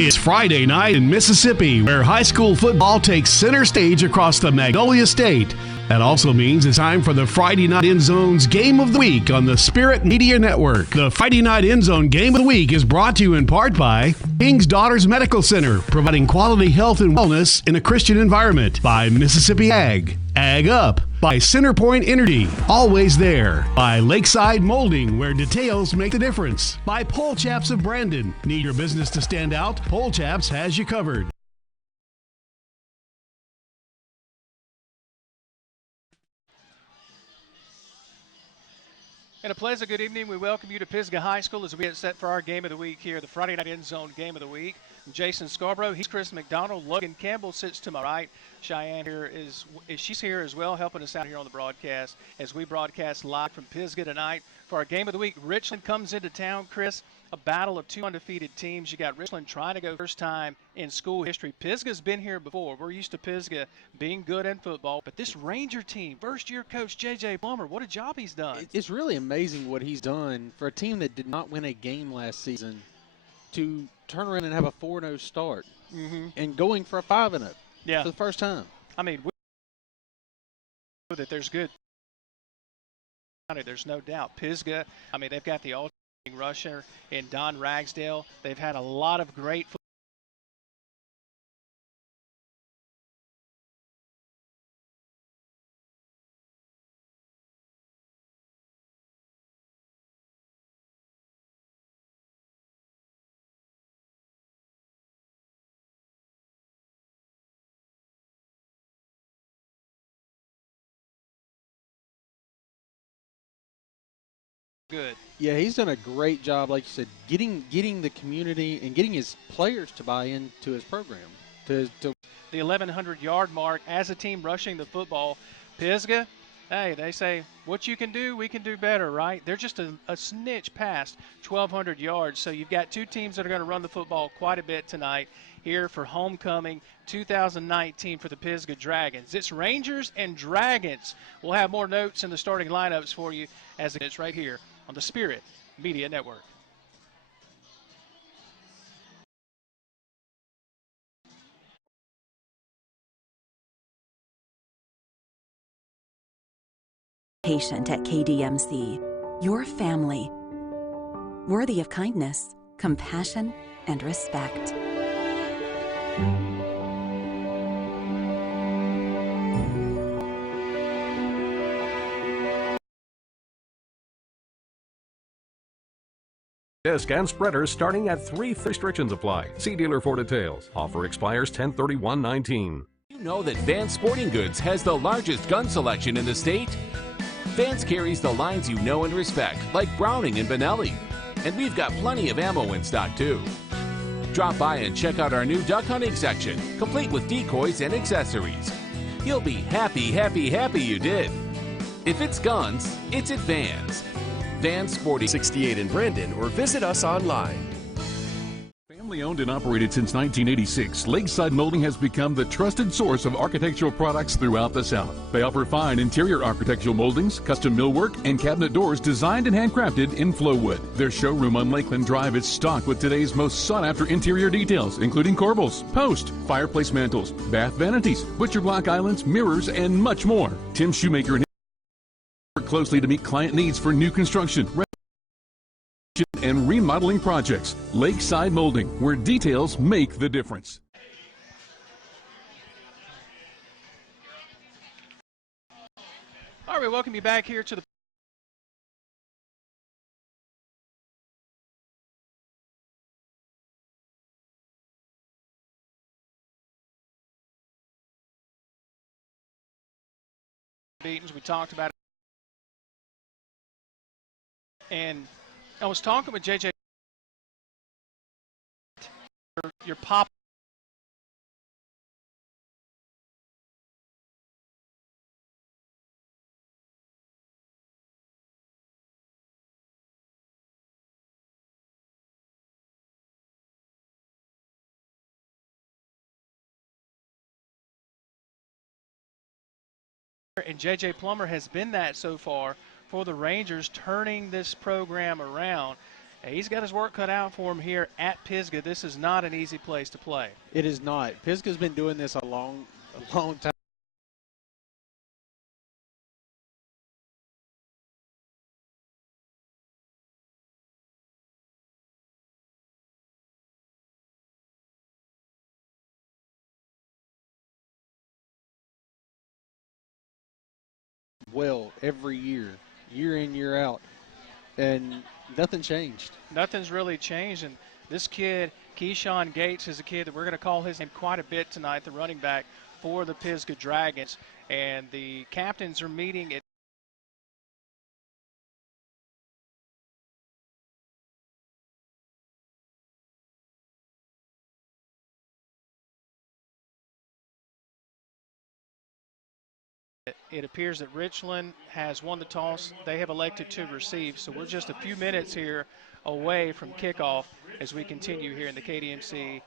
It's Friday night in Mississippi, where high school football takes center stage across the Magnolia State. That also means it's time for the Friday Night End Zone's Game of the Week on the Spirit Media Network. The Friday Night End Zone Game of the Week is brought to you in part by King's Daughters Medical Center, providing quality health and wellness in a Christian environment. By Mississippi Ag, Ag Up. By Centerpoint Energy, always there. By Lakeside Molding, where details make the difference. By Pole Chaps of Brandon. Need your business to stand out? Pole Chaps has you covered. And a pleasant good evening. We welcome you to Pisgah High School as we get set for our game of the week here, the Friday Night End Zone Game of the Week. I'm Jason Scarborough, he's Chris McDonald. Logan Campbell sits to my right. Cheyenne here she's here as well, helping us out here on the broadcast as we broadcast live from Pisgah tonight for our game of the week. Richland comes into town, Chris. A battle of two undefeated teams. You got Richland trying to go first time in school history. Pisgah's been here before. We're used to Pisgah being good in football. But this Ranger team, first-year coach J.J. Plummer, what a job he's done. It's really amazing what he's done for a team that did not win a game last season to turn around and have a 4-0 start and going for a 5-0 for the first time. I mean, we know that there's good. There's no doubt. Pisgah, I mean, they've got the all rusher in Don Ragsdale. They've had a lot of great football. Good. Yeah, he's done a great job, like you said, getting the community and getting his players to buy into his program. The 1,100-yard mark as a team rushing the football. Pisgah, hey, they say, what you can do, we can do better, right? They're just a snitch past 1,200 yards. So you've got two teams that are going to run the football quite a bit tonight here for homecoming 2019 for the Pisgah Dragons. It's Rangers and Dragons. We'll have more notes in the starting lineups for you as it's right here on the Spirit Media Network. Patient at KDMC, your family, worthy of kindness, compassion, and respect. Disc and spreaders starting at 3. Restrictions apply. See dealer for details. Offer expires 10/31/19. You know that Vance Sporting Goods has the largest gun selection in the state? Vance carries the lines you know and respect, like Browning and Benelli. And we've got plenty of ammo in stock too. Drop by and check out our new duck hunting section, complete with decoys and accessories. You'll be happy you did. If it's guns, it's at Vance. Vance Sporting 68 in Brandon, or visit us online. Family owned and operated since 1986, Lakeside Molding has become the trusted source of architectural products throughout the South. They offer fine interior architectural moldings, custom millwork, and cabinet doors designed and handcrafted in Flowwood. Their showroom on Lakeland Drive is stocked with today's most sought-after interior details, including corbels, post, fireplace mantles, bath vanities, butcher block islands, mirrors, and much more. Tim Shoemaker and work closely to meet client needs for new construction and remodeling projects. Lakeside Molding, where details make the difference. All right, we welcome you back here to the beatings. We talked about it. And I was talking with JJ. Your pop. And J.J. Plummer has been that so far for the Rangers, turning this program around. He's got his work cut out for him here at Pisgah. This is not an easy place to play. It is not. Pisgah's been doing this a long time. Well, every year in, year out, and nothing changed. Nothing's really changed, and this kid, Keyshawn Gates, is a kid that we're going to call his name quite a bit tonight, the running back for the Pisgah Dragons, and the captains are meeting at It appears that Richland has won the toss. They have elected to receive, so we're just a few minutes here away from kickoff as we continue here in the KDMC.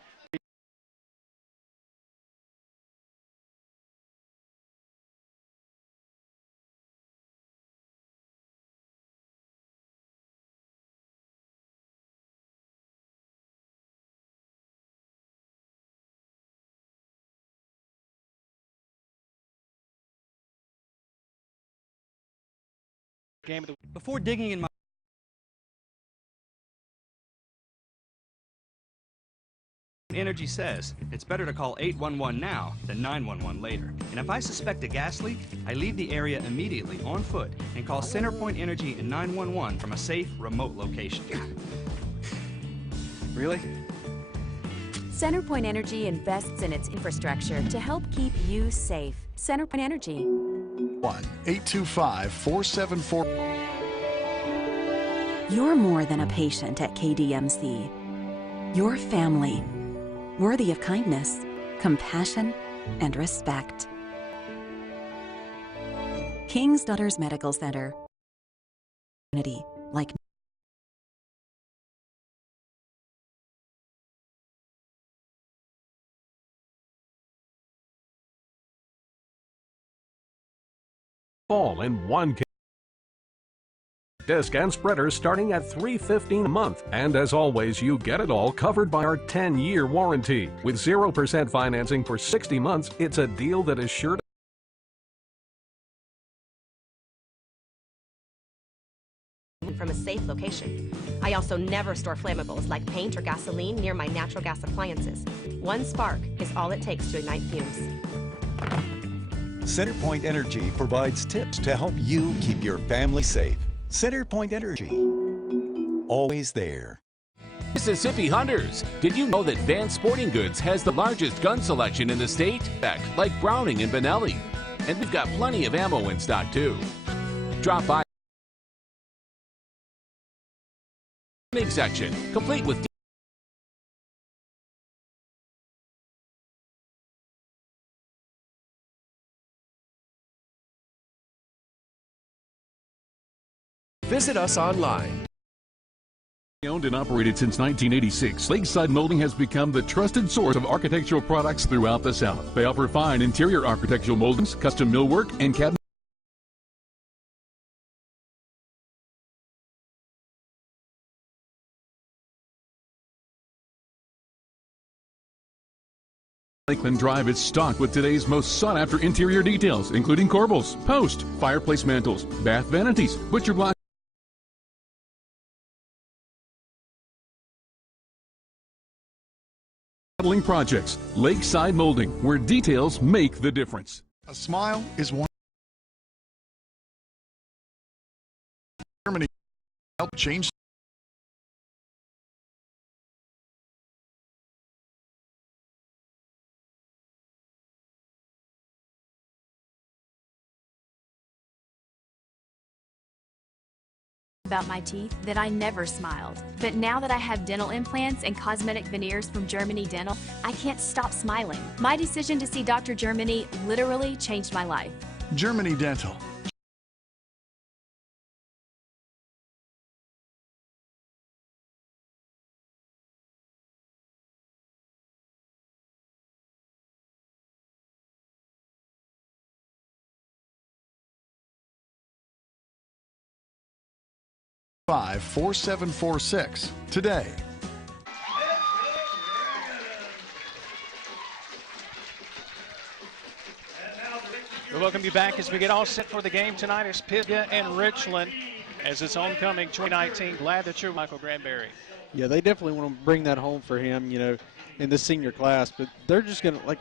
Game of the Before digging in my Energy says it's better to call 811 now than 911 later. And if I suspect a gas leak, I leave the area immediately on foot and call CenterPoint Energy and 911 from a safe, remote location. Really? CenterPoint Energy invests in its infrastructure to help keep you safe. CenterPoint Energy. 1-825-474. You're more than a patient at KDMC. You're family, worthy of kindness, compassion, and respect. King's Daughters Medical Center. Like All in one disc and spreaders starting at $315 a month. And as always, you get it all covered by our 10-year warranty. With 0% financing for 60 months, it's a deal that is sure to from a safe location. I also never store flammables like paint or gasoline near my natural gas appliances. One spark is all it takes to ignite fumes. CenterPoint Energy provides tips to help you keep your family safe. CenterPoint Energy, always there. Mississippi Hunters, did you know that Vance Sporting Goods has the largest gun selection in the state? Like Browning and Benelli. And we've got plenty of ammo in stock too. Drop by the section, complete with Visit us online. Owned and operated since 1986, Lakeside Molding has become the trusted source of architectural products throughout the South. They offer fine interior architectural moldings, custom millwork, and cabinet Lakeland Drive is stocked with today's most sought-after interior details, including corbels, post, fireplace mantles, bath vanities, butcher block, modeling projects. Lakeside Molding, where details make the difference. A smile is one. Germany helped change. About my teeth that I never smiled. But now that I have dental implants and cosmetic veneers from Germany Dental, I can't stop smiling. My decision to see Dr. Germany literally changed my life. Germany Dental. 4746 today. We welcome you back as we get all set for the game tonight. It's Pisgah and Richland as it's homecoming 2019. Glad that you're Michael Granberry. Yeah, they definitely want to bring that home for him, you know, in the senior class. But they're just going to, like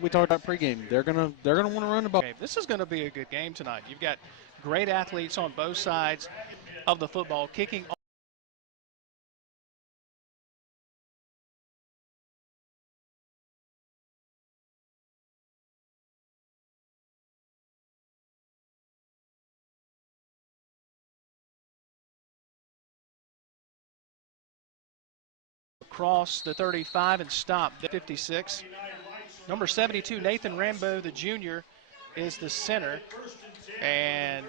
we talked about pregame, they're gonna want to run the ball. This is going to be a good game tonight. You've got great athletes on both sides of the football, kicking across the 35 and stop the 56. Number 72, Nathan Rambo, the junior, is the center. And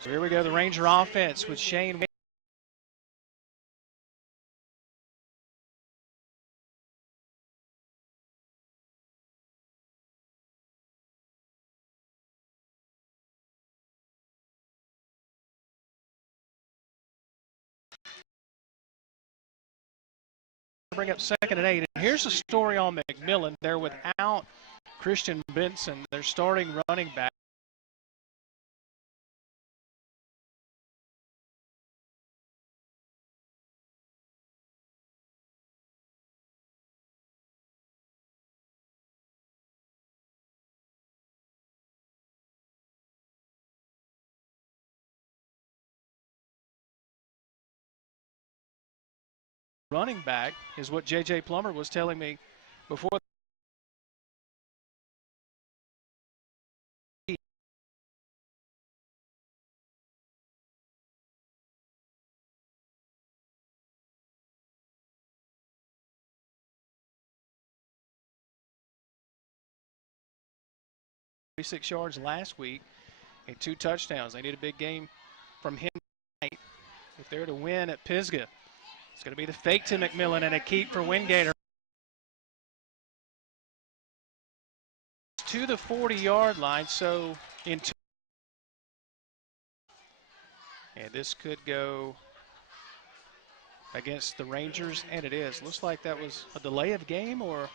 so here we go, the Ranger offense with Shane. Bring up 2nd and 8. And here's the story on McMillan. They're without Christian Benson, their starting running back. Running back is what J.J. Plummer was telling me before. $36 yards last week and 2 touchdowns. They need a big game from him tonight if they're to win at Pisgah. It's going to be the fake to McMillan and a keep for Wingater. To the 40-yard line, so in two. And this could go against the Rangers, and it is. Looks like that was a delay of game or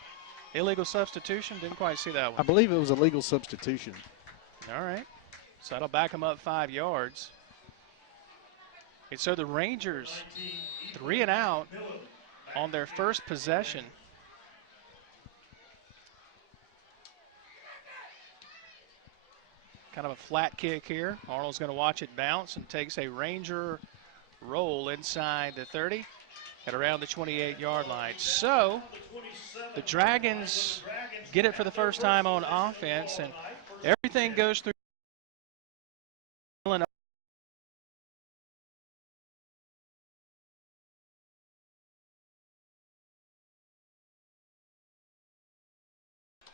illegal substitution. Didn't quite see that one. I believe it was a legal substitution. All right. So that'll back them up 5 yards. And so the Rangers 3 and out on their first possession. Kind of a flat kick here. Arnold's going to watch it bounce and takes a Ranger roll inside the 30 at around the 28-yard line. So the Dragons get it for the first time on offense, and everything goes through.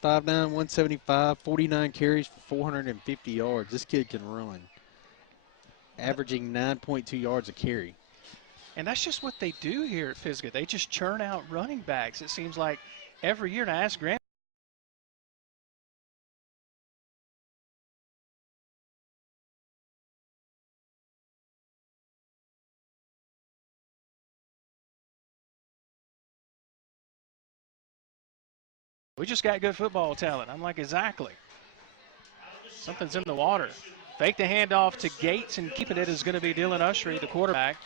$5'9", 175, 49 carries for 450 yards. This kid can run, averaging 9.2 yards a carry. And that's just what they do here at Pisgah. They just churn out running backs, it seems like, every year. And I asked Grant. We just got good football talent. I'm like, exactly. Something's in the water. Fake the handoff to Gates, and keeping it is going to be Dylan Ushery, the quarterback.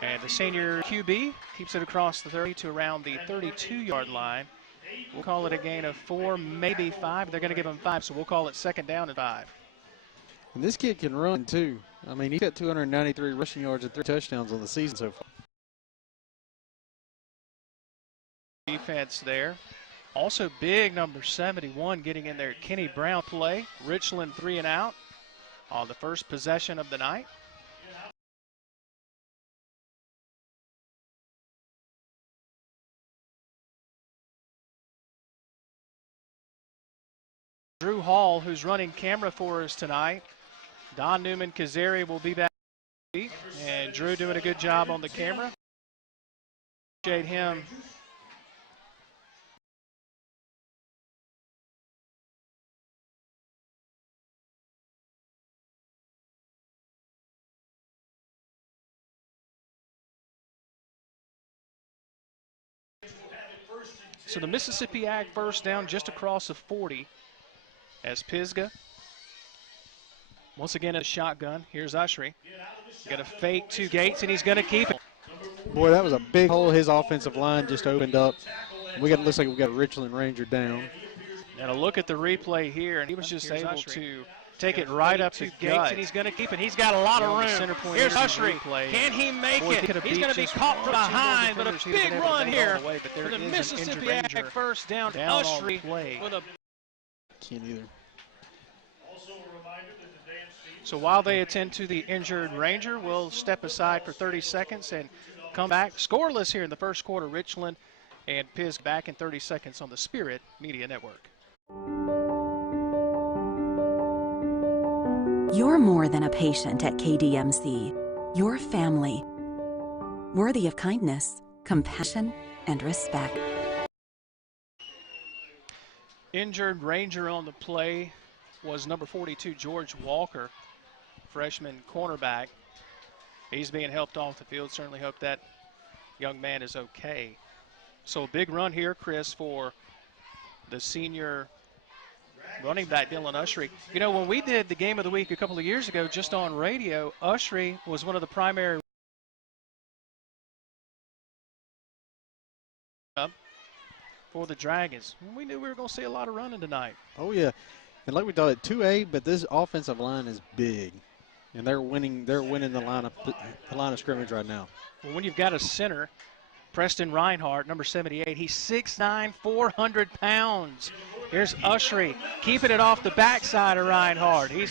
And the senior QB keeps it across the 30 to around the 32-yard line. We'll call it a gain of 4, maybe 5. They're going to give him 5, so we'll call it 2nd down and 5. And this kid can run, too. I mean, he's got 293 rushing yards and 3 touchdowns on the season so far. Defense there. Also big, number 71 getting in there. Kenny Brown play. Richland 3 and out on the first possession of the night. Drew Hall, who's running camera for us tonight. Don Newman Kazari will be back. And Drew doing a good job on the camera. Appreciate him So the Mississippi Ag first down just across the 40 as Pisgah. Once again, a shotgun. Here's Ushry. Got a fake to Gates, and he's going to keep it. Boy, that was a big hole. His offensive line just opened up. Looks like we got a Richland Ranger down. And a look at the replay here, and he was just able to take it right up to Gates, and he's going to keep it. He's got a lot of room. Here's Ushry. Can he make it? He's going to be caught from behind, but a big run here for the Mississippi Ag first down. Ushry with a... Can't either. So while they attend to the injured Ranger, we'll step aside for 30 seconds and come back. Scoreless here in the first quarter. Richland and Pisgah back in 30 seconds on the Spirit Media Network. You're more than a patient at KDMC. You're family, worthy of kindness, compassion, and respect. Injured Ranger on the play was number 42, George Walker, freshman cornerback. He's being helped off the field. Certainly hope that young man is okay. So a big run here, Chris, for the senior running back, Dylan Ushry. You know, when we did the Game of the Week a couple of years ago just on radio, Ushry was one of the primary for the Dragons. We knew we were going to see a lot of running tonight. Oh, yeah. And like we thought, 2A, but this offensive line is big. And they're winning the line of scrimmage right now. Well, when you've got a center, Preston Reinhardt, number 78, he's 6'9", 400 pounds. Here's Ushry keeping it off the backside of Reinhardt. He's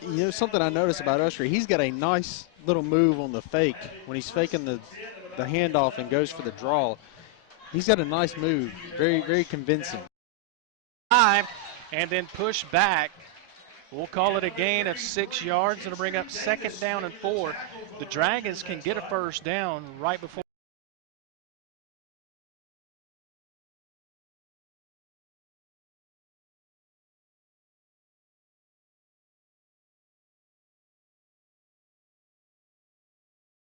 You know, something I noticed about Ushry, he's got a nice little move on the fake. When he's faking the handoff and goes for the draw, he's got a nice move, very, very convincing. And then push back. We'll call it a gain of 6 yards. It'll bring up 2nd down and 4. The Dragons can get a first down right before.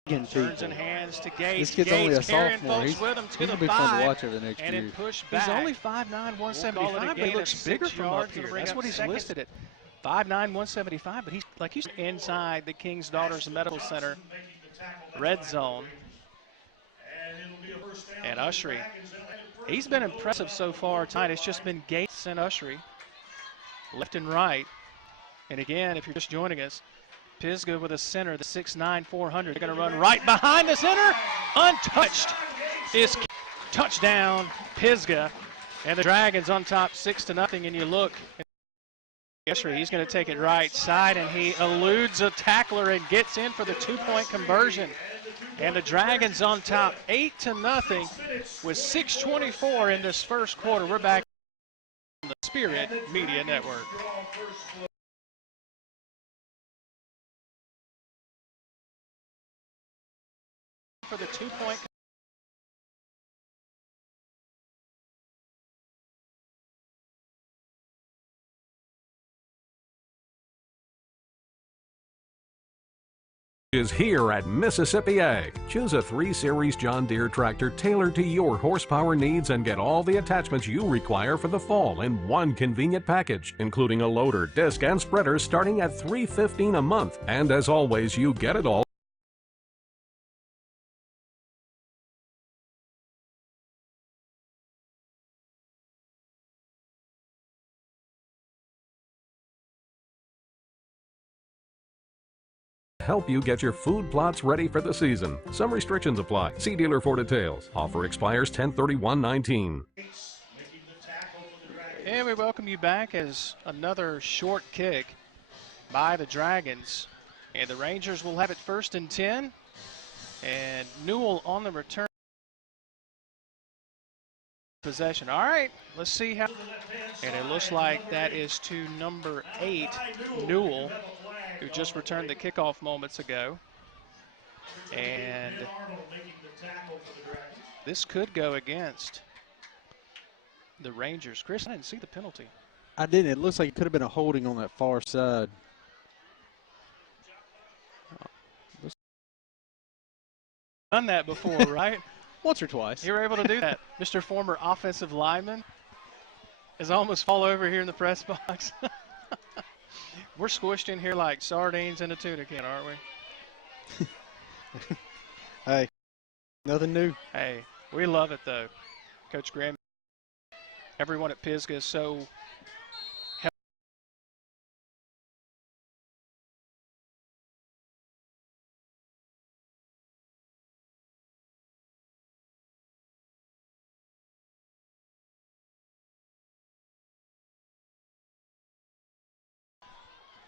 Turns and hands to Gates. This kid's only a sophomore. He's with him to he's the gonna be 5, fun to watch over the next and year. then push back. He's only 5'9", 175, but he looks bigger from up here. That's what he's listed at, 5'9", 175. But he's like he's inside the King's Daughters Medical Center red zone. And Ushry, he's been impressive so far tonight. It's just been Gates and Ushry, left and right. And again, if you're just joining us, Pisgah with a center, the 6'9", 400. They're going to run right behind the center. Untouched is touchdown, Pisgah. And the Dragons on top 6-0. And you look, Ushry, he's going to take it right side, and he eludes a tackler and gets in for the 2-point conversion. And the Dragons on top 8-0 with 6:24 in this first quarter. We're back on the Spirit Media Network. For the 2-point. Is here at Mississippi Ag. Choose a 3 Series John Deere tractor tailored to your horsepower needs and get all the attachments you require for the fall in one convenient package, including a loader, disc, and spreader starting at $315 a month. And as always, you get it all. Help you get your food plots ready for the season. Some restrictions apply. See dealer for details. Offer expires 10/31/19. And we welcome you back as another short kick by the Dragons. And the Rangers will have it 1st and 10. And Newell on the return possession. All right, let's see how. And it looks like that is to number 8, Newell, who just returned the kickoff moments ago. And this could go against the Rangers. Chris, I didn't see the penalty. I didn't. It looks like it could have been a holding on that far side. Done that before, right? Once or twice. You were able to do that. Mr. Former offensive lineman is almost fall over here in the press box. We're squished in here like sardines in a tuna can, aren't we? Hey, nothing new. Hey, we love it, though. Coach Graham, everyone at Pisgah is so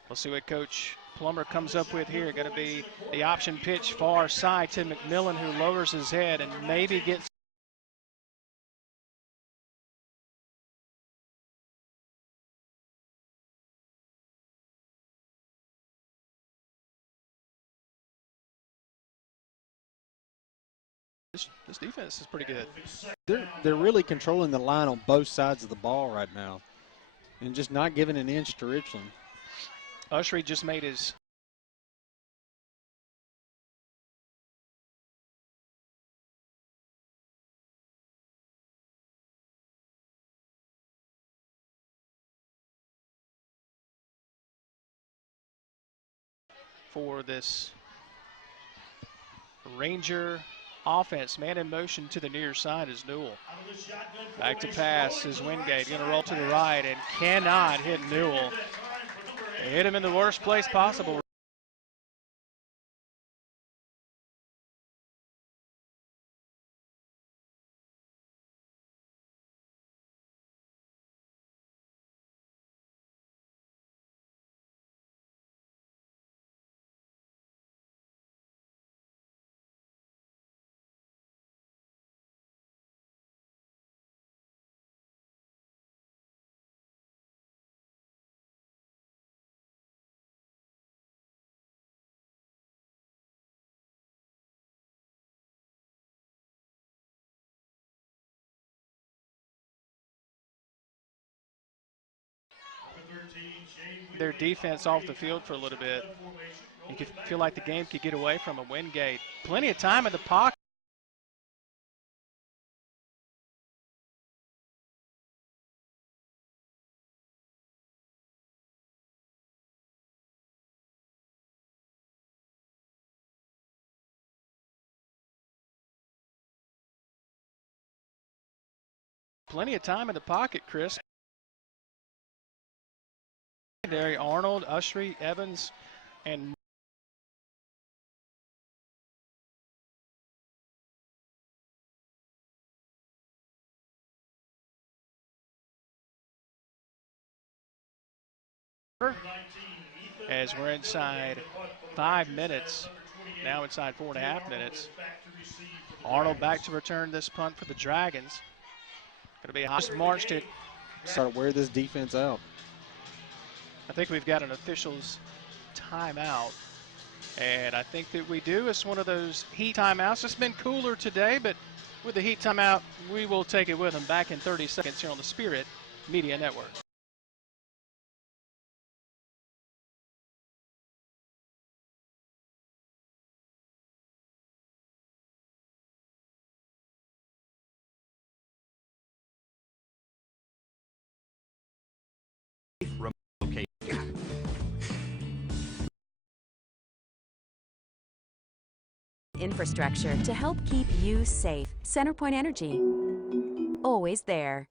We'll see what Coach Plummer comes up with here. Going to be the option pitch far side to McMillan, who lowers his head and maybe gets. This defense is pretty good. They're really controlling the line on both sides of the ball right now and just not giving an inch to Richland. Ushery just made his for this Ranger offense. Man in motion to the near side is Newell. Back to pass is Wingate. Going to roll to the right and cannot hit Newell. They hit him in the worst place possible. Their defense off the field for a little bit. You could feel like the game could get away from a Wingate. Plenty of time in the pocket. Plenty of time in the pocket, Chris. Arnold, Ushery, Evans, and as we're inside 5 minutes, now inside 4.5 minutes. Arnold back to return this punt for the Dragons. Going to be just marched it. Start wear this defense out. I think we've got an official's timeout, and I think that we do. It's one of those heat timeouts. It's been cooler today, but with the heat timeout, we will take it with them. Back in 30 seconds here on the Spirit Media Network. Infrastructure to help keep you safe. CenterPoint Energy. Always there.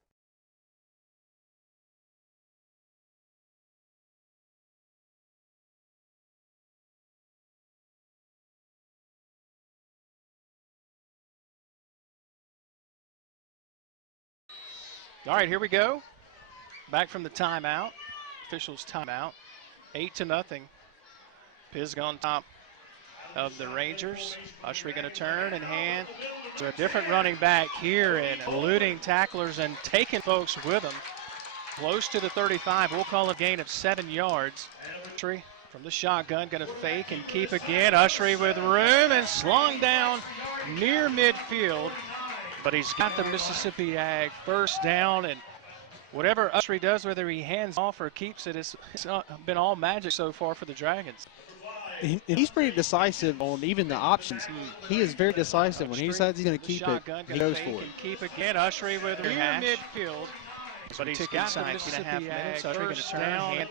All right, here we go. Back from the timeout. Officials timeout. 8-0. Pisgah on top of the Rangers. Ushery going to turn and hand to a different running back here and eluding tacklers and taking folks with him. Close to the 35. We'll call a gain of 7 yards. Ushery from the shotgun going to fake and keep again. Ushery with room and slung down near midfield But he's got the Mississippi Ag first down, and whatever Usry does, whether he hands off or keeps it, it's been all magic so far for the Dragons. He's pretty decisive on even the options. He is very decisive. When he decides he's going to keep it, he goes for it. Keep again. Usry with near midfield. But he's got the Mississippi Ag Usry going to turn down.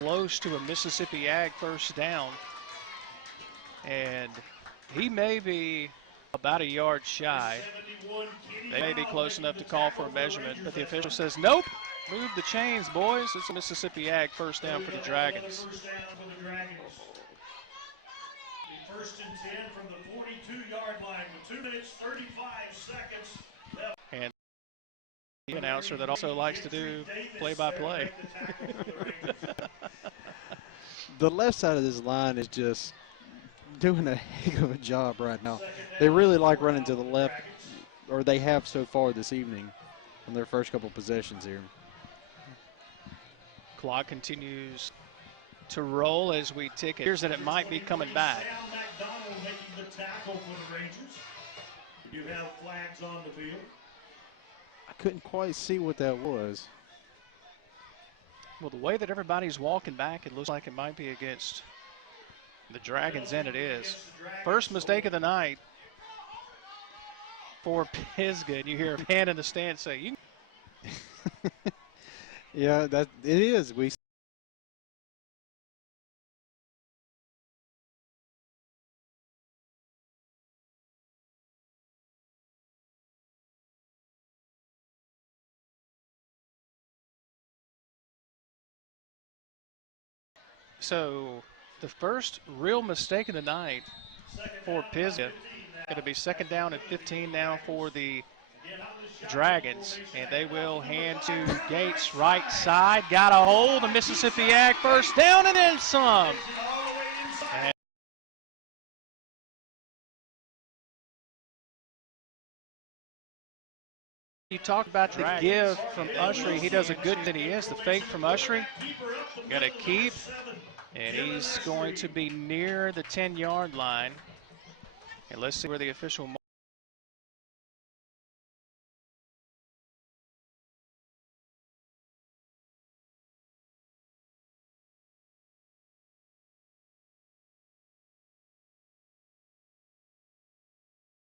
Close to a Mississippi Ag first down, and he may be about a yard shy. They may be close enough to call for a measurement, but the official says, nope, move the chains, boys. It's a Mississippi Ag first down for the Dragons. First and 10 from the 42-yard line with 2 minutes, 35 seconds. And the announcer that also likes to do play-by-play. The left side of this line is just doing a heck of a job right now. They really like running to the left, or they have so far this evening on their first couple possessions here. Clock continues to roll as we tick it. Here's that it might be coming back. McDonald making the tackle for the Rangers. You have flags on the field. I couldn't quite see what that was. Well, the way that everybody's walking back, it looks like it might be against the Dragons, and it is. First mistake of the night for Pisgah, and you hear a man in the stand say, "You." Yeah, that it is. We. So the first real mistake of the night for Pisgah. It'll be second down and 15 now for the Dragons, and they will hand to Gates, right side. Got a hold of Mississippi Ag first down and then some. And you talk about the give from Usry. He does a good than he is. The fake from Usry. Got to keep. And he's going to be near the 10-yard line. And let's see where the official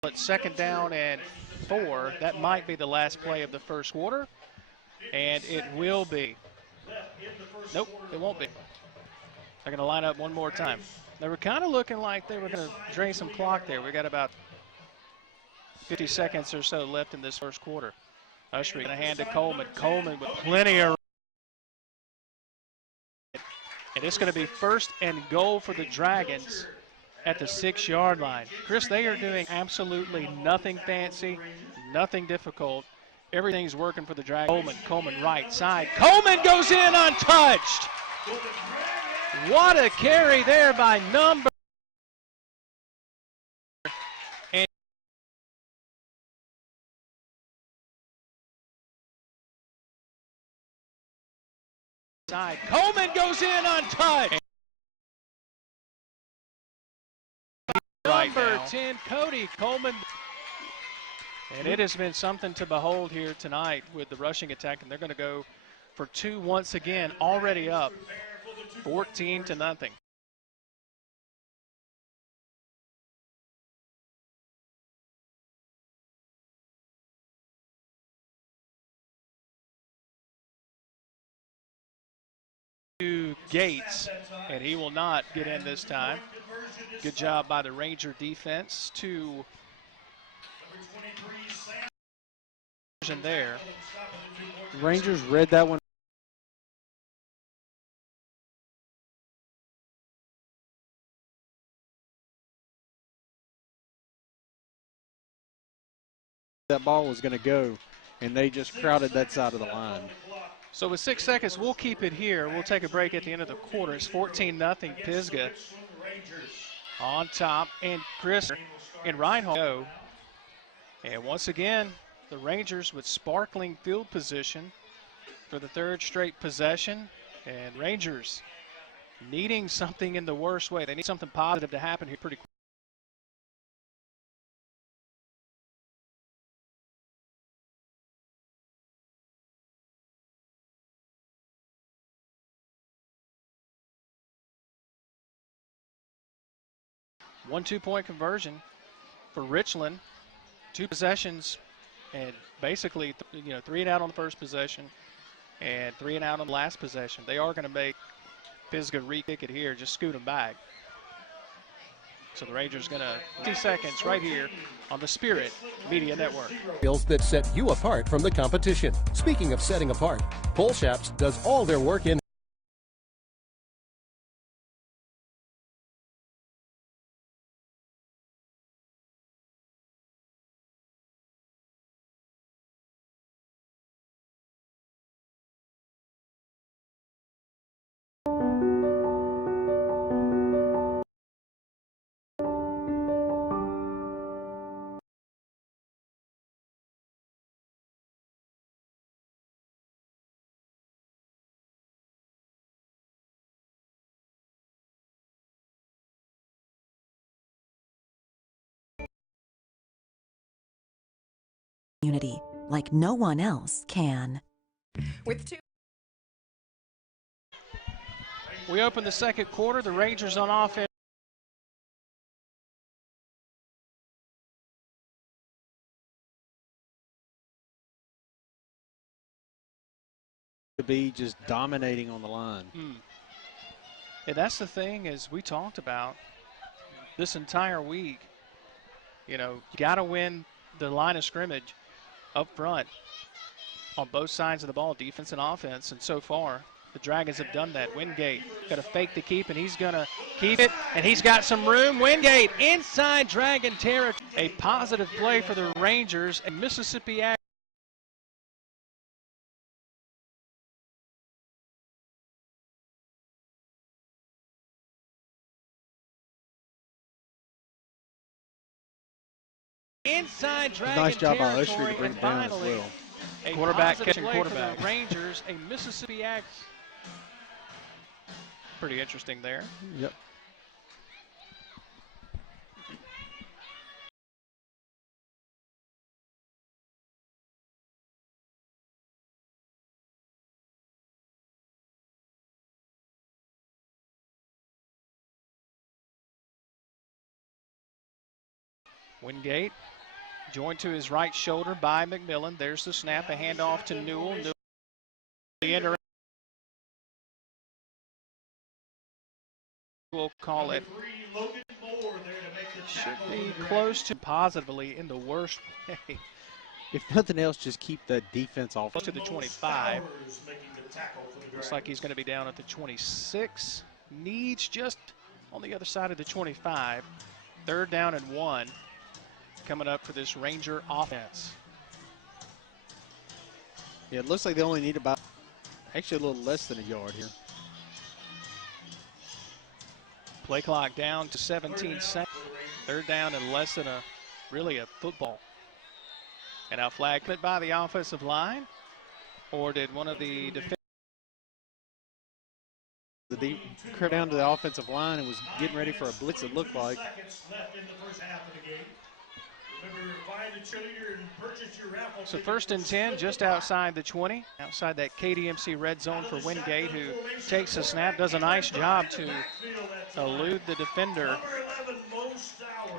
at second down and 4. That might be the last play of the first quarter. And it will be. Nope, it won't be. They're going to line up one more time. They were kind of looking like they were going to drain some clock there. We got about 50 seconds or so left in this first quarter. Usry going to hand to Coleman. Coleman with plenty of. And it's going to be first and goal for the Dragons at the 6-yard line. Chris, they are doing absolutely nothing fancy, nothing difficult. Everything's working for the Dragons. Coleman right side. Coleman goes in untouched. What a carry there by number. And side. Coleman goes in untouched. Number 10, Cody Coleman. And it has been something to behold here tonight with the rushing attack, and they're going to go for 2 once again, already up 14-0. To Gates, and he will not get in this time. Good job by the Ranger defense to there. Rangers read that one. That ball was going to go, and they just crowded that side of the line. So with 6 seconds, we'll keep it here. We'll take a break at the end of the quarter. It's 14-0 Pisgah on top, and Chris and Reinhold And once again, the Rangers with sparkling field position for the third straight possession. And Rangers needing something in the worst way. They need something positive to happen here pretty quick. One 2-point conversion for Richland. 2 possessions, and basically, 3 and out on the first possession and 3 and out on the last possession. They are going to make Pisgah re-kick it here, just scoot them back. So the Rangers going to 50 seconds right here on the Spirit Media Network. Skills that set you apart from the competition. Speaking of setting apart, Pole Shops does all their work in Community like no one else can. With 2. We open the second quarter. The Rangers on offense. To be just dominating on the line. And that's the thing, as we talked about this entire week. You got to win the line of scrimmage up front on both sides of the ball, defense and offense. And so far, the Dragons have done that. Wingate got to fake the keep, and he's going to keep it. And he's got some room. Wingate inside Dragon territory. A positive play for the Rangers and Mississippi Ag. Inside Dragon nice job by Usher to territory, bring and it down as finally, well. a Quarterback positive catching play quarterback. for the Rangers, a Mississippi Ag. Pretty interesting there. Yep. Wingate joined to his right shoulder by McMillan. There's the snap, a handoff to Newell. Newell the end we'll call it. Should be close to positively in the worst way. If nothing else, just keep the defense off. Close to the 25. Looks like he's going to be down at the 26. Needs just on the other side of the 25. 3rd down and 1 coming up for this Ranger offense. Yeah, it looks like they only need about, actually a little less than a yard here. Play clock down to 17 seconds. 3rd down and less than really a football. And now flag put by the offensive line, or did one of the defenders? The clear down to the offensive line and was getting ready for a blitz, it looked like. So 1st and 10, just outside the 20, outside that KDMC red zone for Wingate, who takes a snap, does a nice job to elude the defender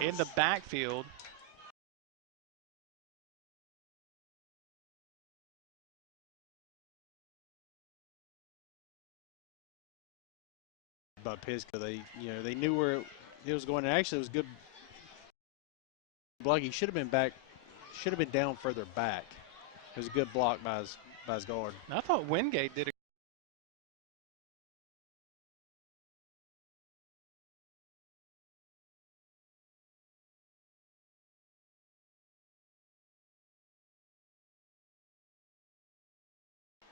in the backfield. By Pisgah, they knew where it was going. And actually, it was good block. He should have been back, should have been down further back. It was a good block by his guard. I thought Wingate did it.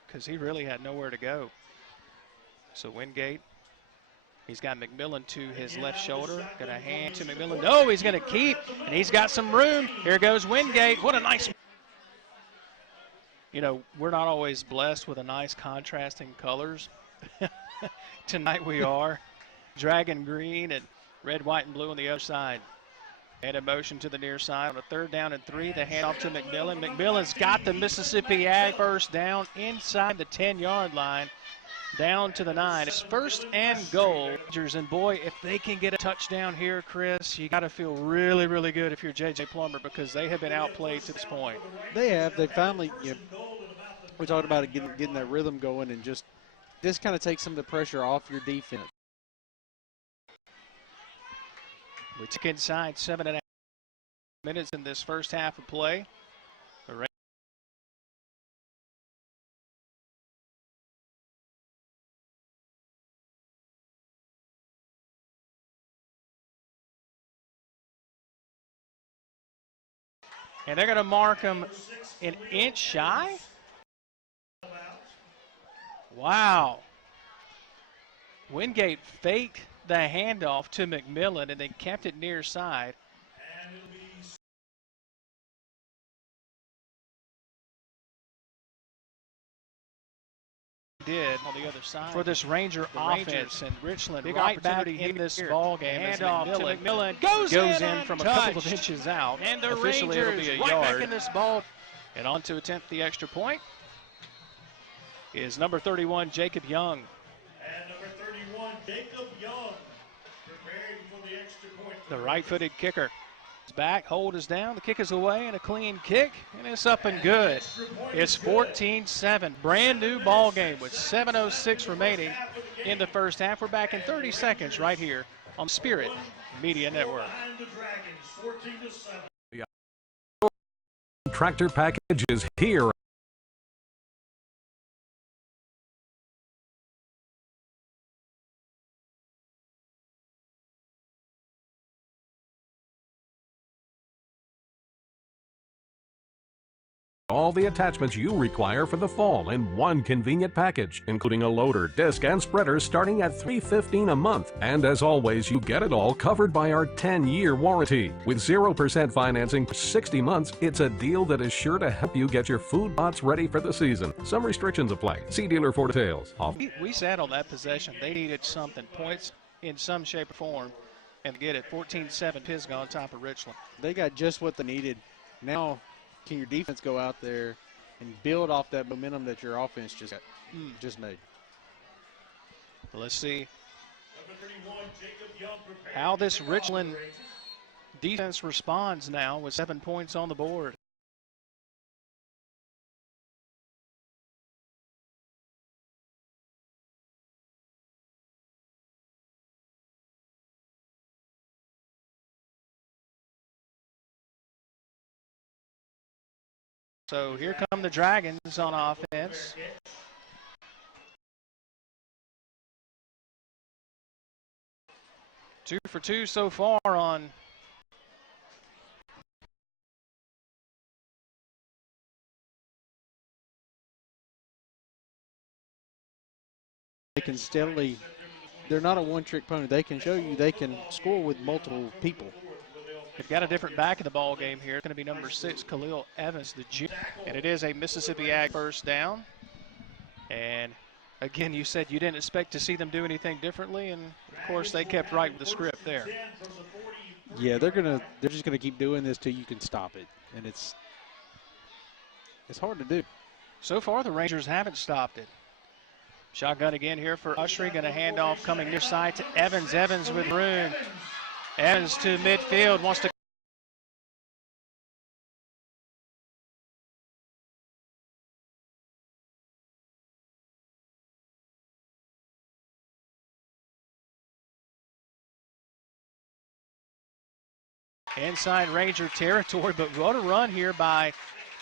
Because he really had nowhere to go. So Wingate He's got McMillan to his left shoulder. Going to hand to McMillan. No, he's going to keep, and he's got some room. Here goes Wingate. What a nice. You know, we're not always blessed with a nice contrasting colors. Tonight we are. Dragon green and red, white, and blue on the other side. And a motion to the near side on a 3rd down and 3. The handoff to McMillan. McMillan's got the Mississippi Ag first down inside the 10-yard line. Down to the 9. It's 1st and goal. And boy, if they can get a touchdown here, Chris, you got to feel really, really good if you're J.J. Plummer, because they have been outplayed to this point. They have. They finally, we talked about it, getting that rhythm going, and just this kind of takes some of the pressure off your defense. We took inside 7.5 minutes in this first half of play. And they're going to mark him an inch shy? Wow. Wingate faked the handoff to McMillan and then kept it near side. Did on the other side for this Ranger offense, and Richland big right back in this ball game. Handoff to McMillan goes in from a couple of inches out, and the officially Rangers it'll be a right yard. Back in this ball, and on to attempt the extra point is number 31 Jacob Young. And number 31 Jacob Young preparing for the extra point. The right-footed kicker. Back, hold is down, the kick is away, and a clean kick, and it's up and good. It's 14-7, brand new ball game with 7:06 remaining in the first half. We're back in 30 seconds right here on Spirit Media Network. The tractor package is here. All the attachments you require for the fall in one convenient package, including a loader, disc, and spreader starting at $315 a month. And as always, you get it all covered by our 10-year warranty. With 0% financing for 60 months, it's a deal that is sure to help you get your food lots ready for the season. Some restrictions apply. See dealer for details. We sat on that possession. They needed something, points in some shape or form, and get it. 14-7 Pisgah on top of Richland. They got just what they needed. Now, can your defense go out there and build off that momentum that your offense just made? Let's see how this Richland defense responds now with 7 points on the board. So here come the Dragons on offense. Two for two so far on they can steadily, they're not a one-trick pony. They can show you they can score with multiple people. They've got a different back in the ball game here. It's going to be number 6, Khalil Evans, the junior. And it is a Mississippi Ag first down. And again, you said you didn't expect to see them do anything differently, and of course they kept right with the script there. Yeah, they're just gonna keep doing this till you can stop it, and it's hard to do. So far, the Rangers haven't stopped it. Shotgun again here for Ushery. Going to hand off coming near side to Evans. Evans with room. Evans to midfield, wants to inside Ranger territory, but what a run here by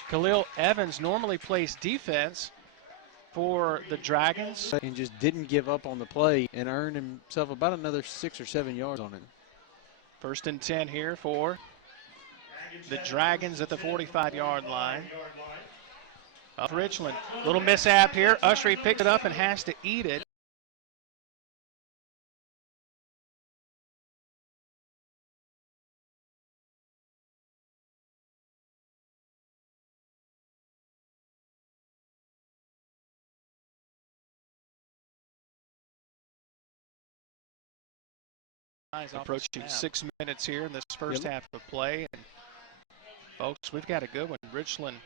Khalil Evans. Normally plays defense for the Dragons. And just didn't give up on the play and earned himself about another 6 or 7 yards on it. 1st and 10 here for the Dragons at the 45-yard line of Richland. Little mishap here. Ushery picked it up and has to eat it. approaching 6 minutes here in this first half of play. And folks, we've got a good one. Richland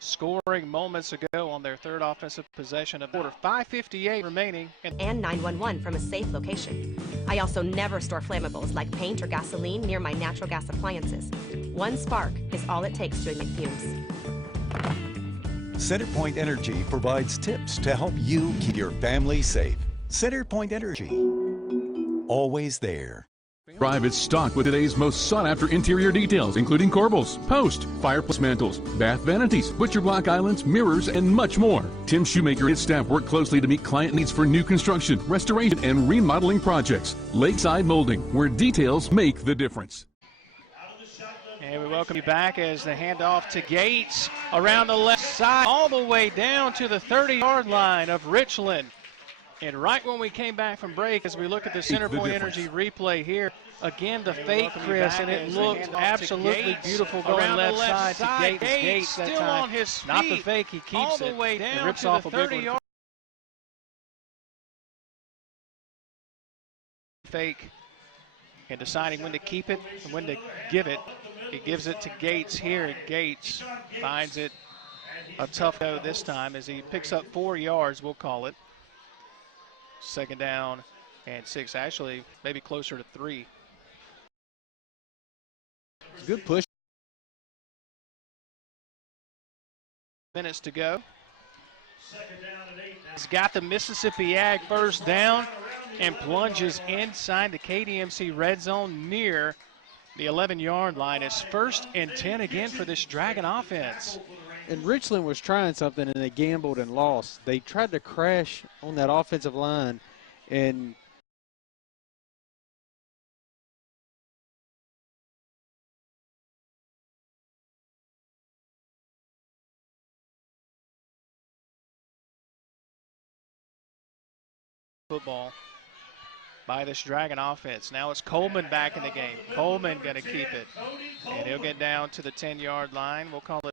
scoring moments ago on their third offensive possession of the quarter. 5:58 remaining. And 911 from a safe location. I also never store flammables like paint or gasoline near my natural gas appliances. One spark is all it takes to ignite fumes. CenterPoint Energy provides tips to help you keep your family safe. CenterPoint Energy, always there. Drive is stocked with today's most sought-after interior details, including corbels, post, fireplace mantles, bath vanities, butcher block islands, mirrors, and much more. Tim Shoemaker and his staff work closely to meet client needs for new construction, restoration, and remodeling projects. Lakeside Molding, where details make the difference. And we welcome you back as the handoff to Gates around the left side, all the way down to the 30-yard line of Richland. And right when we came back from break, as we look at the CenterPoint Energy replay here, again the fake, Chris, and it looked absolutely beautiful going left side to Gates. Gates that time, on his feet, not the fake, he keeps all the way down rips off a 30-yard fake, and deciding when to keep it and when to give it. He gives it to Gates here, and Gates finds it a tough go this time as he picks up 4 yards, we'll call it. Second down and 6, actually maybe closer to 3. Good push. Minutes to go. He's got the Mississippi Ag first down and plunges inside the KDMC red zone near the 11-yard line. It's 1st and 10 again for this Dragon offense. And Richland was trying something, and they gambled and lost. They tried to crash on that offensive line, and football by this Dragon offense. Now it's Coleman back in the game. Coleman going to keep it, and he'll get down to the 10-yard line. We'll call it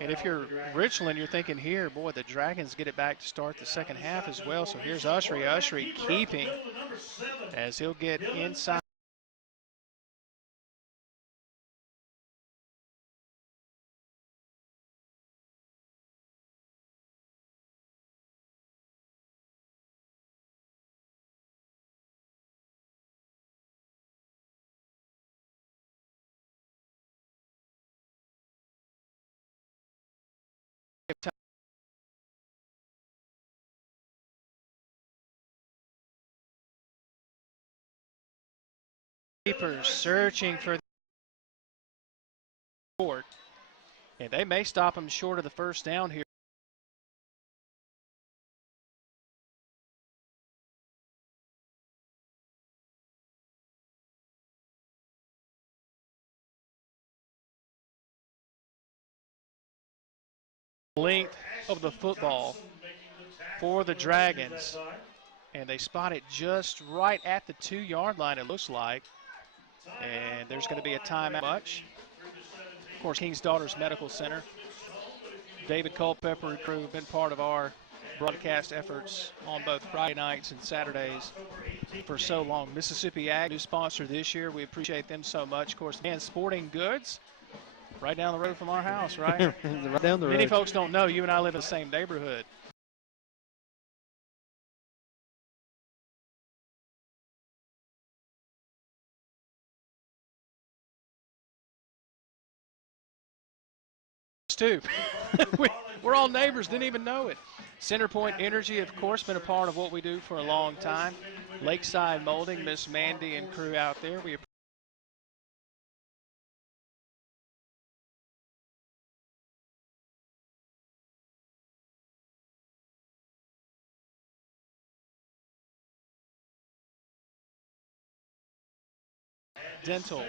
and if you're Richland, you're thinking here, boy, the Dragons get it back to start the second half as well. So here's Ushery. Ushery keeping as he'll get inside. Keepers searching for the board, and they may stop him short of the first down here. Length of the football for the Dragons, and they spot it just right at the 2-yard line, it looks like. And there's going to be a timeout. Of course, King's Daughters Medical Center. David Culpepper and crew have been part of our broadcast efforts on both Friday nights and Saturdays for so long. Mississippi Ag, new sponsor this year. We appreciate them so much. Of course, and Sporting Goods, right down the road from our house, right? Right down the road. Many folks don't know you and I live in the same neighborhood. Too. We're all neighbors, didn't even know it. CenterPoint Energy, of course, been a part of what we do for a long time. Lakeside Molding, Miss Mandy and crew out there. We Dental.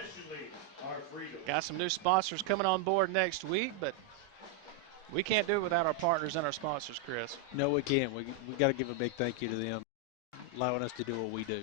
Got some new sponsors coming on board next week, but we can't do it without our partners and our sponsors, Chris. No, we can't. We got to give a big thank you to them. allowing us to do what we do.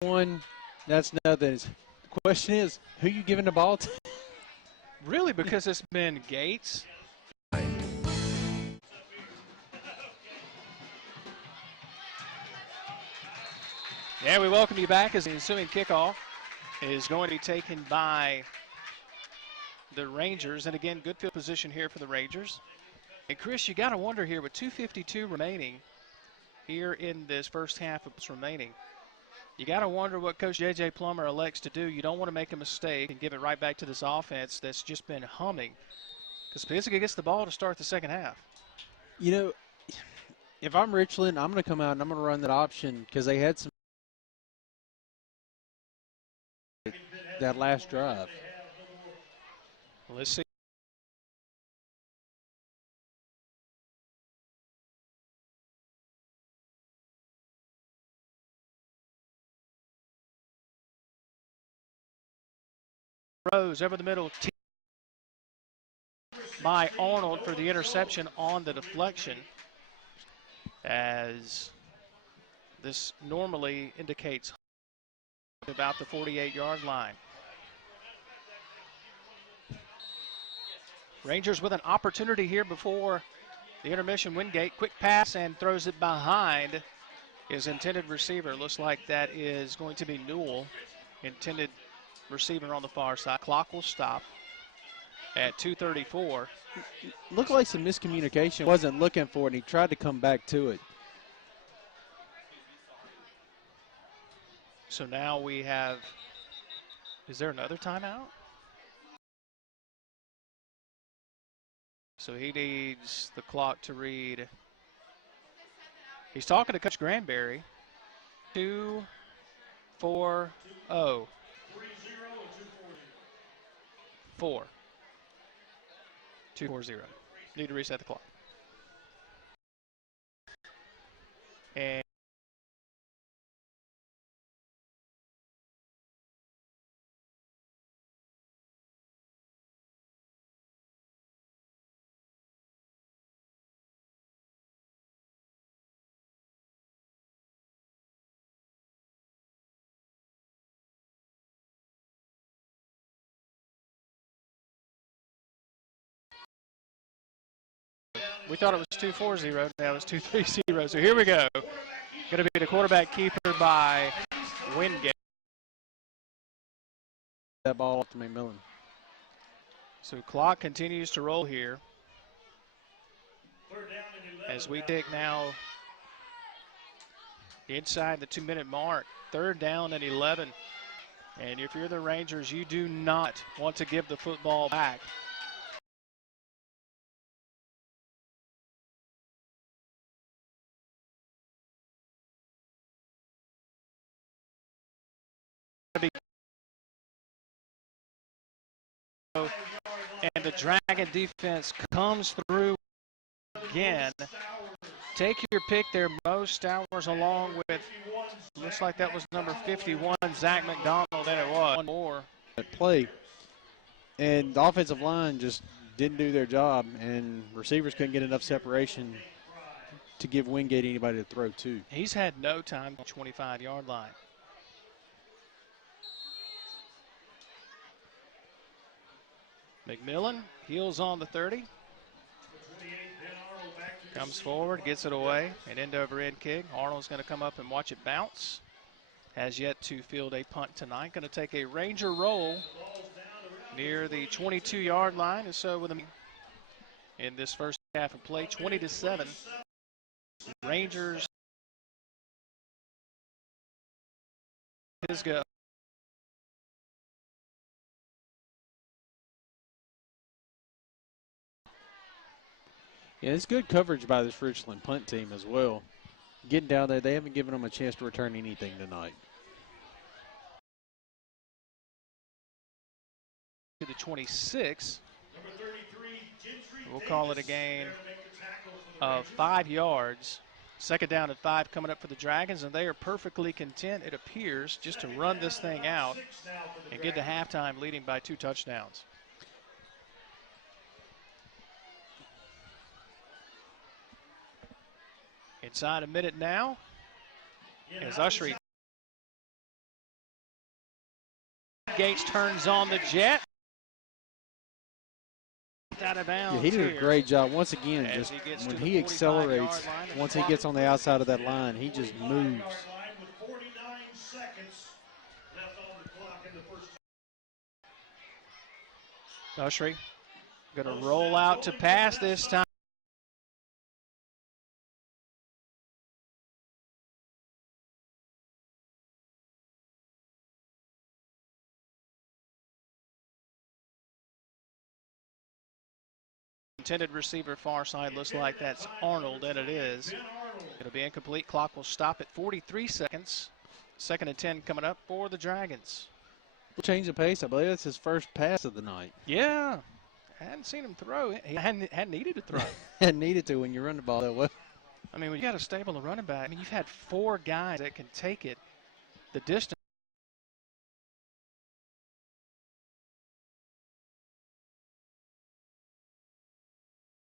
One, that's nothing. The question is, who you giving the ball to? Really, because it's been Gates. Yeah, we welcome you back as the ensuing kickoff is going to be taken by the Rangers. And again, good field position here for the Rangers. And Chris, you got to wonder here with 2:52 remaining here in this first half of what's remaining. You got to wonder what Coach J.J. Plummer elects to do. You don't want to make a mistake and give it right back to this offense that's just been humming. Because Pisgah gets the ball to start the second half. You know, if I'm Richland, I'm going to come out and I'm going to run that option because they had some that last drive. Let's see. Rose over the middle by Arnold for the interception on the deflection, as this normally indicates about the 48-yard line. Rangers with an opportunity here before the intermission. Wingate, quick pass and throws it behind his intended receiver. Looks like that is going to be Newell, intended receiver on the far side. Clock will stop at 2:34. Looked like some miscommunication. Wasn't looking for it, and he tried to come back to it. So now we have, is there another timeout? So he needs the clock to read. He's talking to Coach Granberry. 2-4-0. 2-4-0. Need to reset the clock. And we thought it was 2-4-0. Now it's 2-3-0. So here we go. Going to be the quarterback keeper by Wingate. That ball off to McMillan. So clock continues to roll here. As we take now inside the 2-minute mark. 3rd down and 11. And if you're the Rangers, you do not want to give the football back. And the Dragon defense comes through again. Take your pick there, Mo Stowers, along with, looks like that was number 51, Zach McDonald, and it was one more. Play. And the offensive line just didn't do their job, and receivers couldn't get enough separation to give Wingate anybody to throw to. He's had no time on the 25-yard line. McMillan heels on the 30. Comes forward, gets it away, an end-over-end kick. Arnold's going to come up and watch it bounce. Has yet to field a punt tonight. Going to take a Ranger roll near the 22-yard line. And so with him in this first half of play, 20-7. Rangers Pisgah. Yeah, it's good coverage by this Richland punt team as well. Getting down there, they haven't given them a chance to return anything tonight. To the 26. We'll call it a gain of 5 yards. Second down and 5 coming up for the Dragons, and they are perfectly content, it appears, just to run this thing out and get to halftime leading by 2 touchdowns. Inside a minute now, as Ushery Gates turns on the jet. Out of bounds. Yeah, he did a great job. Once again, As just he when he accelerates, once he gets on the outside of that line, he just moves. Ushery going to roll out to pass this time. Intended receiver far side looks like that's Arnold, and it is. It'll be incomplete. Clock will stop at 43 seconds. Second and 10 coming up for the Dragons. We'll change the pace. I believe that's his first pass of the night. Yeah. I hadn't seen him throw. He hadn't needed to throw. Hadn't needed to when you run the ball that way. I mean, when you got a stable of running back, I mean, you've had 4 guys that can take it the distance.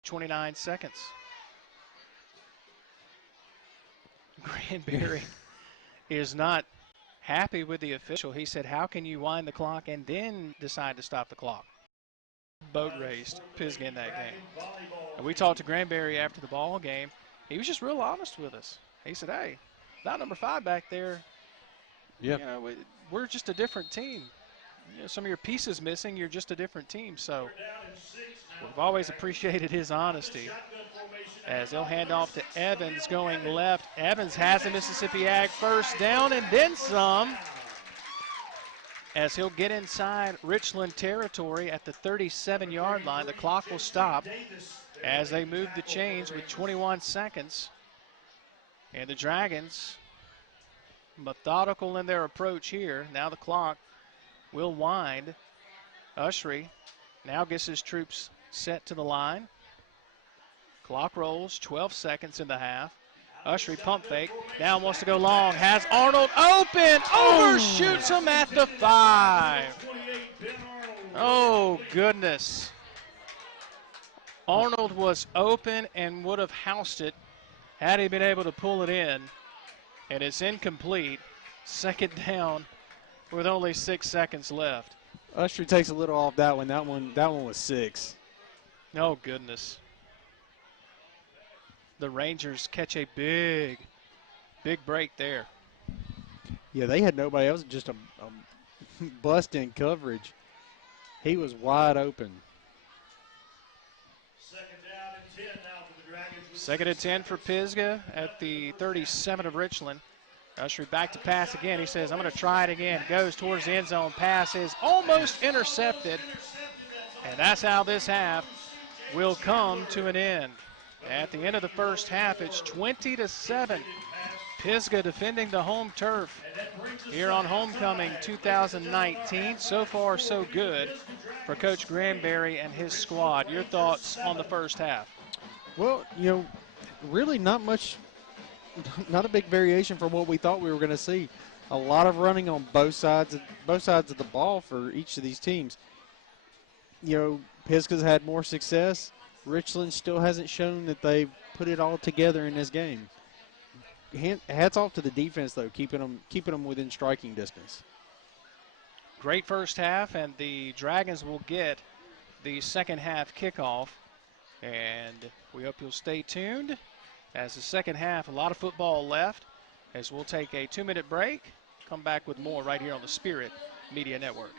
.29 seconds. Granberry is not happy with the official. He said, how can you wind the clock and then decide to stop the clock? Boat raced Pisgah in that game. And we talked to Granberry after the ball game. He was just real honest with us. He said, hey, that number 5 back there, yeah, you know, we're just a different team. You know, some of your pieces missing, you're just a different team. So we've always appreciated his honesty. As they'll hand off to Evans going left. Evans has a Mississippi Ag first down and then some. As he'll get inside Richland territory at the 37-yard line. The clock will stop as they move the chains with 21 seconds. And the Dragons, methodical in their approach here. Now the clock will wind. Ushery now gets his troops set to the line. Clock rolls, 12 seconds in the half. Ushery pump fake, now wants to go long, has Arnold open, overshoots him at the 5. Oh, goodness. Arnold was open and would have housed it had he been able to pull it in. And it's incomplete. Second down with only 6 seconds left. Ushery takes a little off that one. That one was 6. Oh, goodness. The Rangers catch a big break there. Yeah, they had nobody else, just a bust in coverage. He was wide open. Second and 10 for Pisgah at the 37 of Richland. Ushery back to pass again. He says, I'm going to try it again. Goes towards the end zone. Pass is almost intercepted. And that's how this half will come to an end. At the end of the first half, it's 20-7. Pisgah defending the home turf here on Homecoming 2019. So far, so good for Coach Granberry and his squad. Your thoughts on the first half? Well, you know, really not much, not a big variation from what we thought we were going to see. A lot of running on both sides of the ball for each of these teams. You know, Pisgah's had more success. Richland still hasn't shown that they've put it all together in this game. Hats off to the defense, though, keeping them within striking distance. Great first half, and the Dragons will get the second half kickoff. And we hope you'll stay tuned as the second half, a lot of football left, as we'll take a 2-minute break, come back with more right here on the Spirit Media Network.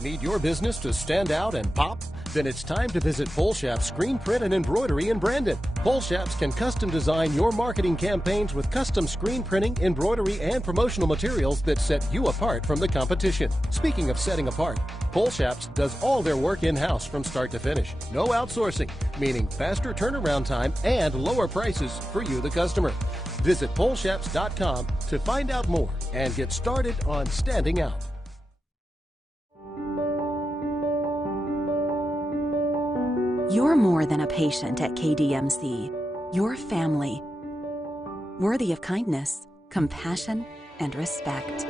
Need your business to stand out and pop? Then it's time to visit Polshap's Screen Print and Embroidery in Brandon. Polshap's can custom design your marketing campaigns with custom screen printing, embroidery, and promotional materials that set you apart from the competition. Speaking of setting apart, Polshap's does all their work in-house from start to finish. No outsourcing, meaning faster turnaround time and lower prices for you, the customer. Visit Polshaps.com to find out more and get started on standing out. You're more than a patient at KDMC. You're family, worthy of kindness, compassion, and respect.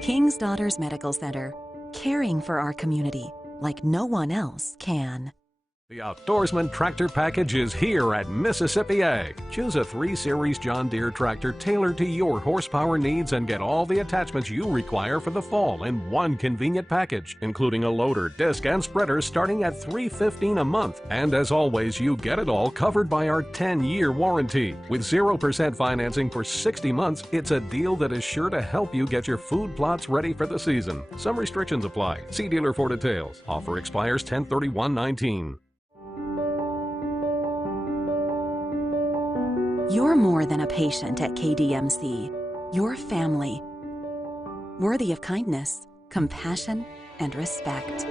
King's Daughters Medical Center, caring for our community like no one else can. The Outdoorsman Tractor Package is here at Mississippi Ag. Choose a 3 Series John Deere tractor tailored to your horsepower needs and get all the attachments you require for the fall in one convenient package, including a loader, disc, and spreader starting at $315 a month. And as always, you get it all covered by our 10-year warranty. With 0% financing for 60 months, it's a deal that is sure to help you get your food plots ready for the season. Some restrictions apply. See dealer for details. Offer expires 10/31/19. You're more than a patient at KDMC. You're family, worthy of kindness, compassion, and respect.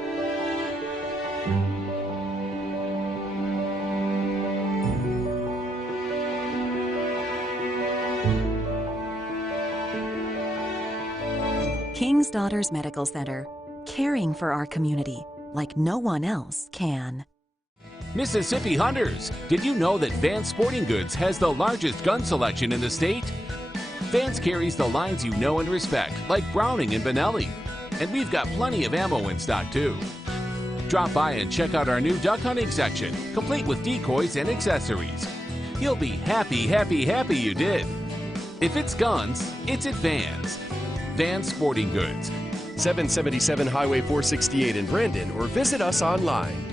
King's Daughters Medical Center, caring for our community like no one else can. Mississippi Hunters, did you know that Vance Sporting Goods has the largest gun selection in the state? Vance carries the lines you know and respect, like Browning and Benelli. And we've got plenty of ammo in stock too. Drop by and check out our new duck hunting section, complete with decoys and accessories. You'll be happy, happy, happy you did. If it's guns, it's at Vance. Vance Sporting Goods. 777 Highway 468 in Brandon, or visit us online.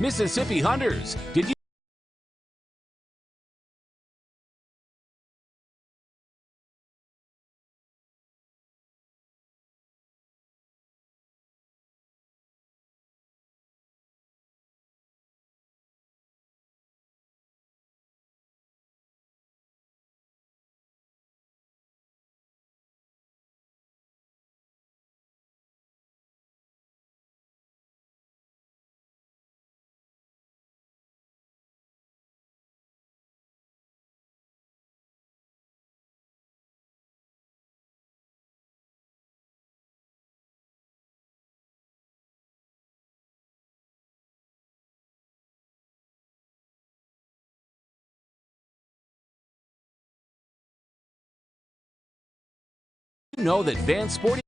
Mississippi Hunters, did you know that Vance Sporting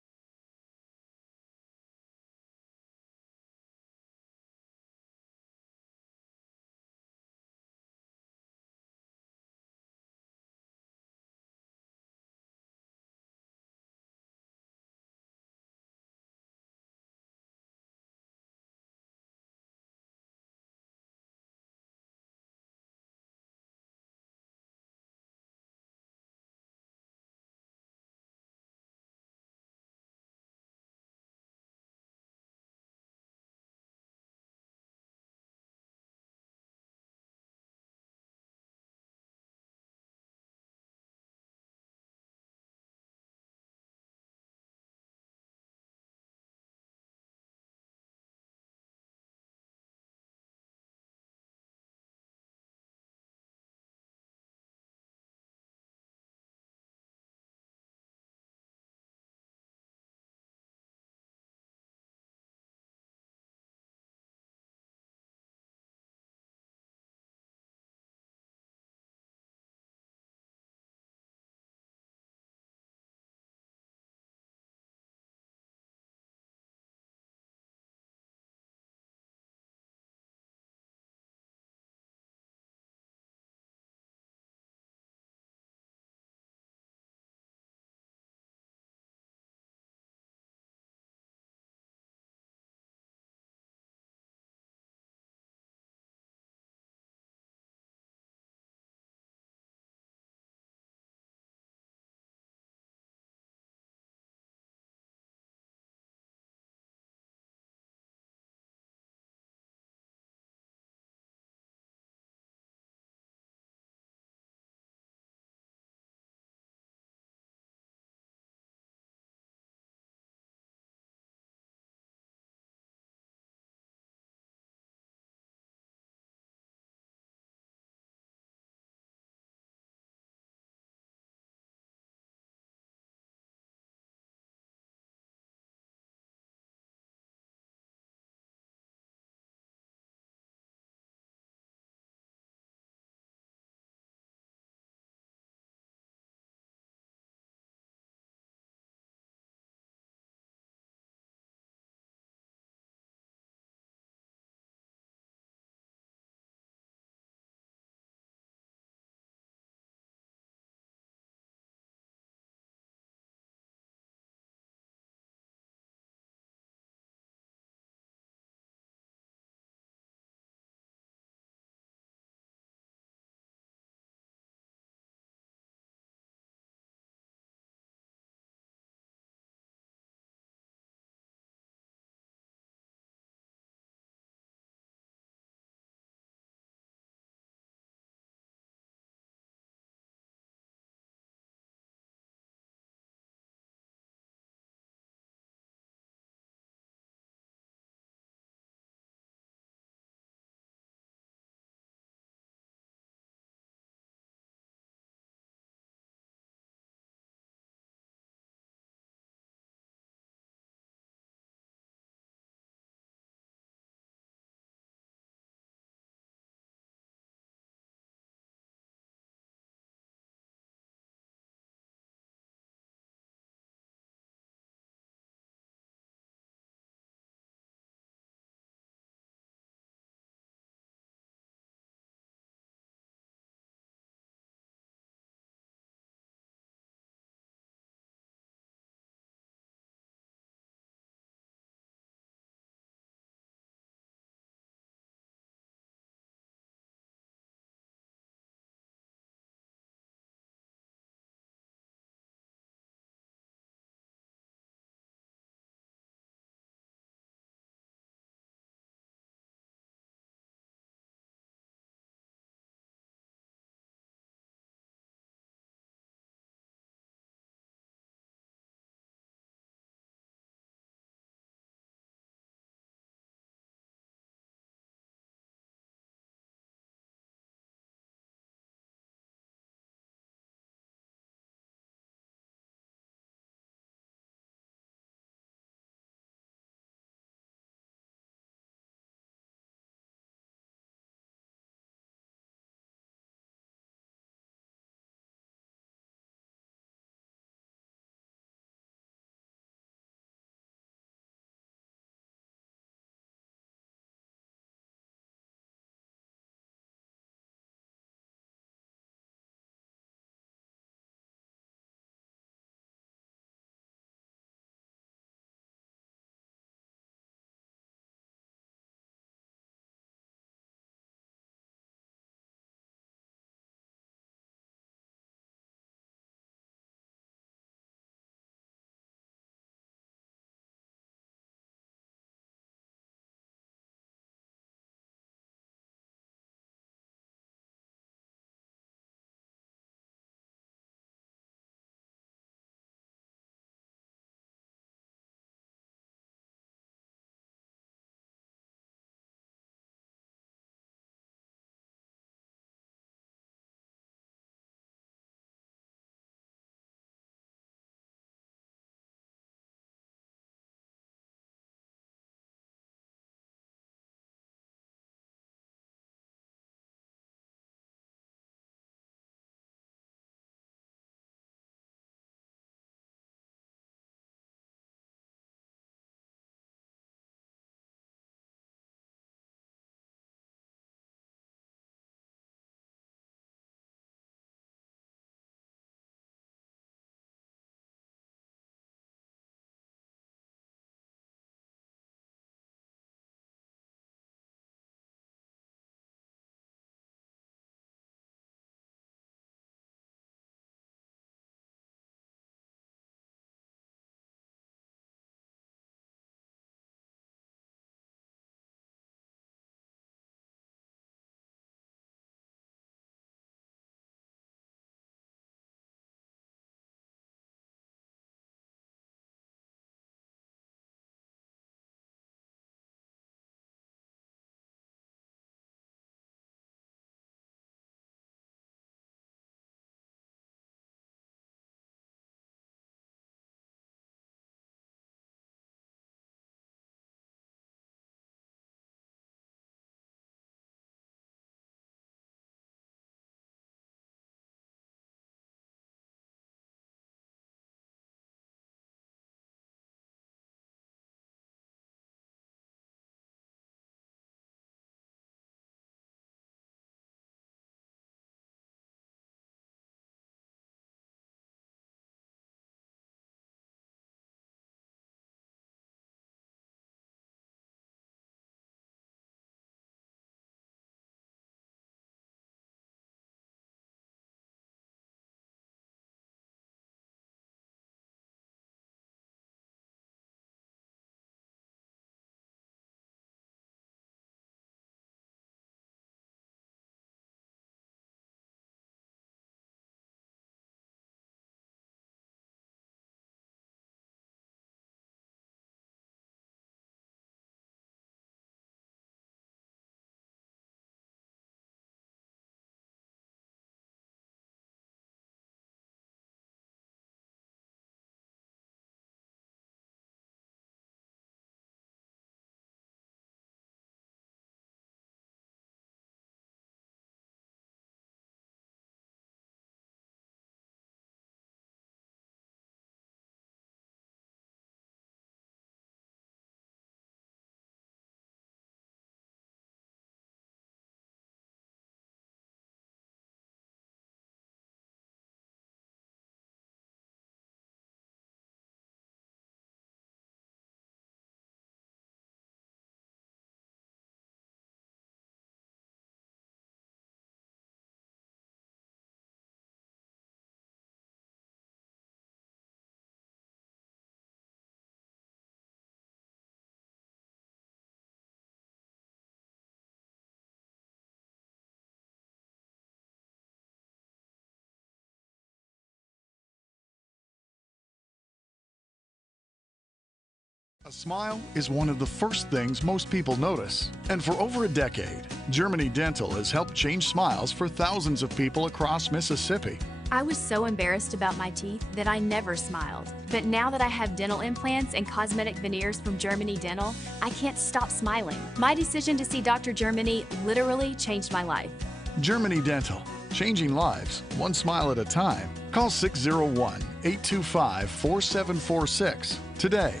A smile is one of the first things most people notice. And for over a decade, Germany Dental has helped change smiles for thousands of people across Mississippi. I was so embarrassed about my teeth that I never smiled. But now that I have dental implants and cosmetic veneers from Germany Dental, I can't stop smiling. My decision to see Dr. Germany literally changed my life. Germany Dental, changing lives, one smile at a time. Call 601-825-4746 today.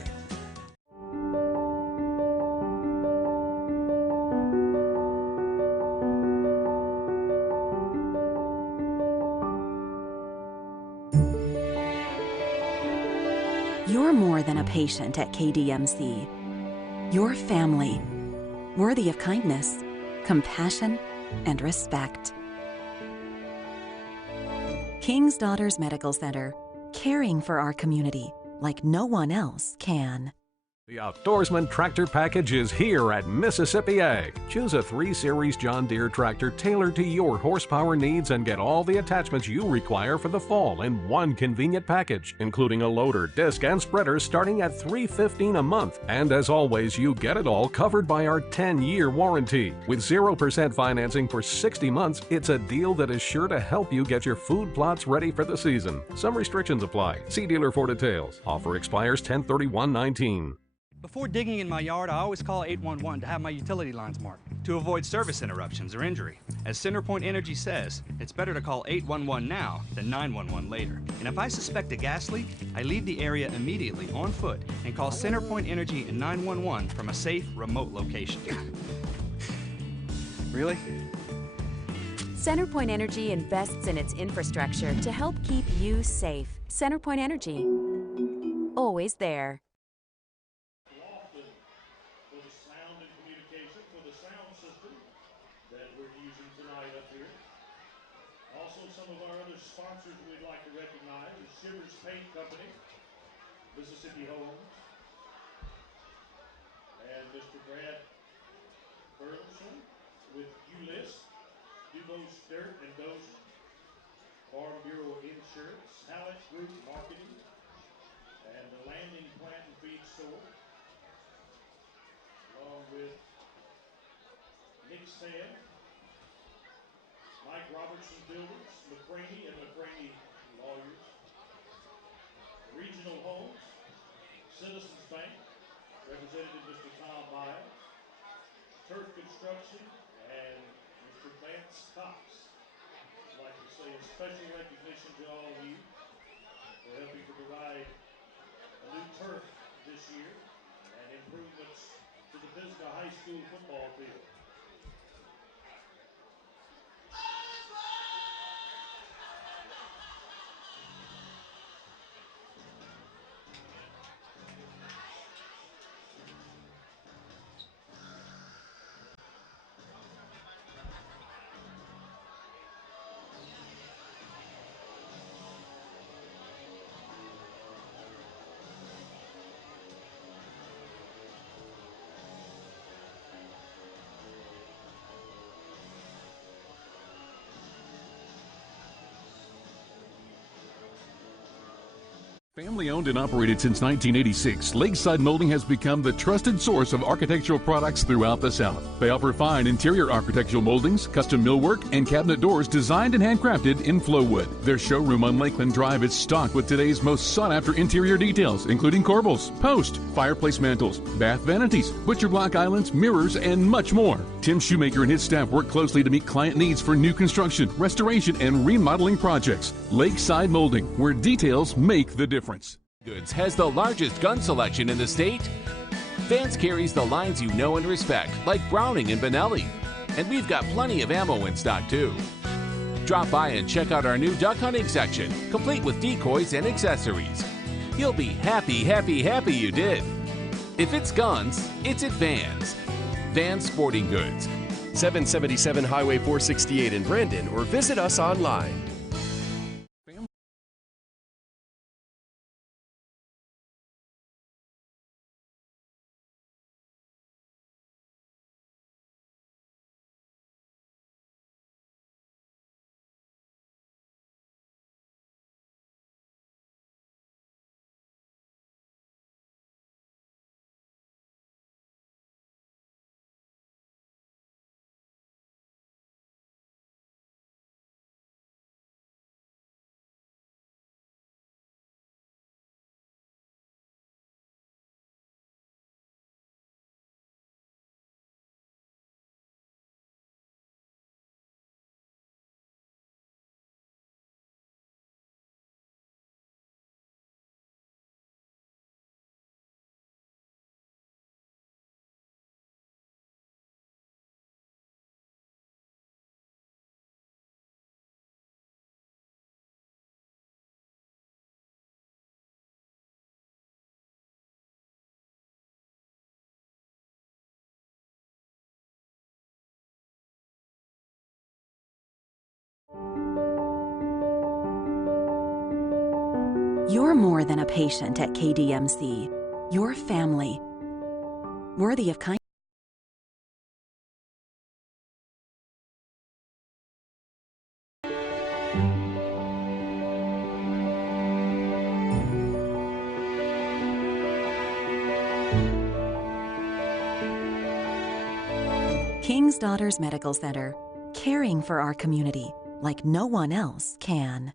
You're more than a patient at KDMC. You're family, worthy of kindness, compassion, and respect. King's Daughters Medical Center, caring for our community like no one else can. The Outdoorsman Tractor Package is here at Mississippi Ag. Choose a 3 Series John Deere tractor tailored to your horsepower needs and get all the attachments you require for the fall in one convenient package, including a loader, disc, and spreader starting at $315 a month. And as always, you get it all covered by our 10-year warranty. With 0% financing for 60 months, it's a deal that is sure to help you get your food plots ready for the season. Some restrictions apply. See dealer for details. Offer expires 10/31/19. Before digging in my yard, I always call 811 to have my utility lines marked, to avoid service interruptions or injury. As CenterPoint Energy says, it's better to call 811 now than 911 later. And if I suspect a gas leak, I leave the area immediately on foot and call CenterPoint Energy and 911 from a safe, remote location. Really? CenterPoint Energy invests in its infrastructure to help keep you safe. CenterPoint Energy, always there. For the sound and communication for the sound system that we're using tonight up here. Also, some of our other sponsors we'd like to recognize is Shivers Paint Company, Mississippi Homes, and Mr. Brad Burleson with ULIS, Dubose Dirt and Dozer, Farm Bureau Insurance, Hallett Group Marketing, and the Landing Plant and Feed Store, along with Nick Sand, Mike Robertson Builders, McCraney and McCraney Lawyers, Regional Homes, Citizens Bank, Representative Mr. Tom Miles, Turf Construction, and Mr. Vance Cox. I'd like to say a special recognition to all of you for helping to provide a new turf this year and improvements to the Pisgah High School football field. Family owned and operated since 1986, Lakeside Molding has become the trusted source of architectural products throughout the South. They offer fine interior architectural moldings, custom millwork, and cabinet doors designed and handcrafted in Flowwood. Their showroom on Lakeland Drive is stocked with today's most sought-after interior details, including corbels, post, fireplace mantles, bath vanities, butcher block islands, mirrors, and much more. Tim Shoemaker and his staff work closely to meet client needs for new construction, restoration, and remodeling projects. Lakeside Molding, where details make the difference. Goods has the largest gun selection in the state. Vance carries the lines you know and respect, like Browning and Benelli. And we've got plenty of ammo in stock too. Drop by and check out our new duck hunting section, complete with decoys and accessories. You'll be happy, happy, happy you did. If it's guns, it's at Vance. Vance Sporting Goods. 777 Highway 468 in Brandon, or visit us online. You're more than a patient at KDMC. You're family, worthy of kindness. King's Daughters Medical Center, caring for our community like no one else can.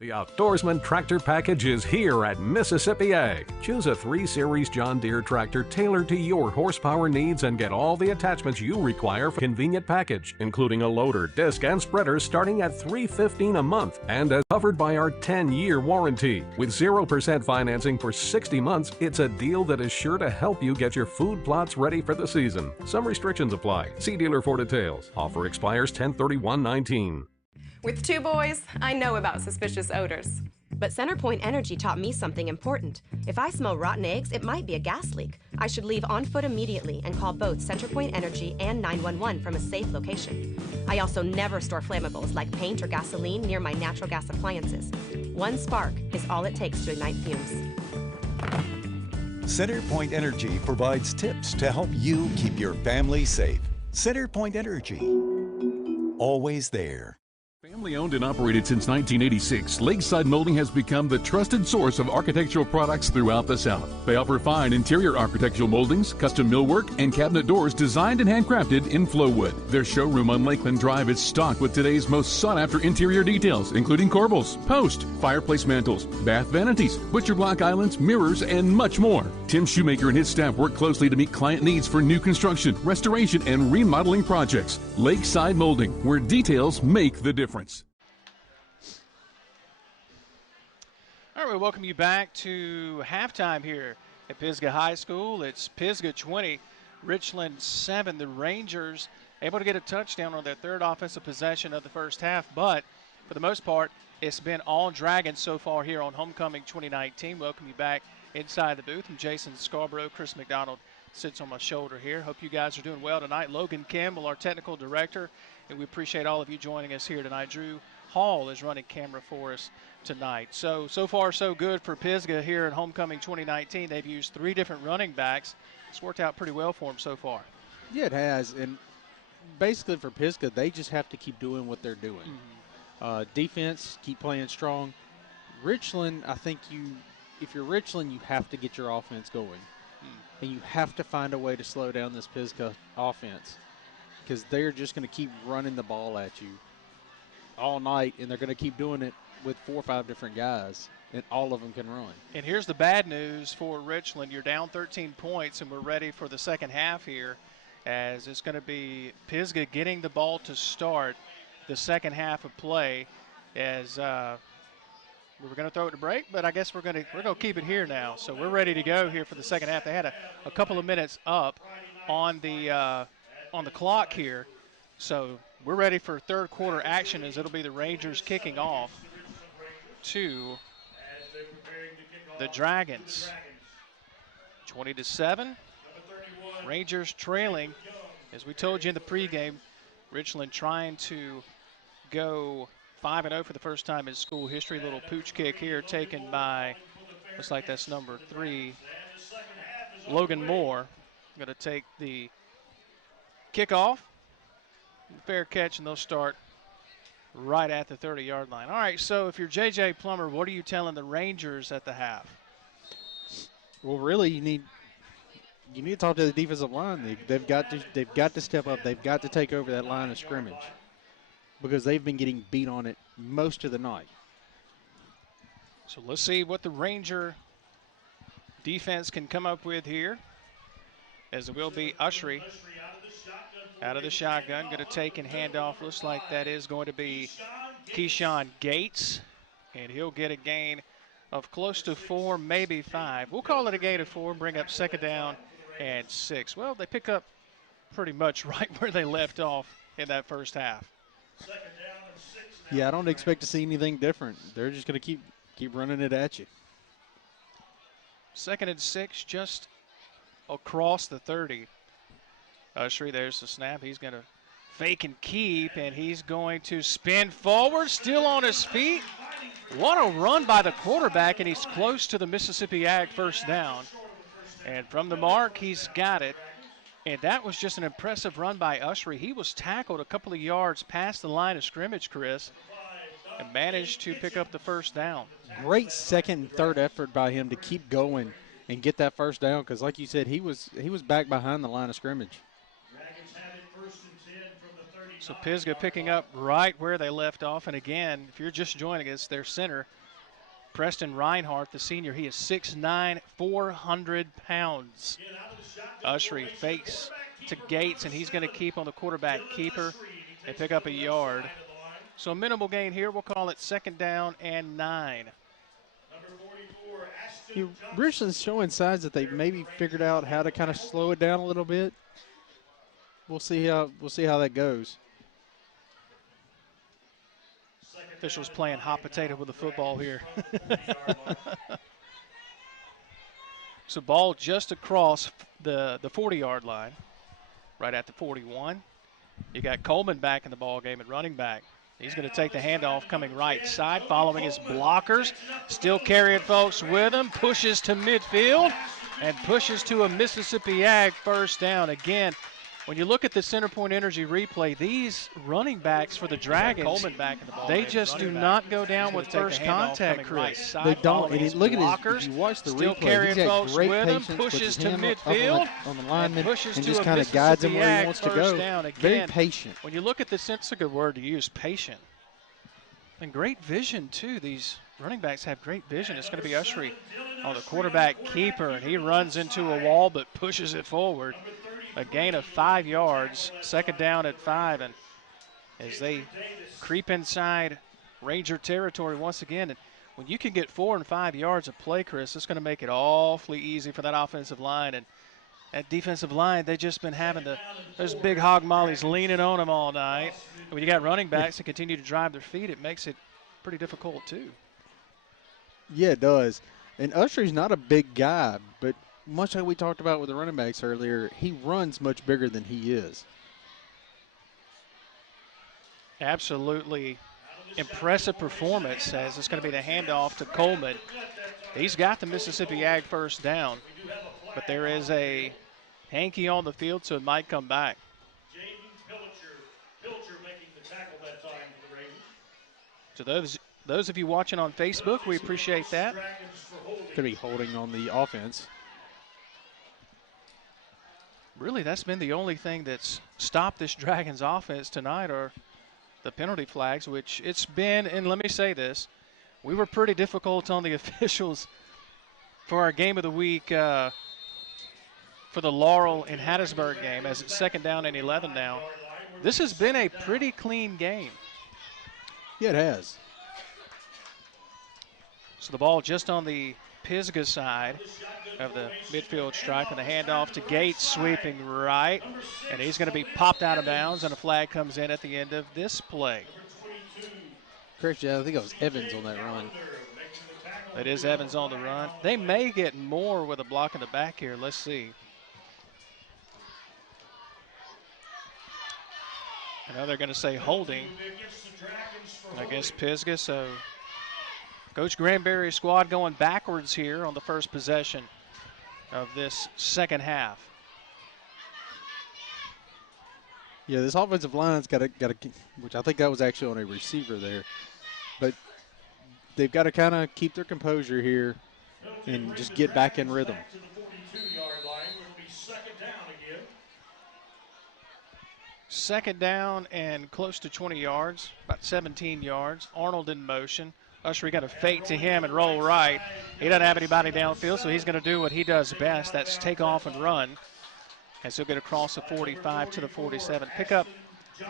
The Outdoorsman Tractor Package is here at Mississippi Ag. Choose a 3 Series John Deere tractor tailored to your horsepower needs and get all the attachments you require for a convenient package, including a loader, disc, and spreader starting at $315 a month and as covered by our 10-year warranty. With 0% financing for 60 months, it's a deal that is sure to help you get your food plots ready for the season. Some restrictions apply. See dealer for details. Offer expires 10/31/19. With 2 boys, I know about suspicious odors. But CenterPoint Energy taught me something important. If I smell rotten eggs, it might be a gas leak. I should leave on foot immediately and call both CenterPoint Energy and 911 from a safe location. I also never store flammables like paint or gasoline near my natural gas appliances. 1 spark is all it takes to ignite fumes. CenterPoint Energy provides tips to help you keep your family safe. CenterPoint Energy, always there. Family owned and operated since 1986, Lakeside Molding has become the trusted source of architectural products throughout the South. They offer fine interior architectural moldings, custom millwork, and cabinet doors designed and handcrafted in Flowwood. Their showroom on Lakeland Drive is stocked with today's most sought-after interior details, including corbels, post, fireplace mantles, bath vanities, butcher block islands, mirrors, and much more. Tim Shoemaker and his staff work closely to meet client needs for new construction, restoration, and remodeling projects. Lakeside Molding, where details make the difference. All right, we welcome you back to halftime here at Pisgah High School. It's Pisgah 20, Richland 7. The Rangers able to get a touchdown on their 3rd offensive possession of the first half, but for the most part, it's been all Dragons so far here on Homecoming 2019. Welcome you back inside the booth. I'm Jason Scarborough. Chris McDonald sits on my shoulder here. Hope you guys are doing well tonight. Logan Campbell, our technical director, and we appreciate all of you joining us here tonight. Drew Hall is running camera for us tonight. So far so good for Pisgah here at Homecoming 2019. They've used 3 different running backs. It's worked out pretty well for them so far. Yeah, it has. And basically for Pisgah, they just have to keep doing what they're doing. Defense, keep playing strong. Richland, I think if you're Richland, you have to get your offense going. And you have to find a way to slow down this Pisgah offense because they're just going to keep running the ball at you all night, and they're going to keep doing it with 4 or 5 different guys, and all of them can run. And here's the bad news for Richland. You're down 13 points, and we're ready for the second half here, as it's going to be Pisgah getting the ball to start the second half of play. As we were going to throw it to break, but I guess we're going to keep it here now. So we're ready to go here for the second half. They had a couple of minutes up on the clock here, so we're ready for 3rd quarter action, as it'll be the Rangers kicking off to the Dragons. 20-7. Rangers trailing. As we told you in the pregame, Richland trying to go 5-0 for the first time in school history. Little pooch kick here taken by, looks like that's number 3, Logan Moore. Going to take the kickoff. Fair catch, and they'll start right at the 30-yard line. All right, so if you're J.J. Plummer, what are you telling the Rangers at the half? Well, really, you need to talk to the defensive line. They've got to step up. They've got to take over that line of scrimmage because they've been getting beat on it most of the night. So let's see what the Ranger defense can come up with here, as it will be Ushery out of the shotgun. Going to take and hand off. Looks like that is going to be Keyshawn Gates, and he'll get a gain of close to 4, maybe 5. We'll call it a gain of 4, bring up 2nd down and 6. Well, they pick up pretty much right where they left off in that first half. Yeah, I don't expect to see anything different. They're just going to keep running it at you. 2nd and 6, just across the 30. Ushery, there's the snap. He's going to fake and keep, and he's going to spin forward, still on his feet. What a run by the quarterback, and he's close to the Mississippi Ag first down. And from the mark, he's got it. And that was just an impressive run by Ushery. He was tackled a couple of yards past the line of scrimmage, Chris, and managed to pick up the first down. Great second and third effort by him to keep going and get that first down, because like you said, he was back behind the line of scrimmage. So Pisgah picking up right where they left off. And again, if you're just joining us, their center, Preston Reinhardt, the senior, he is 6'9", 400 pounds. Ushery fakes to Gates, and he's going to keep on the quarterback keeper and pick up a yard. So a minimal gain here. We'll call it 2nd down and 9. Richland's showing signs that they've maybe figured out how to kind of slow it down a little bit. We'll see how that goes. Officials playing hot potato with the football here. So ball just across the 40-yard line, right at the 41. You got Coleman back in the ball game at running back. He's going to take the handoff coming right side, following his blockers. Still carrying folks with him. Pushes to midfield and pushes to a Mississippi Ag first down. Again, when you look at the Center Point Energy replay, these running backs for the Dragons, Coleman back in the ball, they just do not go down with first contact, Chris. They don't. And look at his, if you watch the replay, he's got great patience, pushes to midfield on the lineman, and just kind of guides him where he wants to go. Very patient. When you look at this, it's a good word to use, patient. And great vision, too. These running backs have great vision. It's going to be Ushery on the quarterback keeper, and he runs into a wall but pushes it forward. A gain of 5 yards, 2nd down at 5, and as they creep inside Ranger territory once again, and when you can get 4 and 5 yards of play, Chris, it's going to make it awfully easy for that offensive line. And that defensive line, they've just been having those big hog mollies leaning on them all night. And when you got running backs that continue to drive their feet, it makes it pretty difficult too. Yeah, it does. And Ushery's not a big guy, but much like we talked about with the running backs earlier, he runs much bigger than he is. Absolutely impressive performance, as it's going to be the handoff to Coleman. He's got the Mississippi Ag first down, but there is a hanky on the field, so it might come back. So those of you watching on Facebook, we appreciate that. Could be holding on the offense. Really, that's been the only thing that's stopped this Dragons offense tonight are the penalty flags, which it's been, and let me say this, we were pretty difficult on the officials for our game of the week for the Laurel and Hattiesburg game, as it's 2nd down and 11 now. This has been a pretty clean game. Yeah, it has. So the ball just on the Pisgah side of the midfield stripe, and the handoff to Gates, sweeping right, and he's going to be popped out of bounds, and a flag comes in at the end of this play. Correct, yeah, I think it was Evans on that run. It is Evans on the run. They may get more with a block in the back here. Let's see. And now they're going to say holding against Pisgah. So Coach Granberry's squad going backwards here on the first possession of this second half. Yeah, this offensive line's got to, which I think that was actually on a receiver there, but they've got to kind of keep their composure here and just get back in rhythm. Second down and close to 20 yards, about 17 yards. Arnold in motion. Ushery got a fake to him and roll right. He doesn't have anybody downfield, so he's going to do what he does best. That's take off and run. As he'll get across the 45 to the 47. Pick up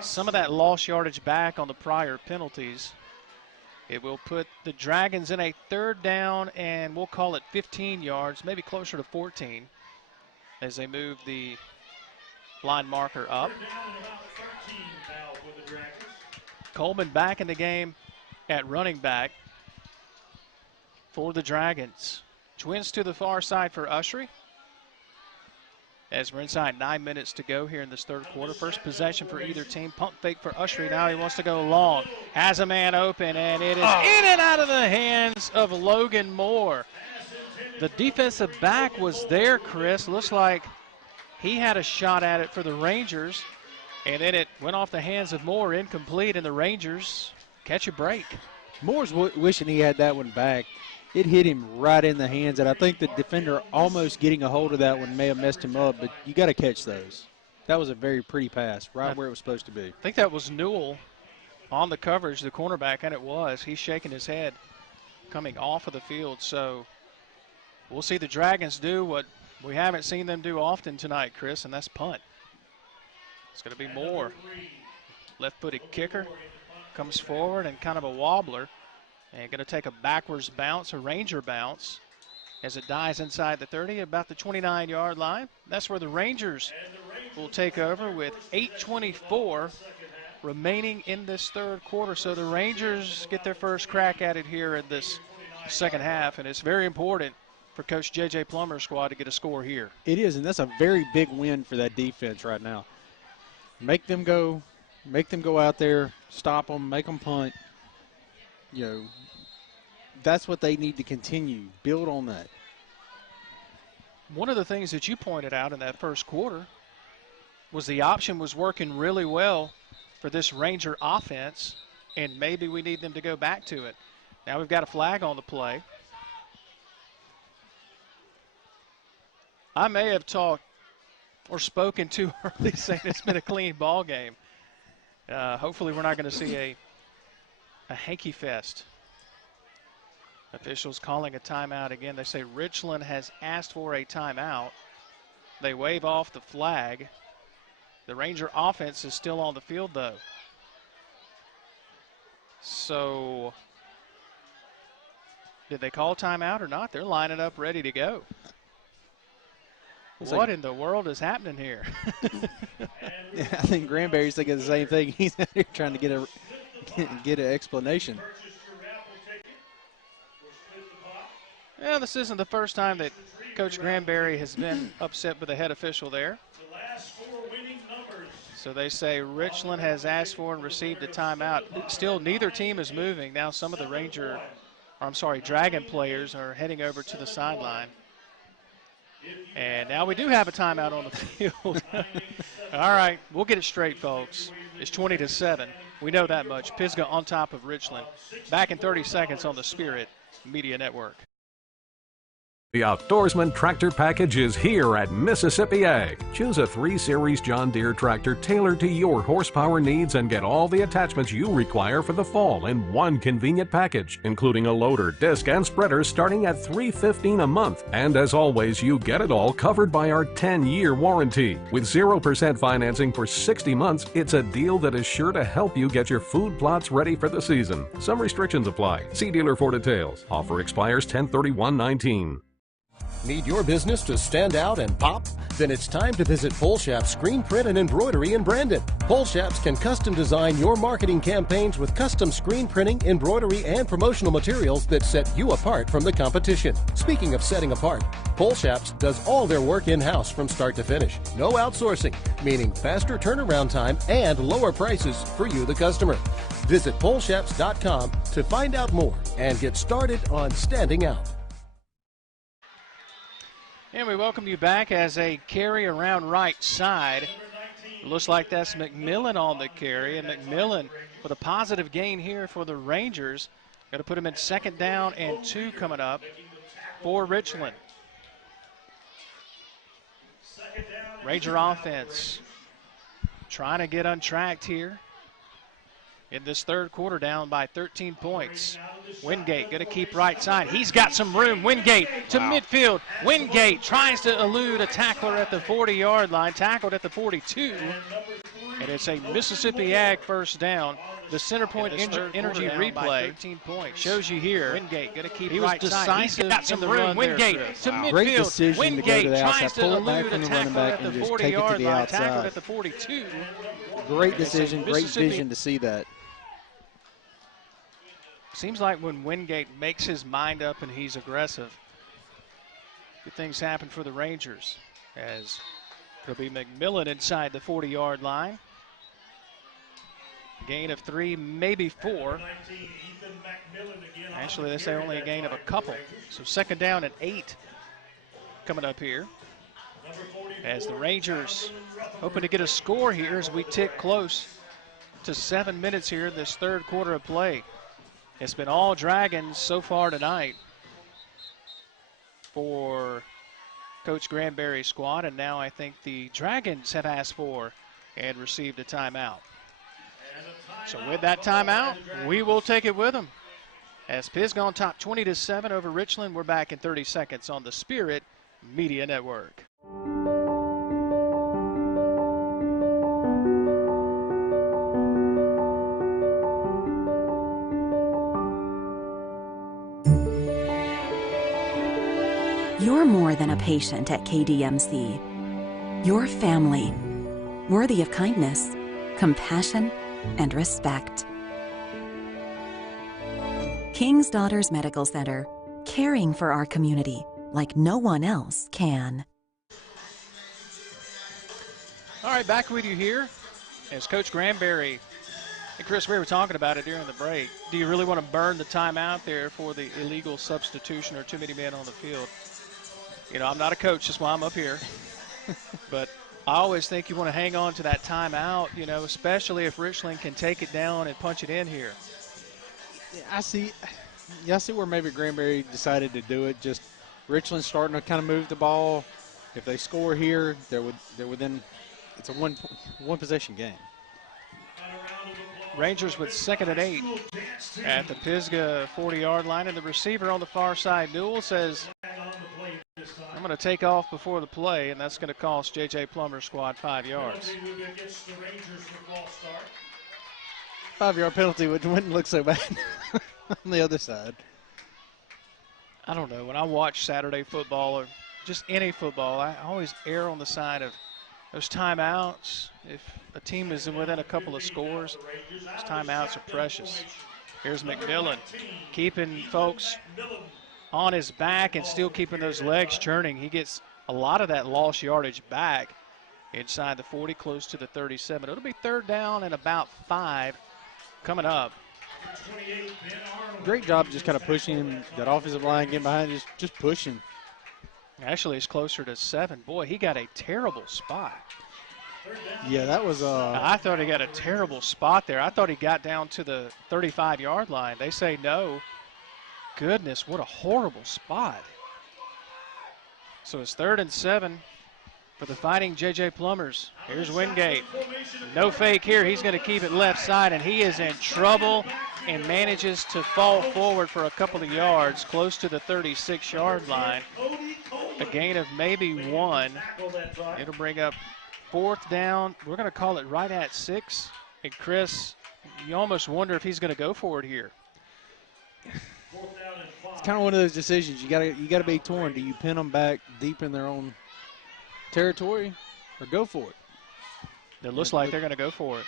some of that lost yardage back on the prior penalties. It will put the Dragons in a 3rd down, and we'll call it 15 yards, maybe closer to 14, as they move the line marker up. Coleman back in the game at running back for the Dragons. Twins to the far side for Ushery. as we're inside 9 minutes to go here in this third quarter. First possession for either team. Pump fake for Ushery. Now he wants to go long. Has a man open, and it is in and out of the hands of Logan Moore. The defensive back was there, Chris. Looks like he had a shot at it for the Rangers, and then it went off the hands of Moore, incomplete, and the Rangers catch a break. Moore's wishing he had that one back. It hit him right in the hands, and I think the defender almost getting a hold of that one may have messed him up, but you got to catch those. That was a very pretty pass, right where it was supposed to be. I think that was Newell on the coverage, the cornerback, and it was. He's shaking his head coming off of the field, so we'll see the Dragons do what we haven't seen them do often tonight, Chris, and that's punt. It's going to be Moore. Left-footed kicker comes forward and kind of a wobbler. And going to take a backwards bounce, a Ranger bounce, as it dies inside the 30, about the 29-yard line. That's where the Rangers will take over with 8:24 remaining in this third quarter. So the Rangers get their first crack at it here in this second half, and it's very important for Coach J.J. Plummer's squad to get a score here. It is, and that's a very big win for that defense right now. Make them go out there, stop them, make them punt. You know, that's what they need to continue. Build on that. One of the things that you pointed out in that first quarter was the option was working really well for this Ranger offense, and maybe we need them to go back to it. Now we've got a flag on the play. I may have talked or spoken too early saying it's been a clean ball game. Hopefully we're not going to see a hanky fest. Officials calling a timeout again. They say Richland has asked for a timeout. They wave off the flag. The Ranger offense is still on the field, though. So, did they call timeout or not? They're lining up ready to go. What in the world is happening here? Yeah, I think Granberry's thinking the same thing. He's out here trying to get an explanation. Well, this isn't the first time that Coach Granberry has been upset with the head official there. So they say Richland has asked for and received a timeout. Still, neither team is moving. Now some of the Dragon players are heading over to the sideline. And now we do have a timeout on the field. All right, we'll get it straight, folks. It's 20-7. We know that much. Pisgah on top of Richland. Back in 30 seconds on the Spirit Media Network. The Outdoorsman Tractor Package is here at Mississippi Ag. Choose a 3 Series John Deere tractor tailored to your horsepower needs and get all the attachments you require for the fall in one convenient package, including a loader, disc, and spreader starting at $315 a month. And as always, you get it all covered by our 10-year warranty. With 0% financing for 60 months, it's a deal that is sure to help you get your food plots ready for the season. Some restrictions apply. See dealer for details. Offer expires 10/31/19. Need your business to stand out and pop? Then it's time to visit Polshap's Screen Print and Embroidery in Brandon. Polshaps can custom design your marketing campaigns with custom screen printing, embroidery, and promotional materials that set you apart from the competition. Speaking of setting apart, Polshaps does all their work in-house from start to finish. No outsourcing, meaning faster turnaround time and lower prices for you, the customer. Visit Polshaps.com to find out more and get started on standing out. And we welcome you back as a carry around right side. It looks like that's McMillan on the carry, and McMillan with a positive gain here for the Rangers. Got to put him in 2nd down and 2 coming up for Richland. Ranger offense trying to get untracked here in this third quarter, down by 13 points. Wingate going to keep right side. He's got some room. Wingate to midfield. Wingate tries to elude a tackler at the 40-yard line, tackled at the 42. And it's a Mississippi Ag first down. The center point energy replay 13 points shows you here. Wingate going to keep right side. He's got some room. Wingate to midfield. Great decision Wingate to go to the outside. tries to Pull it back elude from a the running tackler back at the and just take it to 40-yard the line, outside. tackled at the 42. Great decision, great vision to see that. Seems like when Wingate makes his mind up and he's aggressive, good things happen for the Rangers as It'll be McMillan inside the 40-yard line. Gain of 3, maybe 4. Actually, they say only a gain of a couple. So second down and 8 coming up here. As the Rangers hoping to get a score here as we tick close to 7 minutes here in this third quarter of play. It's been all Dragons so far tonight for Coach Granberry's squad, and now I think the Dragons have asked for and received a timeout. So with that timeout, we will take it with them. As Pisgah on top 20-7 over Richland, we're back in 30 seconds on the Spirit Media Network. You're more than a patient at KDMC. You're family, worthy of kindness, compassion, and respect. King's Daughters Medical Center, caring for our community like no one else can. All right, back with you here as Coach Granberry and Chris, we were talking about it during the break. Do you really want to burn the timeout there for the illegal substitution or too many men on the field? You know, I'm not a coach, that's why I'm up here. But I always think you want to hang on to that timeout, you know, especially if Richland can take it down and punch it in here. Yeah, I see where maybe Granberry decided to do it. Just Richland starting to kind of move the ball. If they score here, they're within. It's a one possession game. Rangers with 2nd and 8 at the Pisgah 40-yard line, and the receiver on the far side, Newell, says, I'm going to take off before the play, and that's going to cost J.J. Plummer's squad 5 yards. 5-yard penalty wouldn't look so bad on the other side. I don't know. When I watch Saturday football or just any football, I always err on the side of those timeouts. If a team is within a couple of scores, those timeouts are precious. Here's McMillan keeping folks on his back and still keeping those legs churning. He gets a lot of that lost yardage back inside the 40, close to the 37. It'll be 3rd down and about 5 coming up. Great job just kind of pushing that offensive line, getting behind, just pushing. Actually, it's closer to 7. Boy, he got a terrible spot. Yeah, that was I thought he got a terrible spot there. I thought he got down to the 35-yard line. They say no. Goodness, what a horrible spot. So it's 3rd and 7 for the Fighting J.J. Plumbers. Here's Wingate. No fake here. He's going to keep it left side, and he is in trouble and manages to fall forward for a couple of yards close to the 36-yard line. A gain of maybe 1. It'll bring up 4th down. We're going to call it right at 6. And Chris, you almost wonder if he's going to go for it here. It's kind of one of those decisions. You got to be torn. Do you pin them back deep in their own territory or go for it? It looks like they're going to go for it.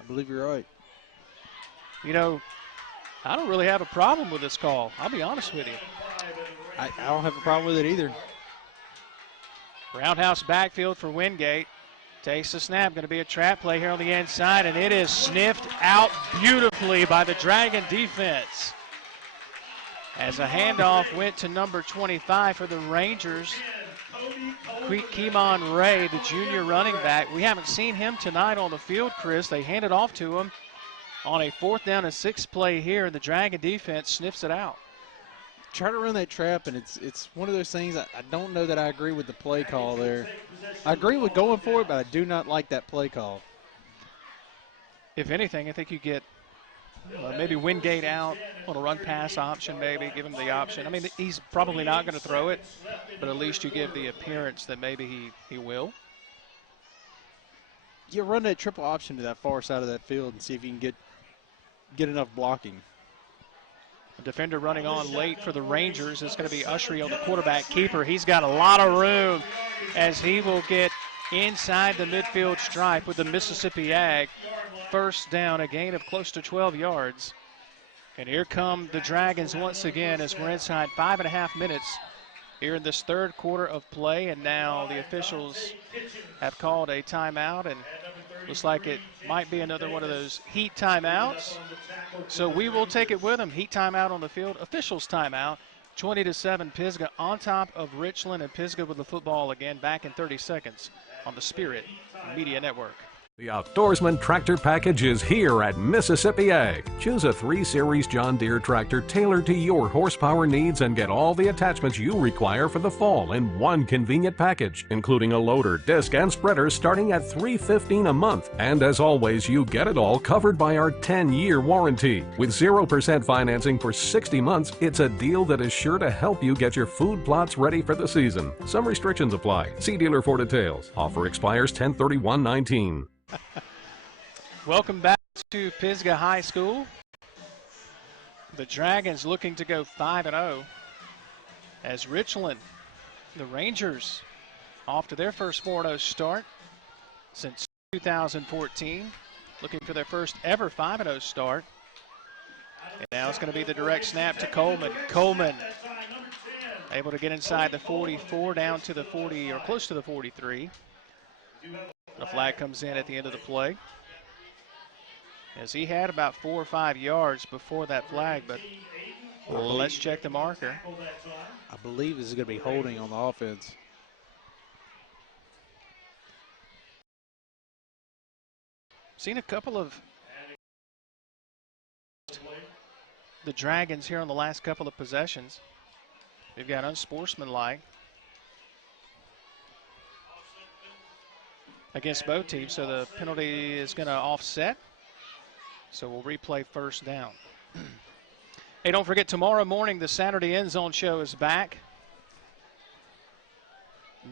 I believe you're right. You know, I don't really have a problem with this call. I'll be honest with you. I don't have a problem with it either. Roundhouse backfield for Wingate. Takes the snap. Going to be a trap play here on the inside, and it is sniffed out beautifully by the Dragon defense. As a handoff went to number 25 for the Rangers, Keemon Ray, the junior running back. We haven't seen him tonight on the field, Chris. They hand it off to him on a 4th down and 6 play here, and the Dragon defense sniffs it out. Try to run that trap, and it's one of those things. I don't know that I agree with the play call there. I agree with going for it, but I do not like that play call. If anything, I think you get maybe Wingate out on a run-pass option, maybe give him the option. I mean, he's probably not going to throw it, but at least you give the appearance that maybe he will. You run that triple option to that far side of that field and see if you can get enough blocking. A defender running on late for the Rangers is going to be Ushery on the quarterback keeper. He's got a lot of room as he will get inside the midfield stripe with the Mississippi Ag. 1st down, a gain of close to 12 yards. And here come the Dragons once again as we're inside 5.5 minutes here in this third quarter of play, and now the officials have called a timeout, and looks like it might be another one of those heat timeouts. So we will take it with them. Heat timeout on the field, officials timeout. 20-7 Pisgah on top of Richland, and Pisgah with the football again back in 30 seconds on the Spirit Media Network. The Outdoorsman Tractor Package is here at Mississippi Ag. Choose a 3 Series John Deere tractor tailored to your horsepower needs and get all the attachments you require for the fall in one convenient package, including a loader, disc, and spreader starting at $315 a month. And as always, you get it all covered by our 10-year warranty. With 0% financing for 60 months, it's a deal that is sure to help you get your food plots ready for the season. Some restrictions apply. See dealer for details. Offer expires 10/31/19. Welcome back to Pisgah High School. The Dragons looking to go 5-0 as Richland, the Rangers, off to their first 4-0 start since 2014, looking for their first ever 5-0 start. And now it's going to be the direct snap to Coleman. Coleman able to get inside the 44 down to the 40 or close to the 43. The flag comes in at the end of the play, as he had about 4 or 5 yards before that flag, but let's check the marker. I believe this is going to be holding on the offense. Seen a couple of the Dragons here on the last couple of possessions. They've got unsportsmanlike against both teams, so the penalty is going to offset. So we'll replay first down. Hey, don't forget, tomorrow morning the Saturday End Zone show is back.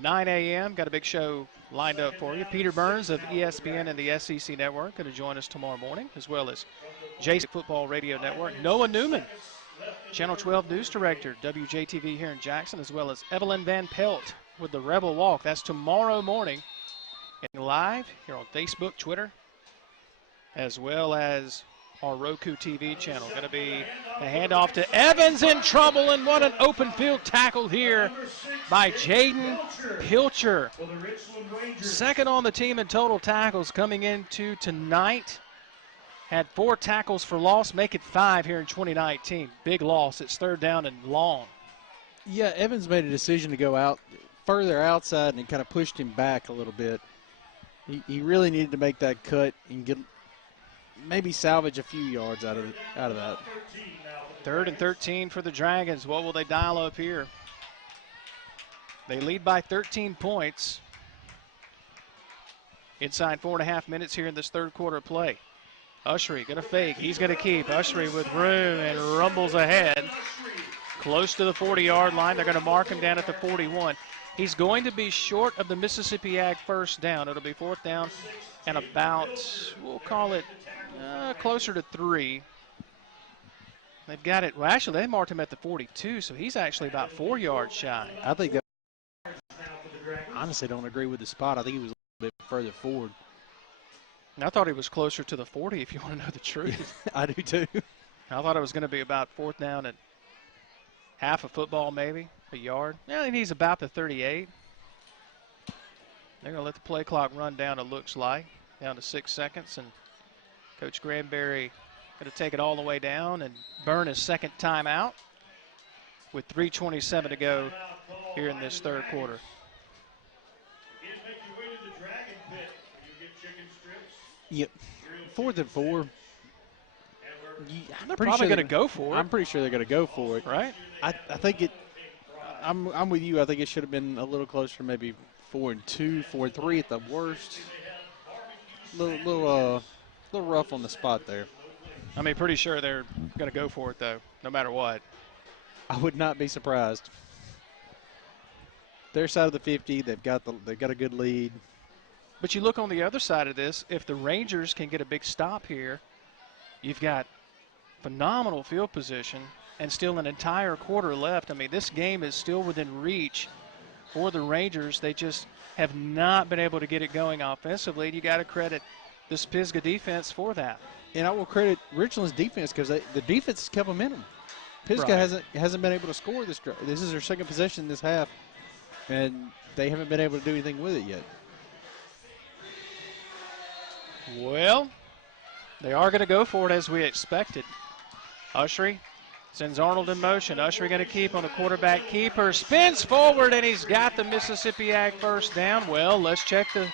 9 a.m. Got a big show lined up for you. Peter Burns of ESPN and the SEC Network going to join us tomorrow morning, as well as JC Football Radio Network. Noah Newman, Channel 12 News Director, WJTV here in Jackson, as well as Evelyn Van Pelt with the Rebel Walk. That's tomorrow morning. And live here on Facebook, Twitter, as well as our Roku TV channel. Going to be a handoff to Evans in trouble, and what an open field tackle here by Jaden Pilcher. Second on the team in total tackles coming into tonight. Had 4 tackles for loss, make it 5 here in 2019. Big loss. It's third down and long. Yeah, Evans made a decision to go out further outside, and he kind of pushed him back a little bit. He really needed to make that cut and get maybe salvage a few yards out of that. 3rd and 13 for the Dragons. What will they dial up here? They lead by 13 points. Inside 4.5 minutes here in this third quarter play. Ushery going to fake. He's going to keep. Ushery with room and rumbles ahead. Close to the 40-yard line. They're going to mark him down at the 41. He's going to be short of the Mississippi Ag first down. It'll be 4th down and about, we'll call it closer to 3. They've got it. Well, actually, they marked him at the 42, so he's actually about 4 yards shy. I think that, honestly, don't agree with the spot. I think he was a little bit further forward. And I thought he was closer to the 40, if you want to know the truth. I do too. I thought it was going to be about 4th down and half a football, maybe a yard. Yeah, and he's about the 38. They're going to let the play clock run down, it looks like, down to 6 seconds. And Coach Granberry going to take it all the way down and burn his second timeout with 3:27 to go here in this third quarter. Yep, 4th and 4. They're probably going to go for it. I'm pretty sure they're going to go for it. Right? I think it. I'm with you. I think it should have been a little closer, maybe 4 and 2, 4 and 3 at the worst. Little rough on the spot there. I mean, pretty sure they're going to go for it though, no matter what. I would not be surprised. Their side of the 50, they've got a good lead. But you look on the other side of this, if the Rangers can get a big stop here, you've got phenomenal field position and still an entire quarter left. I mean, this game is still within reach for the Rangers. They just have not been able to get it going offensively. You got to credit this Pisgah defense for that. And I will credit Richland's defense because the defense has kept them in them. Pisgah hasn't been able to score this. This is their second possession this half, and they haven't been able to do anything with it yet. Well, they are going to go for it as we expected. Ushery sends Arnold in motion. Ushery going to keep on the quarterback keeper. Spins forward, and he's got the Mississippi Ag first down. Well, let's check the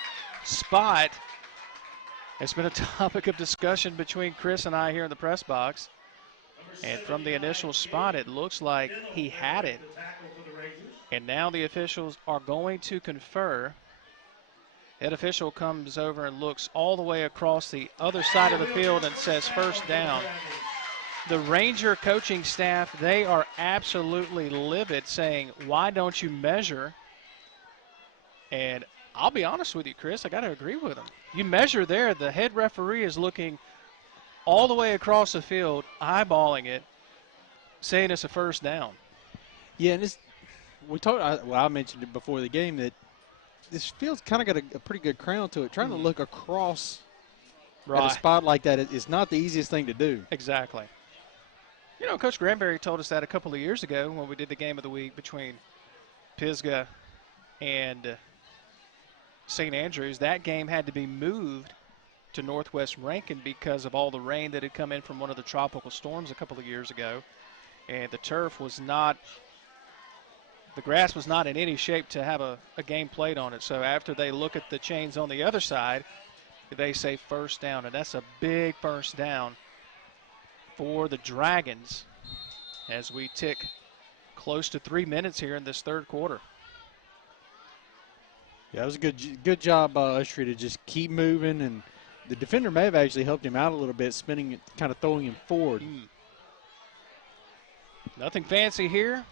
spot. It's been a topic of discussion between Chris and I here in the press box. And from the initial spot, it looks like he had it. And now the officials are going to confer. Head official comes over and looks all the way across the other side of the field and says first down. The Ranger coaching staff, they are absolutely livid, saying, why don't you measure? And I'll be honest with you, Chris, I got to agree with him. You measure there, the head referee is looking all the way across the field, eyeballing it, saying it's a first down. Yeah, and I mentioned it before the game that this field's kind of got a pretty good crown to it. Trying to look across at a spot like that is not the easiest thing to do. Exactly. You know, Coach Granberry told us that a couple of years ago when we did the game of the week between Pisgah and St. Andrews. That game had to be moved to Northwest Rankin because of all the rain that had come in from one of the tropical storms a couple of years ago. And the turf was not, the grass was not in any shape to have a game played on it. So after they look at the chains on the other side, they say first down. And that's a big first down for the Dragons as we tick close to 3 minutes here in this third quarter. Yeah, it was a good job by Ushery to just keep moving, and the defender may have actually helped him out a little bit, spinning it, kind of throwing him forward. Nothing fancy here.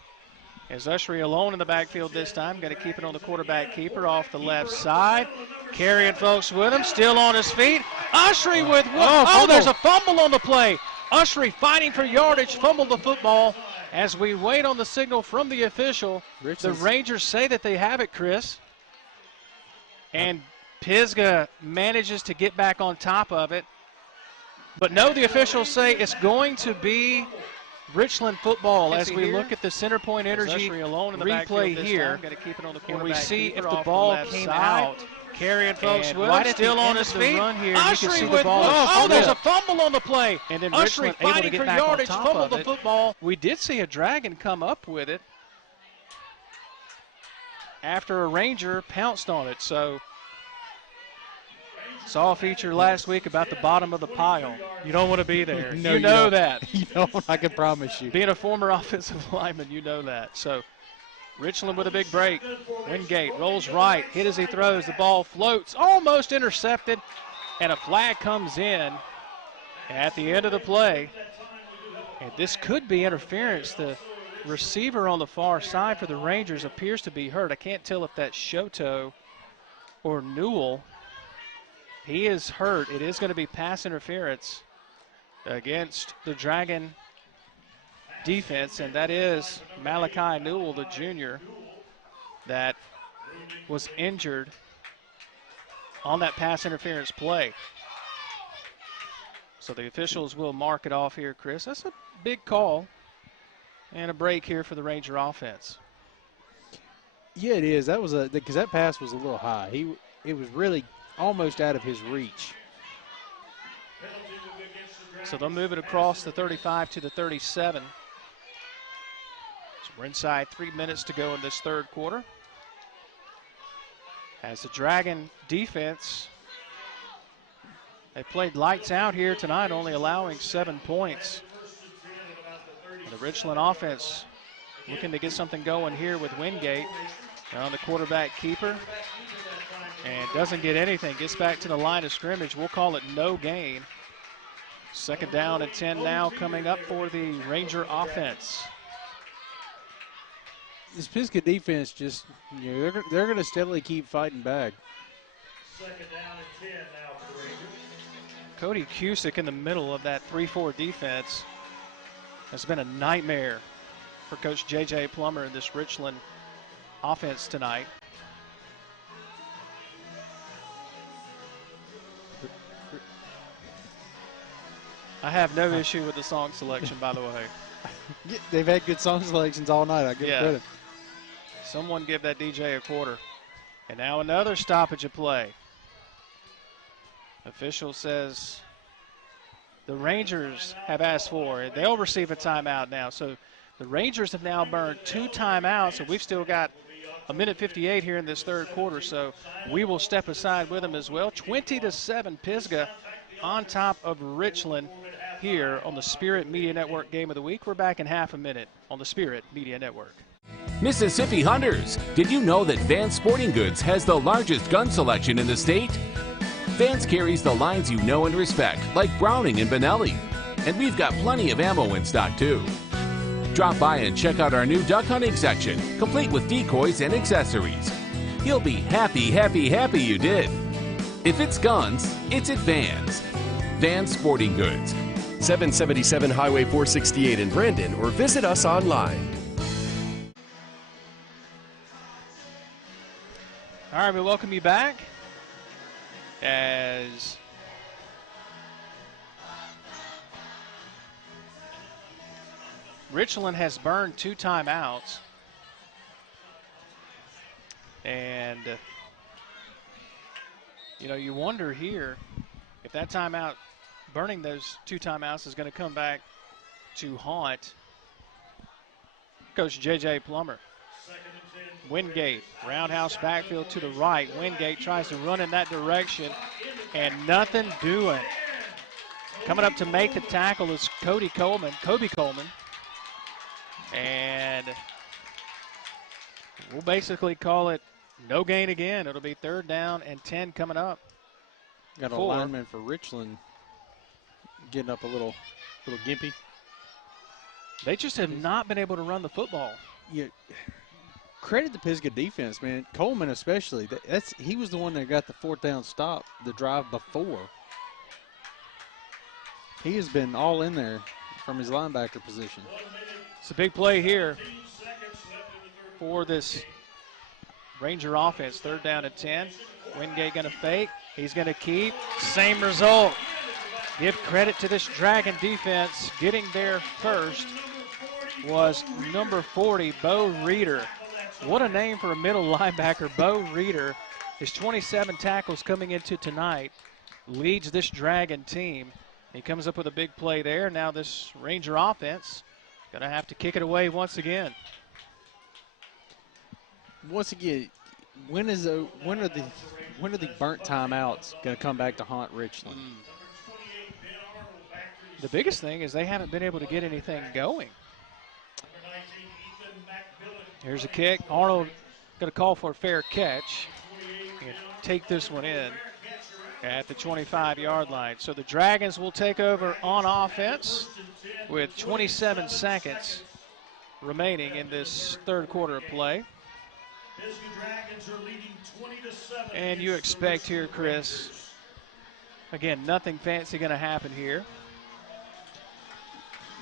As Ushery alone in the backfield this time, going to keep it on the quarterback keeper off the left side. Carrying folks with him, still on his feet. Ushery with there's a fumble on the play. Ushery fighting for yardage, fumbled the football. As we wait on the signal from the official, the Rangers say that they have it, Chris. And Pisgah manages to get back on top of it. But no, the officials say it's going to be Richland football as we look at the Center Point Energy replay here. And we see if the ball came out. Carrying folks with him, still on his feet. Ushery with there's a fumble on the play. And then Ushery fighting for yardage, fumbled the football. We did see a Dragon come up with it after a Ranger pounced on it. So saw a feature last week about the bottom of the pile. You don't want to be there. No, you know that. You don't, I can promise you. Being a former offensive lineman, you know that. So Richland with a big break. Wingate rolls right, hit as he throws. The ball floats, almost intercepted, and a flag comes in at the end of the play. And this could be interference. The receiver on the far side for the Rangers appears to be hurt. I can't tell if that's Shoto or Newell. He is hurt. It is going to be pass interference against the Dragon defense, and that is Malachi Newell, the junior, that was injured on that pass interference play. So the officials will mark it off here, Chris. That's a big call. And a break here for the Ranger offense. Yeah, it is. That was because that pass was a little high. It was really almost out of his reach. So they'll move it across the 35 to the 37. So we're inside 3 minutes to go in this third quarter. As the Dragon defense, they played lights out here tonight, only allowing 7 points. And the Richland offense looking to get something going here with Wingate on the quarterback keeper. And doesn't get anything, gets back to the line of scrimmage. We'll call it no gain. Second down and 10 now coming up for the Ranger offense. This Pisgah defense just, they're going to steadily keep fighting back. Second down and 10 now for the Rangers. Cody Cusick in the middle of that 3-4 defense has been a nightmare for Coach J.J. Plummer in this Richland offense tonight. I have no issue with the song selection, by the way. Yeah, they've had good song selections all night. I give credit. Someone give that DJ a quarter. And now another stoppage of play. Official says the Rangers have asked for it. They'll receive a timeout now. So the Rangers have now burned 2 timeouts, so we've still got a minute 58 here in this third quarter. So we will step aside with them as well. 20-7 Pisgah on top of Richland here on the Spirit Media Network Game of the Week. We're back in half a minute on the Spirit Media Network. Mississippi Hunters, did you know that Vance Sporting Goods has the largest gun selection in the state? Vance carries the lines you know and respect, like Browning and Benelli. And we've got plenty of ammo in stock too. Drop by and check out our new duck hunting section, complete with decoys and accessories. You'll be happy you did. If it's guns, it's at Vance. Vance Sporting Goods. 777 Highway 468 in Brandon, or visit us online. All right, we welcome you back as Richland has burned 2 timeouts. And, you wonder here if that timeout, burning those 2 timeouts, is going to come back to haunt Coach J.J. Plummer. Wingate, roundhouse backfield to the right. Wingate tries to run in that direction, and nothing doing. Coming up to make the tackle is Kobe Coleman. And we'll basically call it no gain again. It'll be 3rd down and 10 coming up. Got a lineman for Richland getting up a little gimpy. They just have not been able to run the football. Yeah. Credit the Pisgah defense, man. Coleman especially. He was the one that got the 4th down stop the drive before. He has been all in there from his linebacker position. It's a big play here for this Ranger offense. 3rd down and 10. Wingate going to fake. He's going to keep. Same result. Give credit to this Dragon defense. Getting there first was number 40, Bo Reeder. What a name for a middle linebacker. Bo Reeder, his 27 tackles coming into tonight, leads this Dragon team. He comes up with a big play there. Now this Ranger offense going to have to kick it away once again. Once again, when are the burnt timeouts going to come back to haunt Richland? The biggest thing is they haven't been able to get anything going. Here's a kick. Arnold going to call for a fair catch and take this one in at the 25-yard line. So the Dragons will take over on offense with 27 seconds remaining in this third quarter of play. And you expect here, Chris, again, nothing fancy going to happen here.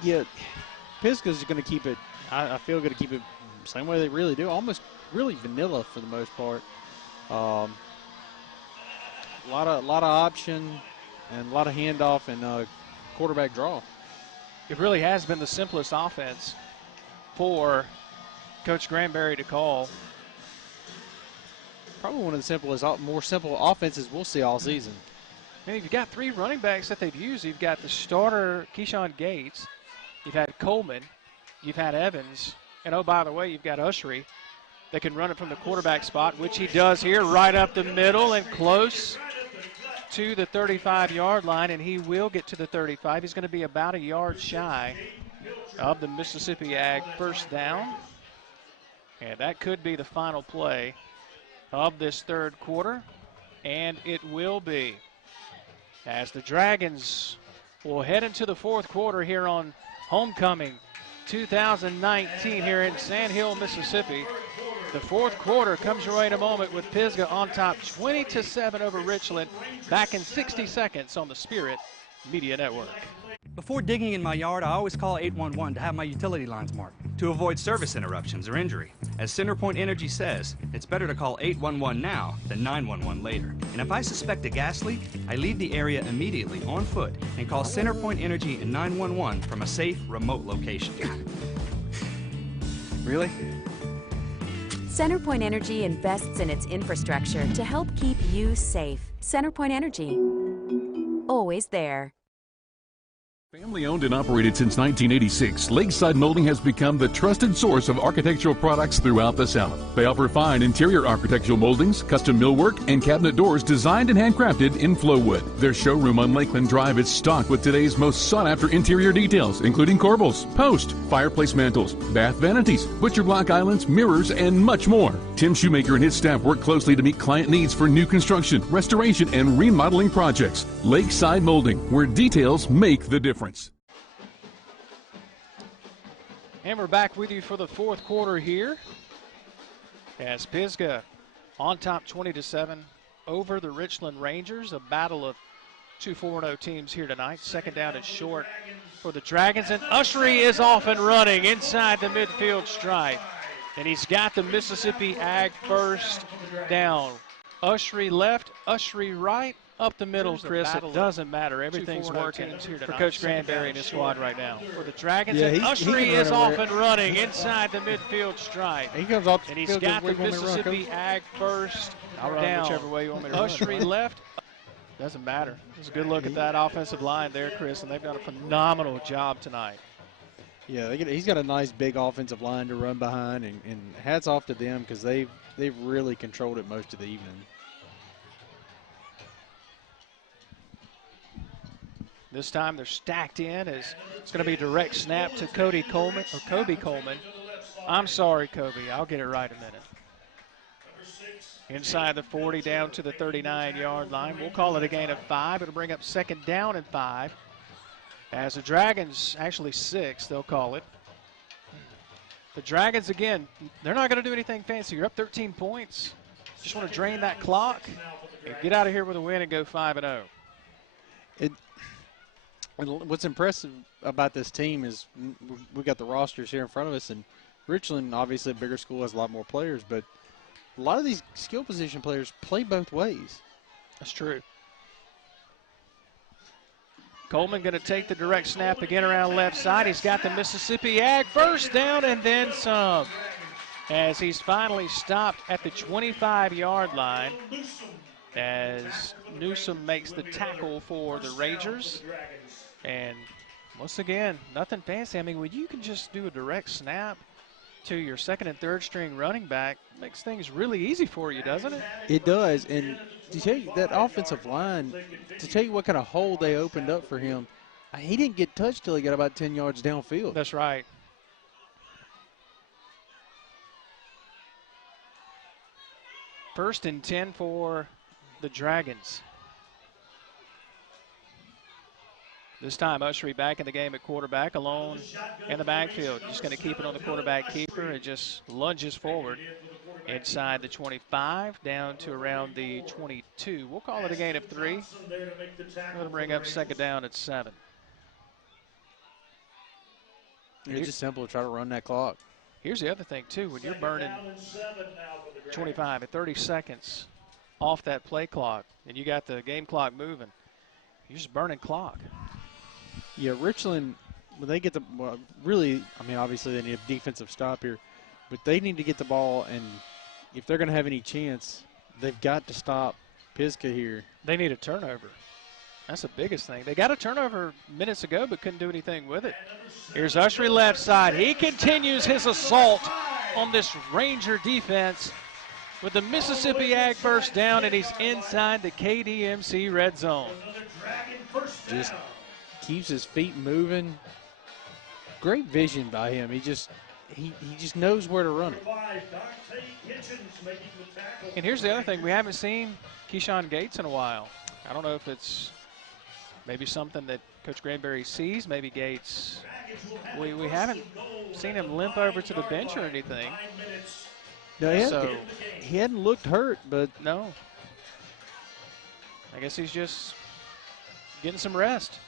Yeah, Pisgah's going to keep it, I feel, going to keep it same way they really do, almost really vanilla for the most part. A lot of option and a lot of handoff and quarterback draw. It really has been the simplest offense for Coach Granberry to call. Probably one of the simplest, more simple offenses we'll see all season. I mean, you've got 3 running backs that they've used. You've got the starter, Keyshawn Gates. You've had Coleman. You've had Evans. And, oh, by the way, you've got Ushery that can run it from the quarterback spot, which he does here, right up the middle and close to the 35-yard line, and he will get to the 35. He's going to be about a yard shy of the Mississippi Ag first down. And that could be the final play of this third quarter, and it will be, as the Dragons will head into the fourth quarter here on Homecoming 2019 here in Sand Hill, Mississippi. The fourth quarter comes your way in a moment with Pisgah on top 20-7 over Richland. Back in 60 seconds on the Spirit Media Network. Before digging in my yard, I always call 811 to have my utility lines marked to avoid service interruptions or injury. As CenterPoint Energy says, it's better to call 811 now than 911 later. And if I suspect a gas leak, I leave the area immediately on foot and call CenterPoint Energy and 911 from a safe, remote location. Really? CenterPoint Energy invests in its infrastructure to help keep you safe. CenterPoint Energy. Always there. Family owned and operated since 1986, Lakeside Molding has become the trusted source of architectural products throughout the South. They offer fine interior architectural moldings, custom millwork, and cabinet doors designed and handcrafted in Flowwood. Their showroom on Lakeland Drive is stocked with today's most sought-after interior details, including corbels, post, fireplace mantles, bath vanities, butcher block islands, mirrors, and much more. Tim Shoemaker and his staff work closely to meet client needs for new construction, restoration, and remodeling projects. Lakeside Molding, where details make the difference. And we're back with you for the fourth quarter here as Pisgah on top 20-7 over the Richland Rangers. A battle of two 4-0 teams here tonight. Second down is short for the Dragons, and Ushery is off and running inside the midfield stripe. And he's got the Mississippi Ag first down. Ushery left, Ushery right, up the middle, Chris. It doesn't matter. Everything's working for Coach Granberry and his squad right now. For the Dragons, and Ushery is off and running inside the midfield stripe. He comes off, and he's got the Mississippi Ag first down. Whichever way you want me to run. Ushery left. Doesn't matter. It's a good look at that offensive line there, Chris, and they've done a phenomenal job tonight. Yeah, he's got a nice big offensive line to run behind, and hats off to them because they've really controlled it most of the evening. This time they're stacked in as it's going to be a direct snap to Kobe Coleman. I'm sorry, Kobe. I'll get it right in a minute. Inside the 40 down to the 39-yard line. We'll call it a gain of 5. It'll bring up second down and 5. As the Dragons, actually 6, they'll call it. The Dragons, again, they're not going to do anything fancy. You're up 13 points. Just want to drain that clock and get out of here with a win and go 5-0. What's impressive about this team is we got the rosters here in front of us, and Richland, obviously a bigger school, has a lot more players, but a lot of these skill position players play both ways. That's true. Coleman going to take the direct snap again around left side. He's got the Mississippi Ag first down and then some, as he's finally stopped at the 25-yard line as Newsom makes the tackle for the Rangers. And once again, nothing fancy. I mean, when you can just do a direct snap to your second and third string running back, makes things really easy for you, doesn't it? It does. And to tell you, that offensive line, to tell you what kind of hole they opened up for him, he didn't get touched till he got about 10 yards downfield. That's right. First and 10 for the Dragons. This time, Ushery back in the game at quarterback, alone in the backfield. Just going to keep it on the quarterback keeper and just lunges forward inside the 25, down to around the 22. We'll call it a gain of 3. Going to bring up second down at 7. It's just simple to try to run that clock. Here's the other thing, too. When you're burning 25 and 30 seconds off that play clock and you got the game clock moving, you're just burning clock. Yeah, Richland, when they get the really, I mean, obviously they need a defensive stop here, but they need to get the ball, and if they're going to have any chance, they've got to stop Pisgah here. They need a turnover. That's the biggest thing. They got a turnover minutes ago, but couldn't do anything with it. Here's Ushery left side. He continues his assault on this Ranger defense with the Mississippi Ag first down, and he's inside the KDMC red zone. Just keeps his feet moving. Great vision by him. He just knows where to run it. And here's the other thing. We haven't seen Keyshawn Gates in a while. I don't know if it's maybe something that Coach Granberry sees. Maybe Gates, we haven't seen him limp over to the bench or anything. No, he hadn't looked hurt, but no. I guess he's just getting some rest.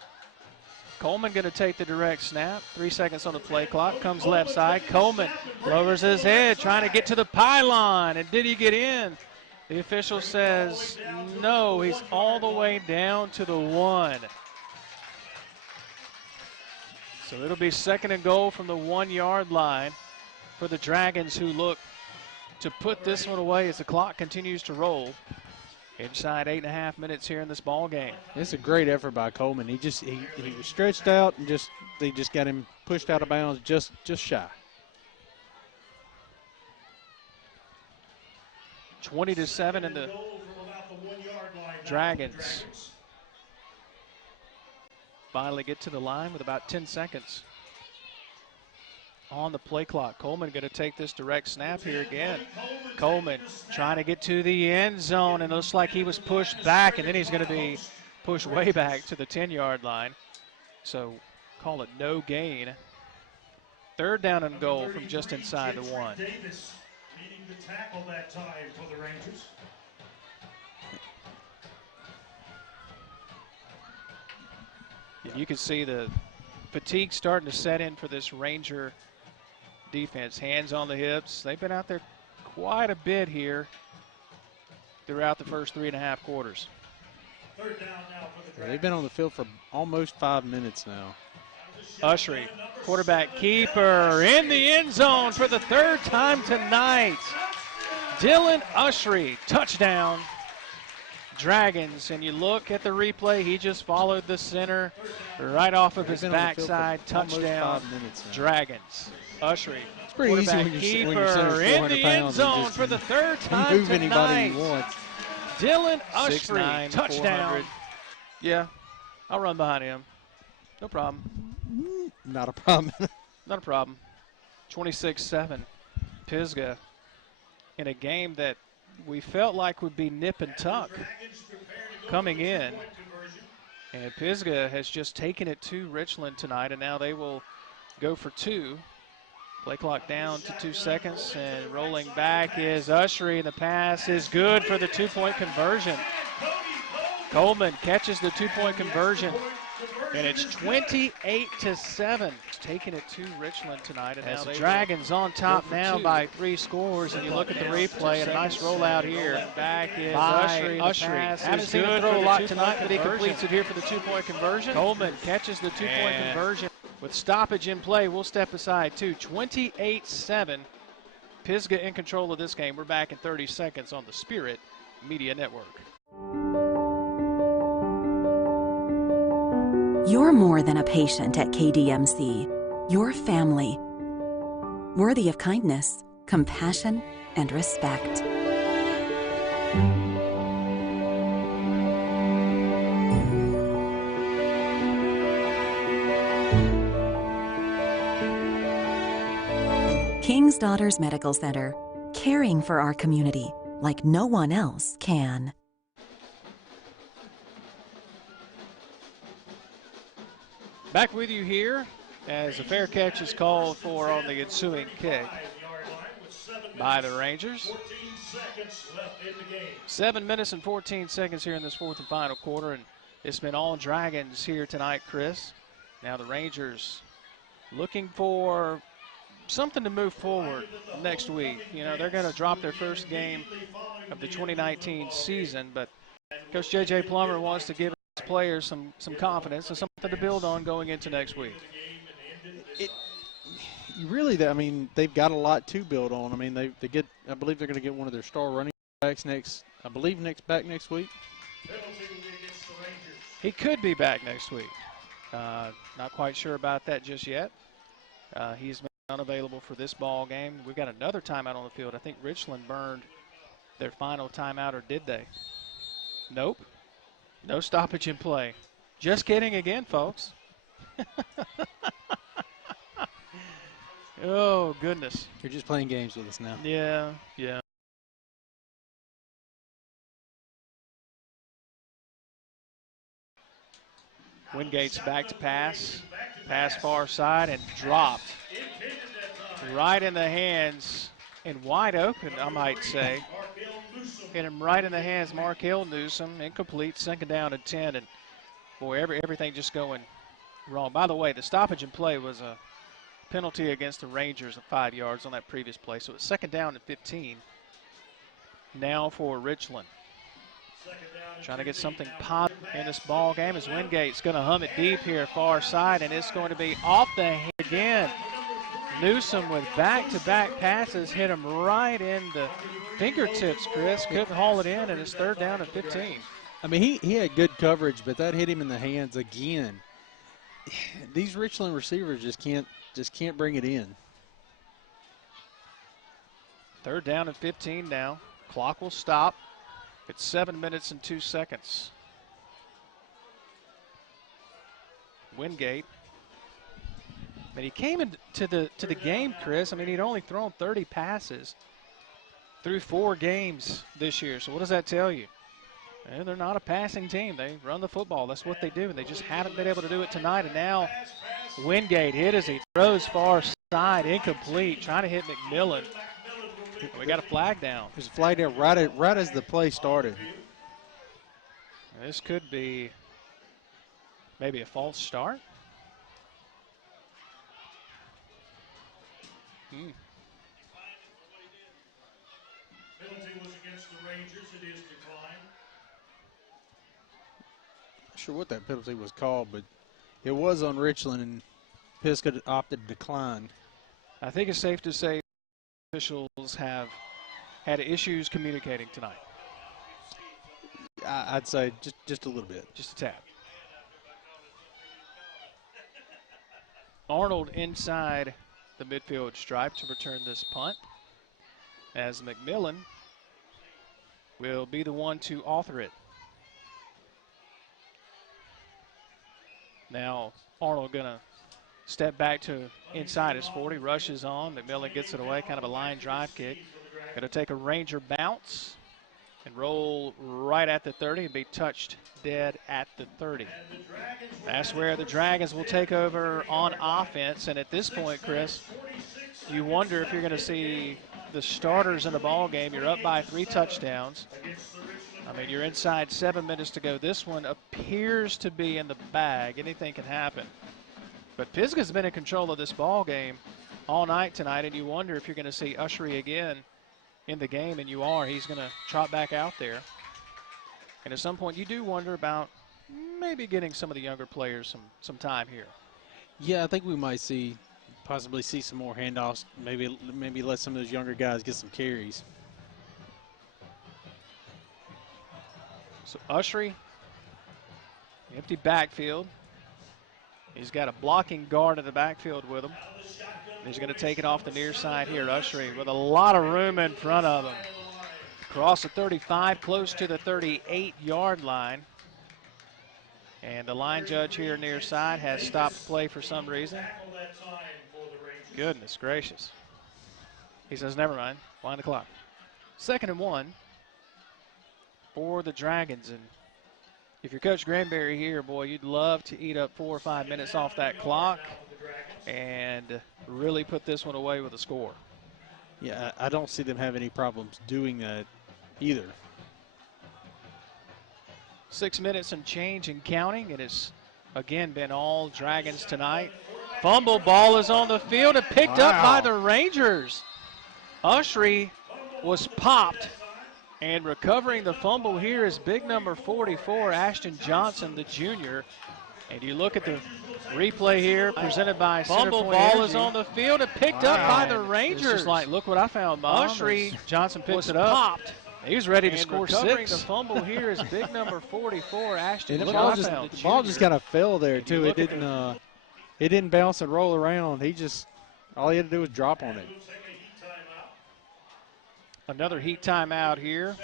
Coleman going to take the direct snap. 3 seconds on the play clock. Comes left side. Coleman lowers his head, trying to get to the pylon. And did he get in? The official says no. He's all the way down to the 1. So it'll be 2nd and goal from the 1-yard line for the Dragons, who look to put this one away as the clock continues to roll. Inside 8.5 minutes here in this ball game. It's a great effort by Coleman. He was stretched out and they just got him pushed out of bounds just shy. 20-7 in the Dragons. Finally get to the line with about 10 seconds on the play clock. Coleman going to take this direct snap here again. Coleman trying to get to the end zone, and it looks like he was pushed back, and then he's going to be pushed way back to the 10-yard line. So call it no gain. 3rd down and goal from just inside the 1. Davis needing to tackle that time for the Rangers. You can see the fatigue starting to set in for this Ranger defense. Hands on the hips. They've been out there quite a bit here throughout the first 3.5 quarters. 3rd down now for the Dragons. They've been on the field for almost 5 minutes now. Ushery, quarterback keeper, in the end zone for the 3rd time tonight. Dylan Ushery, touchdown. Dragons, and you look at the replay, he just followed the center right off of his backside. Touchdown, Dragons. Ushery, pretty easy when keeper, in the end zone for the 3rd time move anybody tonight. you want. Dylan Ushery, 6'9", touchdown. 400. Yeah, I'll run behind him. No problem. Not a problem. Not a problem. 26-7. Pisgah in a game that we felt like would be nip and tuck coming in. And Pisgah has just taken it to Richland tonight, and now they will go for 2. Play clock down to 2 seconds, and rolling back is Ushery, and the pass is good for the 2-point conversion. Coleman catches the 2-point conversion, and it's 28-7. Taking it to Richland tonight, and now the Dragons on top now by 3 scores. And you look at the replay, and a nice rollout here. Back is Ushery. Haven't seen him throw a lot tonight, but he completes it here for the 2-point conversion. Coleman catches the 2-point conversion. With stoppage in play, we'll step aside too. 28-7. Pisgah in control of this game. We're back in 30 seconds on the Spirit Media Network. You're more than a patient at KDMC. You're family, worthy of kindness, compassion, and respect. King's Daughters Medical Center, caring for our community like no one else can. Back with you here as a fair catch is called for on the ensuing kick by the Rangers. 7 minutes and 14 seconds here in this 4th and final quarter, and it's been all Dragons here tonight, Chris. Now the Rangers looking for something to move forward next week. You know, they're going to drop their first game of the 2019 season, but Coach J.J. Plummer wants to give his players some confidence and something to build on going into next week. I mean, they've got a lot to build on. I mean, they get, I believe they're going to get one of their star running backs next week. He could be back next week. Not quite sure about that just yet. He's been unavailable for this ball game. We've got another timeout on the field. I think Richland burned their final timeout, or did they? Nope. No stoppage in play. Just kidding again, folks. Oh, goodness. You're just playing games with us now. Yeah, yeah. Wingate's back to pass. Pass far side and dropped. Right in the hands and wide open, I might say. Hit him right in the hands, Markel Newsom. Incomplete, 2nd down and 10. And, boy, everything just going wrong. By the way, the stoppage in play was a penalty against the Rangers of 5 yards on that previous play. So it's second down and 15. Now for Richland. Trying to get something positive in this ball game as Wingate's going to hum it deep here far side, and it's going to be off the head again. Newsom with back-to-back passes hit him right in the fingertips, Chris. Couldn't haul it in, and it's third down and 15. I mean, he had good coverage, but that hit him in the hands again. These Richland receivers just can't bring it in. Third down and 15 now. Clock will stop. It's 7 minutes and 2 seconds. Wingate. And he came into the game, Chris. I mean, he'd only thrown 30 passes through 4 games this year. So what does that tell you? And they're not a passing team. They run the football. That's what they do. And they just haven't been able to do it tonight. And now Wingate hit as he throws far side, incomplete, trying to hit McMillan. We got a flag down. There's a flag down right as the play started. This could be maybe a false start. Penalty was against the Rangers. It is declined. Not sure what that penalty was called, but it was on Richland, and Pisgah opted to decline. I think it's safe to say officials have had issues communicating tonight. I'd say just a little bit. Just a tad. Arnold inside the midfield stripe to return this punt, as McMillan will be the one to author it. Now Arnold gonna step back to inside his 40, rushes on. McMillan gets it away, kind of a line drive kick. Gonna take a Ranger bounce and roll right at the 30 and be touched dead at the 30. That's where the Dragons will take over on offense. And at this point, Chris, you wonder if you're going to see the starters in the ball game. You're up by 3 touchdowns. I mean, you're inside 7 minutes to go. This one appears to be in the bag. Anything can happen. But Pisgah's been in control of this ball game all night tonight, and you wonder if you're going to see Ushery again in the game, and you are. He's going to trot back out there. And at some point, you do wonder about maybe getting some of the younger players some time here. Yeah, I think we might possibly see some more handoffs. Maybe let some of those younger guys get some carries. So Ushery, empty backfield. He's got a blocking guard in the backfield with him. He's going to take it off the near side here. Ushery with a lot of room in front of him. Across the 35, close to the 38-yard line. And the line judge here near side has stopped play for some reason. Goodness gracious. He says, never mind, wind the clock. 2nd and 1 for the Dragons. And if you're Coach Granberry here, boy, you'd love to eat up 4 or 5 minutes off that clock and really put this one away with a score. Yeah, I don't see them have any problems doing that either. 6 minutes and change and counting. It has, again, been all Dragons tonight. Fumble ball is on the field and picked up by the Rangers. Ushery was popped, and recovering the fumble here is big number 44, Ashton Johnson, the junior. And you look at the replay here, presented by Fumble ball is on the field and picked up by the Rangers. It's just like, look what I found, Mom. Ushery Johnson picks it up. Popped. He was ready to score 6. The fumble here is big number 44, Ashton Johnson. The ball just kind of fell there, too. It didn't bounce and roll around. All he had to do was drop on it. Another heat timeout here.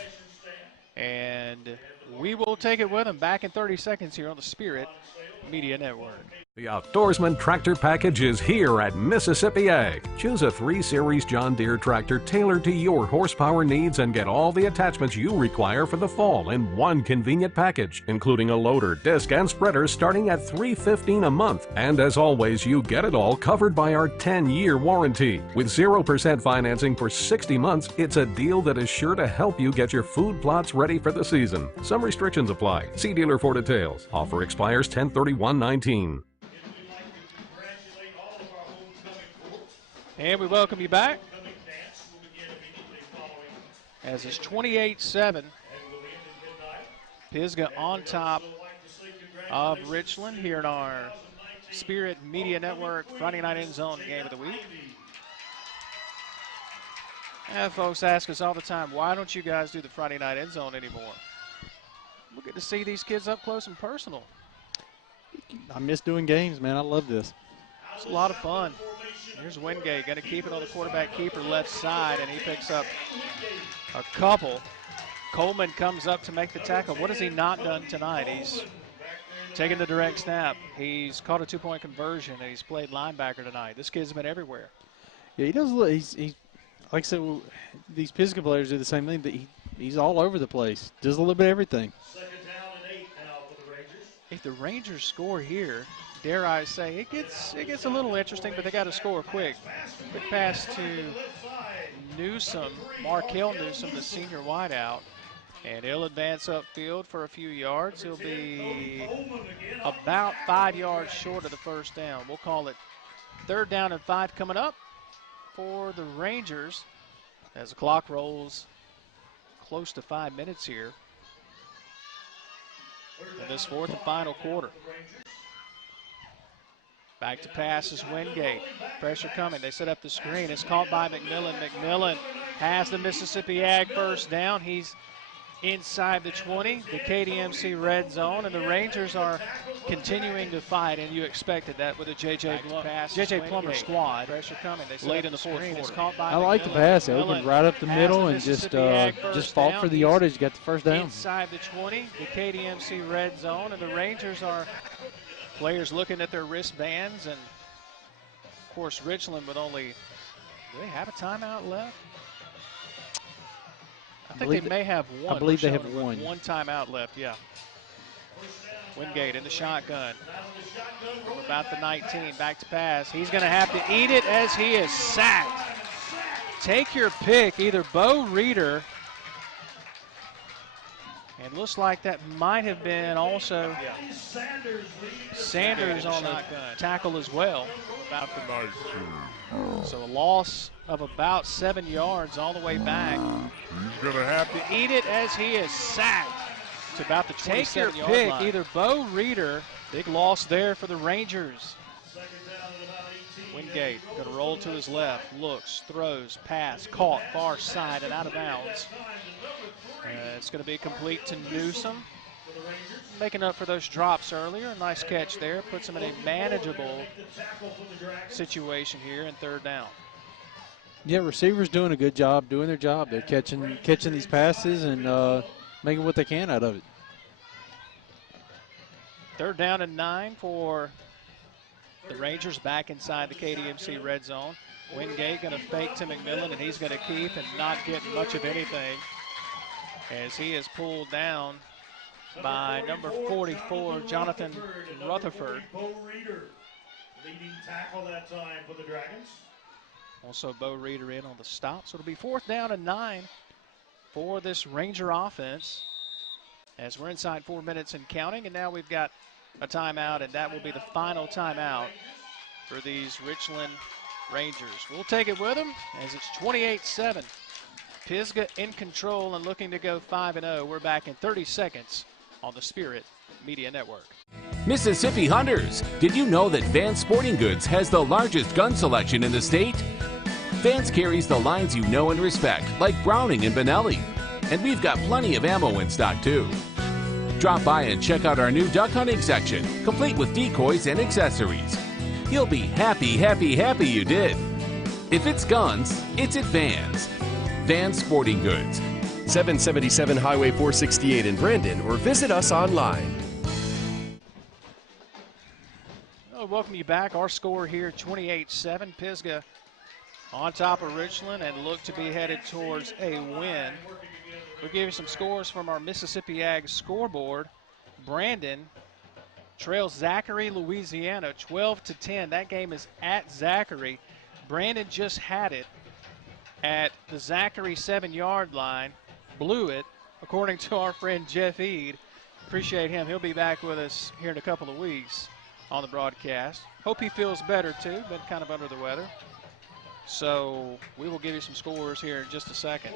And we will take it with him back in 30 seconds here on the Spirit Media Network. The Outdoorsman Tractor Package is here at Mississippi Ag. Choose a 3 Series John Deere tractor tailored to your horsepower needs and get all the attachments you require for the fall in one convenient package, including a loader, disc, and spreader starting at $315 a month. And as always, you get it all covered by our 10-year warranty. With 0% financing for 60 months, it's a deal that is sure to help you get your food plots ready for the season. Some restrictions apply. See dealer for details. Offer expires 10/31/19. And we welcome you back as it's 28-7. Pisgah on top of Richland here in our Spirit Media Network Friday Night End Zone Game of the Week. And folks ask us all the time, why don't you guys do the Friday Night End Zone anymore? We'll get to see these kids up close and personal. I miss doing games, man. I love this. It's a lot of fun. Here's Wingate, going to keep it on the quarterback keeper left side, and he picks up a couple. Coleman comes up to make the tackle. What has he not done tonight? He's taken the direct snap. He's caught a two-point conversion, and he's played linebacker tonight. This kid's been everywhere. Yeah, he does. He's like I said, these Pisgah players do the same thing. He's all over the place. Does a little bit of everything. If the Rangers score here, dare I say, it gets a little interesting, but they got to score quick. Quick pass to Newsome, Markel Newsome, the senior wideout, and he'll advance upfield for a few yards. He'll be about 5 yards short of the first down. We'll call it 3rd down and 5 coming up for the Rangers as the clock rolls close to 5 minutes here in this 4th and final quarter. Back to pass is Wingate. Pressure coming. They set up the screen. It's caught by McMillan. McMillan has the Mississippi Ag first down. He's inside the 20, the KDMC red zone, and the Rangers are continuing to fight, and you expected that with a J.J. Plummer squad. Pressure coming. They late in the 4th quarter. It's caught by I like the pass. They opened right up the middle and just fought for the yardage, got the first down. Inside the 20, the KDMC red zone, and the Rangers are players looking at their wristbands, and of course Richland with only, do they have a timeout left? I think they may have one. I believe they have one. One timeout left, yeah. Wingate in the shotgun. From about the 19, back to pass. He's going to have to eat it as he is sacked. Take your pick, either Bo Reeder, and looks like that might have been also Sanders on the tackle as well. About the 19. So a loss of about 7 yards all the way back. He's going to have to eat it as he is sacked. It's about the 27-yard line. Take your pick, either Bo Reeder. Big loss there for the Rangers. Wingate going to roll to his left, looks, throws, pass, caught, far side and out of bounds. It's going to be complete to Newsome. Making up for those drops earlier. Nice catch there. Puts him in a manageable situation here in 3rd down. Yeah, receivers doing a good job, doing their job. They're catching these passes and making what they can out of it. 3rd down and 9 for the Rangers back inside the KDMC red zone. Wingate going to fake to McMillan, and he's going to keep and not get much of anything as he is pulled down by number 44, Jonathan Rutherford. Leading tackle that time for the Dragons. Also Bo Reeder in on the stop. So it'll be 4th down and 9 for this Ranger offense as we're inside 4 minutes and counting. And now we've got a timeout, and that will be the final timeout for these Richland Rangers. We'll take it with them as it's 28-7. Pisgah in control and looking to go 5-0. We're back in 30 seconds on the Spirit Media Network. Mississippi Hunters, did you know that Vance Sporting Goods has the largest gun selection in the state? Vance carries the lines you know and respect, like Browning and Benelli. And we've got plenty of ammo in stock too. Drop by and check out our new duck hunting section, complete with decoys and accessories. You'll be happy you did. If it's guns, it's at Vance. Vance Sporting Goods. 777 Highway 468 in Brandon, or visit us online. Well, welcome you back. Our score here, 28-7. Pisgah on top of Richland and look to be headed towards a win. We'll give you some scores from our Mississippi Ag scoreboard. Brandon trails Zachary, Louisiana, 12-10. That game is at Zachary. Brandon just had it at the Zachary 7-yard line, blew it, according to our friend Jeff Eade. Appreciate him. He'll be back with us here in a couple of weeks on the broadcast. Hope he feels better too, been kind of under the weather. So we will give you some scores here in just a second.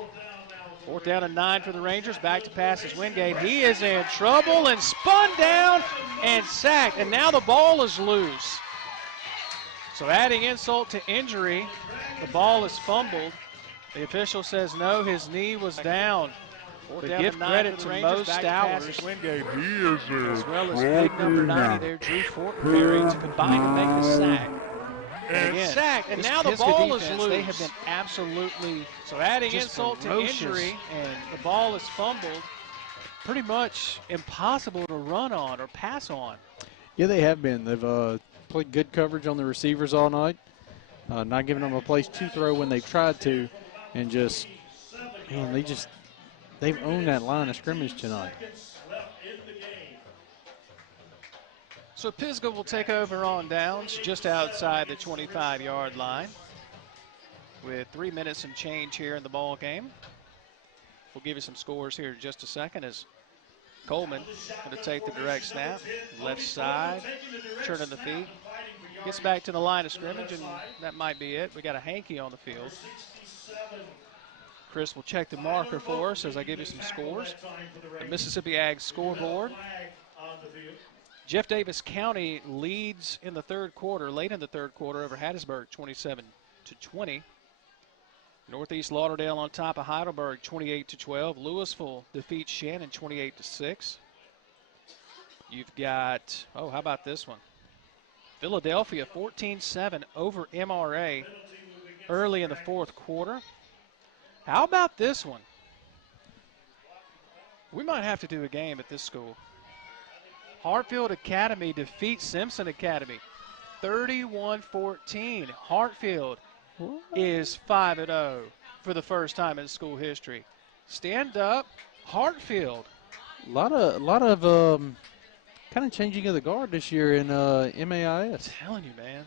4th down and 9 for the Rangers. Back to pass is Wingate. He is in trouble and spun down and sacked. And now the ball is loose. So adding insult to injury, the ball is fumbled. The official says no, his knee was down. But give credit to Mo Stowers, Wingate, he is there. as well as big number 90 there, Drew Fortenberry, to combine to make the sack. And again, sacked, and now the ball is loose. They have been absolutely so adding insult to injury, and the ball is fumbled. Pretty much impossible to run on or pass on. Yeah, they have been. They've played good coverage on the receivers all night, not giving them a place to throw when they've tried to, and just, man, they've owned that line of scrimmage tonight. So Pisgah will take over on downs just outside the 25-yard line with 3 minutes and change here in the ball game. We'll give you some scores here in just a second as Coleman going to take the direct snap, left side, turning the feet, gets back to the line of scrimmage, and that might be it. We got a hanky on the field. Chris will check the marker for us as I give you some scores. The Mississippi Ag scoreboard. Jeff Davis County leads in the third quarter, late in the third quarter, over Hattiesburg 27-20. Northeast Lauderdale on top of Heidelberg 28-12. Louisville defeats Shannon 28-6. You've got, oh, how about this one? Philadelphia 14-7 over MRA early in the fourth quarter. How about this one? We might have to do a game at this school. Hartfield Academy defeats Simpson Academy 31-14. Hartfield is 5-0 for the first time in school history. Stand up, Hartfield. A lot of kind of changing of the guard this year in MAIS. I'm telling you, man.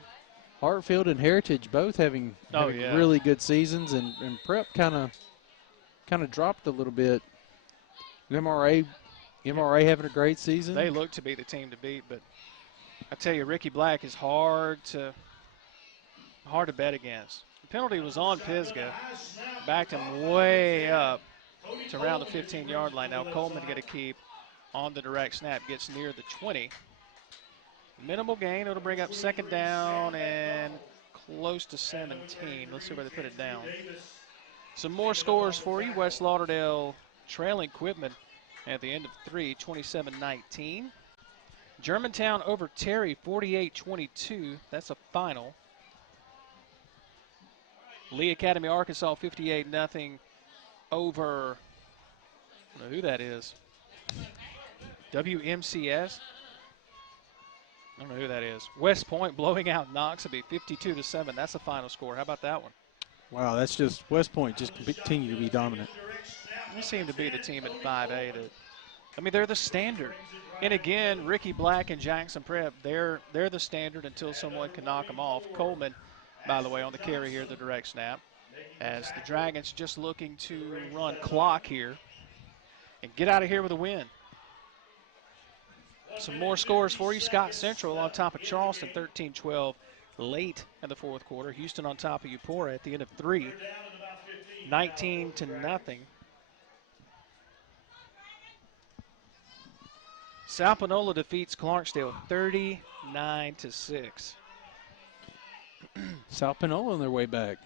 Hartfield and Heritage both having really good seasons, and Prep kind of dropped a little bit. MRA having a great season. They look to be the team to beat, but I tell you, Ricky Black is hard to bet against. The penalty was on Pisgah, backed him way up to around the 15-yard line. Now Coleman get a keep on the direct snap, gets near the 20. Minimal gain. It'll bring up second down and close to 17. Let's see where they put it down. Some more scores for you. West Lauderdale trailing Quitman at the end of 3, 27-19. Germantown over Terry, 48-22. That's a final. Lee Academy, Arkansas, 58-0 over, I don't know who that is. WMCS. I don't know who that is. West Point blowing out Knoxville, 52-7. That's the final score. How about that one? Wow, that's just West Point just continue to be dominant. They seem to be the team at 5A that, they're the standard. And again, Ricky Black and Jackson Prep, they're the standard until someone can knock them off. Coleman, by the way, on the carry here, the direct snap, as the Dragons just looking to run clock here and get out of here with a win. Some more scores for you. Scott Central on top of Charleston, 13-12 late in the fourth quarter. Houston on top of Eupora at the end of 3, 19-0. South Panola defeats Clarksdale 39-6. South Panola on their way back.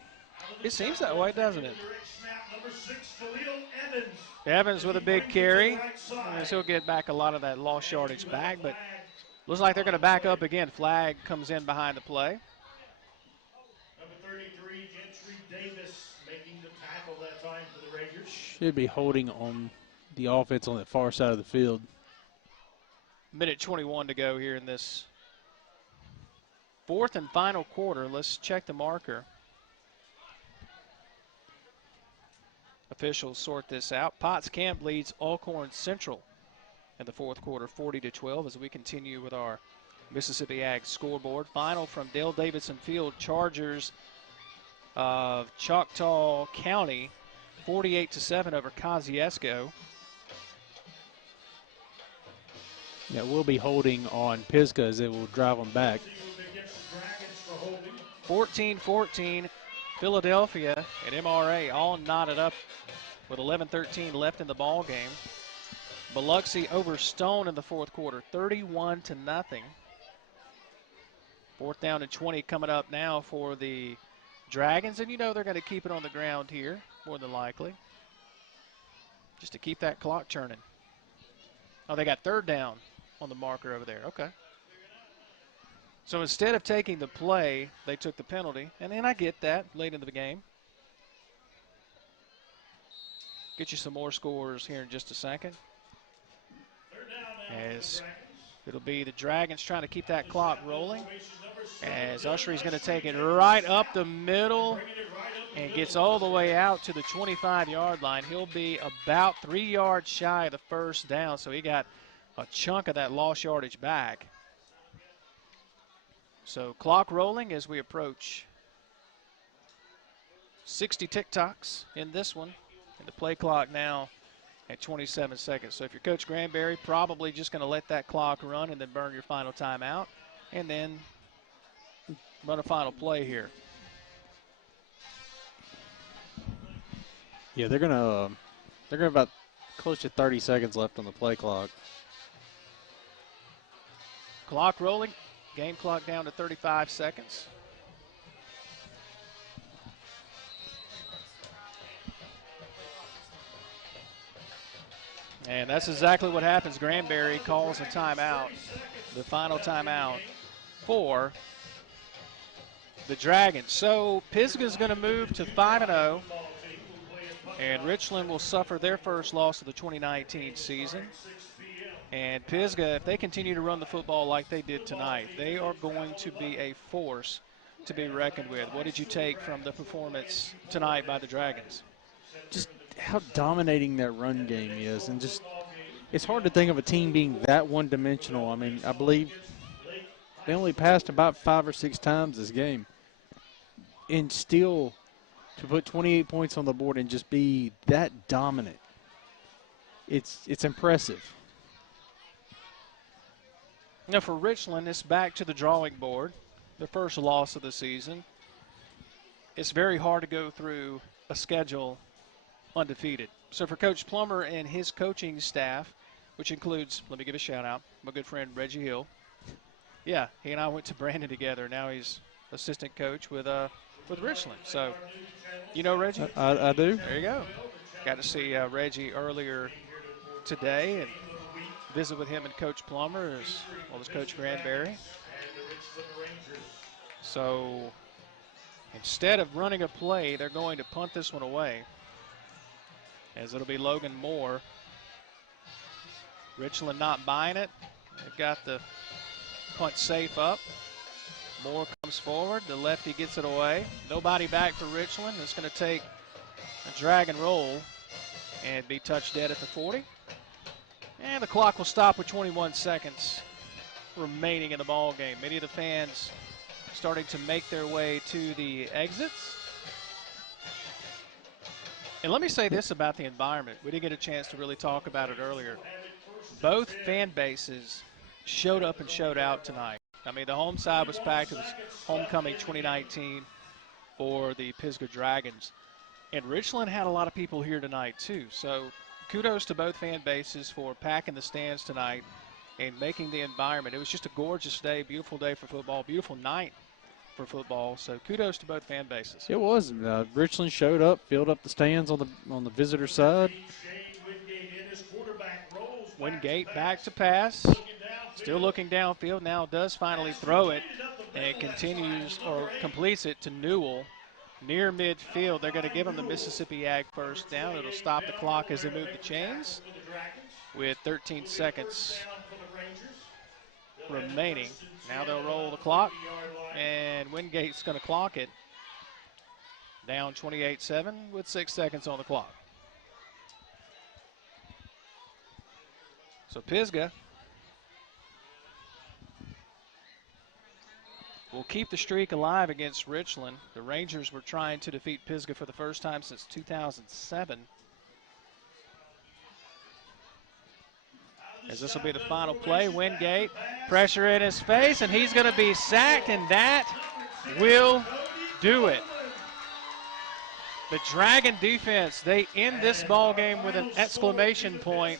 It seems that way, doesn't it? Evans with a big carry. He'll get back a lot of that lost yardage back, but looks like they're going to back up again. Flag comes in behind the play. Number 33, Gentry Davis making the tackle that time for the Rangers. Should be holding on the offense on the far side of the field. Minute 21 to go here in this fourth and final quarter. Let's check the marker. Officials sort this out. Potts Camp leads Alcorn Central in the fourth quarter, 40-12, as we continue with our Mississippi Ag scoreboard. Final from Dale Davidson Field, Chargers of Choctaw County, 48-7 over Kosciuszko. Yeah, we'll be holding on Pisgah as it will drive them back. 14-14, Philadelphia and MRA all knotted up with 11-13 left in the ball game. Biloxi over Stone in the fourth quarter, 31-0. 4th down and 20 coming up now for the Dragons, and you know they're going to keep it on the ground here, more than likely, just to keep that clock turning. Oh, they got 3rd down on the marker over there. Okay. So instead of taking the play, they took the penalty, and then I get that late into the game. Get you some more scores here in just a second. As it'll be the Dragons trying to keep that clock rolling. As Ushery's going to take it right up the middle and gets all the way out to the 25-yard line. He'll be about 3 yards shy of the 1st down, so he got a chunk of that lost yardage back. So clock rolling as we approach 60 tick-tocks in this one. And the play clock now at 27 seconds. So if you're Coach Granberry, probably just going to let that clock run and then burn your final timeout and then run a final play here. Yeah, they're gonna about close to 30 seconds left on the play clock. Clock rolling, game clock down to 35 seconds. And that's exactly what happens. Granberry calls a timeout, the final timeout for the Dragons. So Pisgah's going to move to 5-0, and Richland will suffer their first loss of the 2019 season. And Pisgah, if they continue to run the football like they did tonight, they are going to be a force to be reckoned with. What did you take from the performance tonight by the Dragons? Just how dominating that run game is, and just it's hard to think of a team being that one-dimensional. I mean, I believe they only passed about 5 or 6 times this game, and still to put 28 points on the board and just be that dominant, it's impressive. Now for Richland, it's back to the drawing board, the first loss of the season. It's very hard to go through a schedule undefeated. So for Coach Plummer and his coaching staff, which includes, let me give a shout out, my good friend Reggie Hill. Yeah, he and I went to Brandon together. Now he's assistant coach with Richland. So, you know Reggie? I do. There you go. Got to see Reggie earlier today and visit with him and Coach Plummer as well as Coach Granberry. So instead of running a play, they're going to punt this one away, as it'll be Logan Moore. Richland not buying it. They've got the punt safe up. Moore comes forward. The lefty gets it away. Nobody back for Richland. It's going to take a drag and roll and be touched dead at the 40. And the clock will stop with 21 seconds remaining in the ball game. Many of the fans starting to make their way to the exits. And let me say this about the environment. We didn't get a chance to really talk about it earlier. Both fan bases showed up and showed out tonight. I mean, the home side was packed. It was homecoming 2019 for the Pisgah Dragons. And Richland had a lot of people here tonight, too. So kudos to both fan bases for packing the stands tonight and making the environment. It was just a gorgeous day, beautiful day for football, beautiful night for football. So kudos to both fan bases. It was. Richland showed up, filled up the stands on the visitor side. Wingate back to pass. Still looking downfield. Now does finally throw it and continues or completes it to Newell near midfield. They're going to give him the Mississippi Ag first down. It'll stop the clock as they move the chains with 13 seconds remaining. Now they'll roll the clock, and Wingate's going to clock it down 28-7 with 6 seconds on the clock. So Pisgah will keep the streak alive against Richland. The Rangers were trying to defeat Pisgah for the first time since 2007. As this will be the final play, Wingate, pressure in his face, and he's going to be sacked, and that will do it. The Dragon defense, they end this ball game with an exclamation point.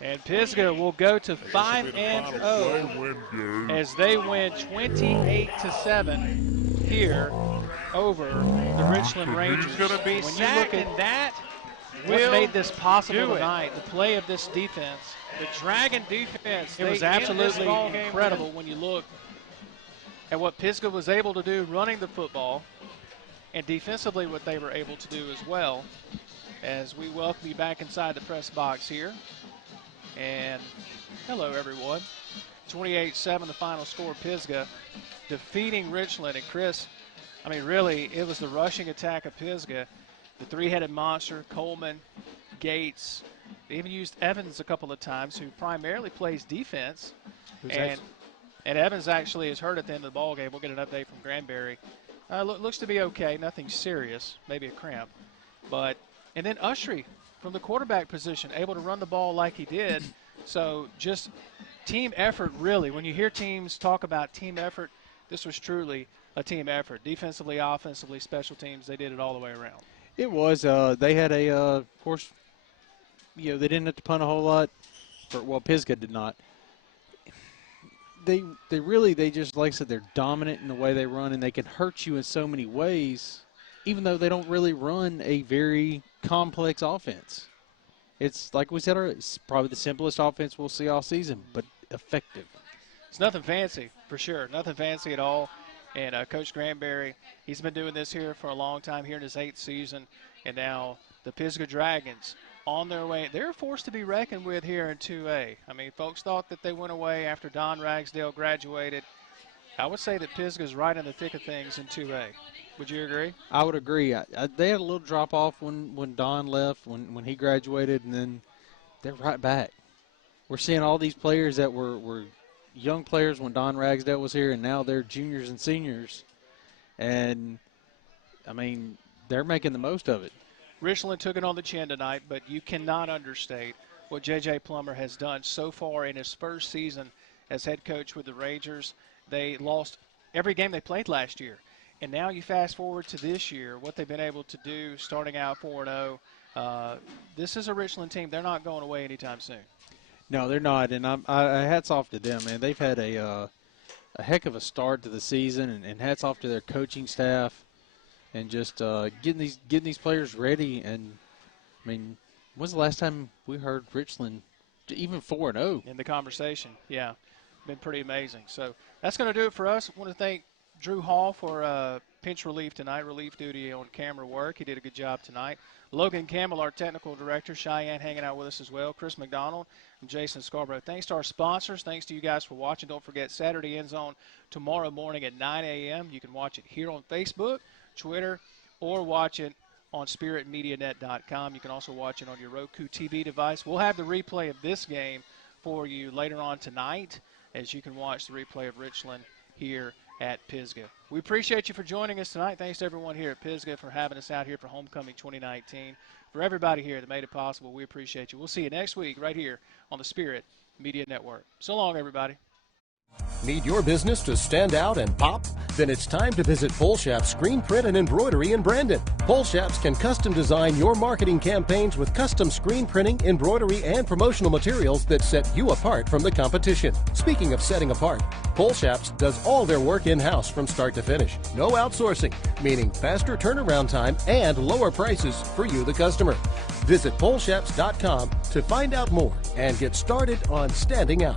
And Pisgah will go to 5-0 as they win 28-7 here over the Richland Rangers. Going to be when you look at that, what made this possible tonight, the play of this defense. The Dragon defense, it was absolutely incredible when you look at what Pisgah was able to do running the football and defensively what they were able to do as well. As we welcome you back inside the press box here. And hello, everyone. 28-7, the final score. Pisgah defeating Richland. And Chris, I mean, really, it was the rushing attack of Pisgah. The three-headed monster, Coleman, Gates. They even used Evans a couple of times, who primarily plays defense. And Evans actually is hurt at the end of the ball game. We'll get an update from Granbury. Looks to be okay, nothing serious, maybe a cramp. And then Ushery from the quarterback position, able to run the ball like he did. So just team effort, really. When you hear teams talk about team effort, this was truly a team effort. Defensively, offensively, special teams, they did it all the way around. It was. They had of course, they didn't have to punt a whole lot. Pisgah did not. They just, like I said, they're dominant in the way they run, and they can hurt you in so many ways, even though they don't really run a very complex offense. It's, like we said, it's probably the simplest offense we'll see all season, but effective. It's nothing fancy, for sure. Nothing fancy at all. And Coach Granbury, he's been doing this here for a long time, here in his 8th season. And now the Pisgah Dragons on their way. They're a force to be reckoned with here in 2A. I mean, folks thought that they went away after Don Ragsdale graduated. I would say that Pisgah's right in the thick of things in 2A. Would you agree? I would agree. They had a little drop-off when Don left, when he graduated, and then they're right back. We're seeing all these players that were young players when Don Ragsdale was here, and now they're juniors and seniors. And, I mean, they're making the most of it. Richland took it on the chin tonight, but you cannot understate what J.J. Plummer has done so far in his first season as head coach with the Rangers. They lost every game they played last year. And now you fast forward to this year, what they've been able to do starting out 4-0. This is a Richland team. They're not going away anytime soon. No, they're not. And I hats off to them, man. They've had a heck of a start to the season, and hats off to their coaching staff. And just getting these players ready. And, I mean, when's the last time we heard Richland even 4-0? In the conversation, yeah. Been pretty amazing. So that's going to do it for us. I want to thank Drew Hall for pinch relief tonight, relief duty on camera work. He did a good job tonight. Logan Campbell, our technical director. Cheyenne hanging out with us as well. Chris McDonald and Jason Scarborough. Thanks to our sponsors. Thanks to you guys for watching. Don't forget Saturday End Zone tomorrow morning at 9 a.m. You can watch it here on Facebook, Twitter, or watch it on spiritmedianet.com. You can also watch it on your Roku TV device. We'll have the replay of this game for you later on tonight, as you can watch the replay of Richland here at Pisgah. We appreciate you for joining us tonight. Thanks to everyone here at Pisgah for having us out here for Homecoming 2019. For everybody here that made it possible, we appreciate you. We'll see you next week right here on the Spirit Media Network. So long, everybody. Need your business to stand out and pop? Then it's time to visit Polshap's Screen Print and Embroidery in Brandon. Polshap's can custom design your marketing campaigns with custom screen printing, embroidery, and promotional materials that set you apart from the competition. Speaking of setting apart, Polshap's does all their work in-house from start to finish. No outsourcing, meaning faster turnaround time and lower prices for you, the customer. Visit Polshaps.com to find out more and get started on standing out.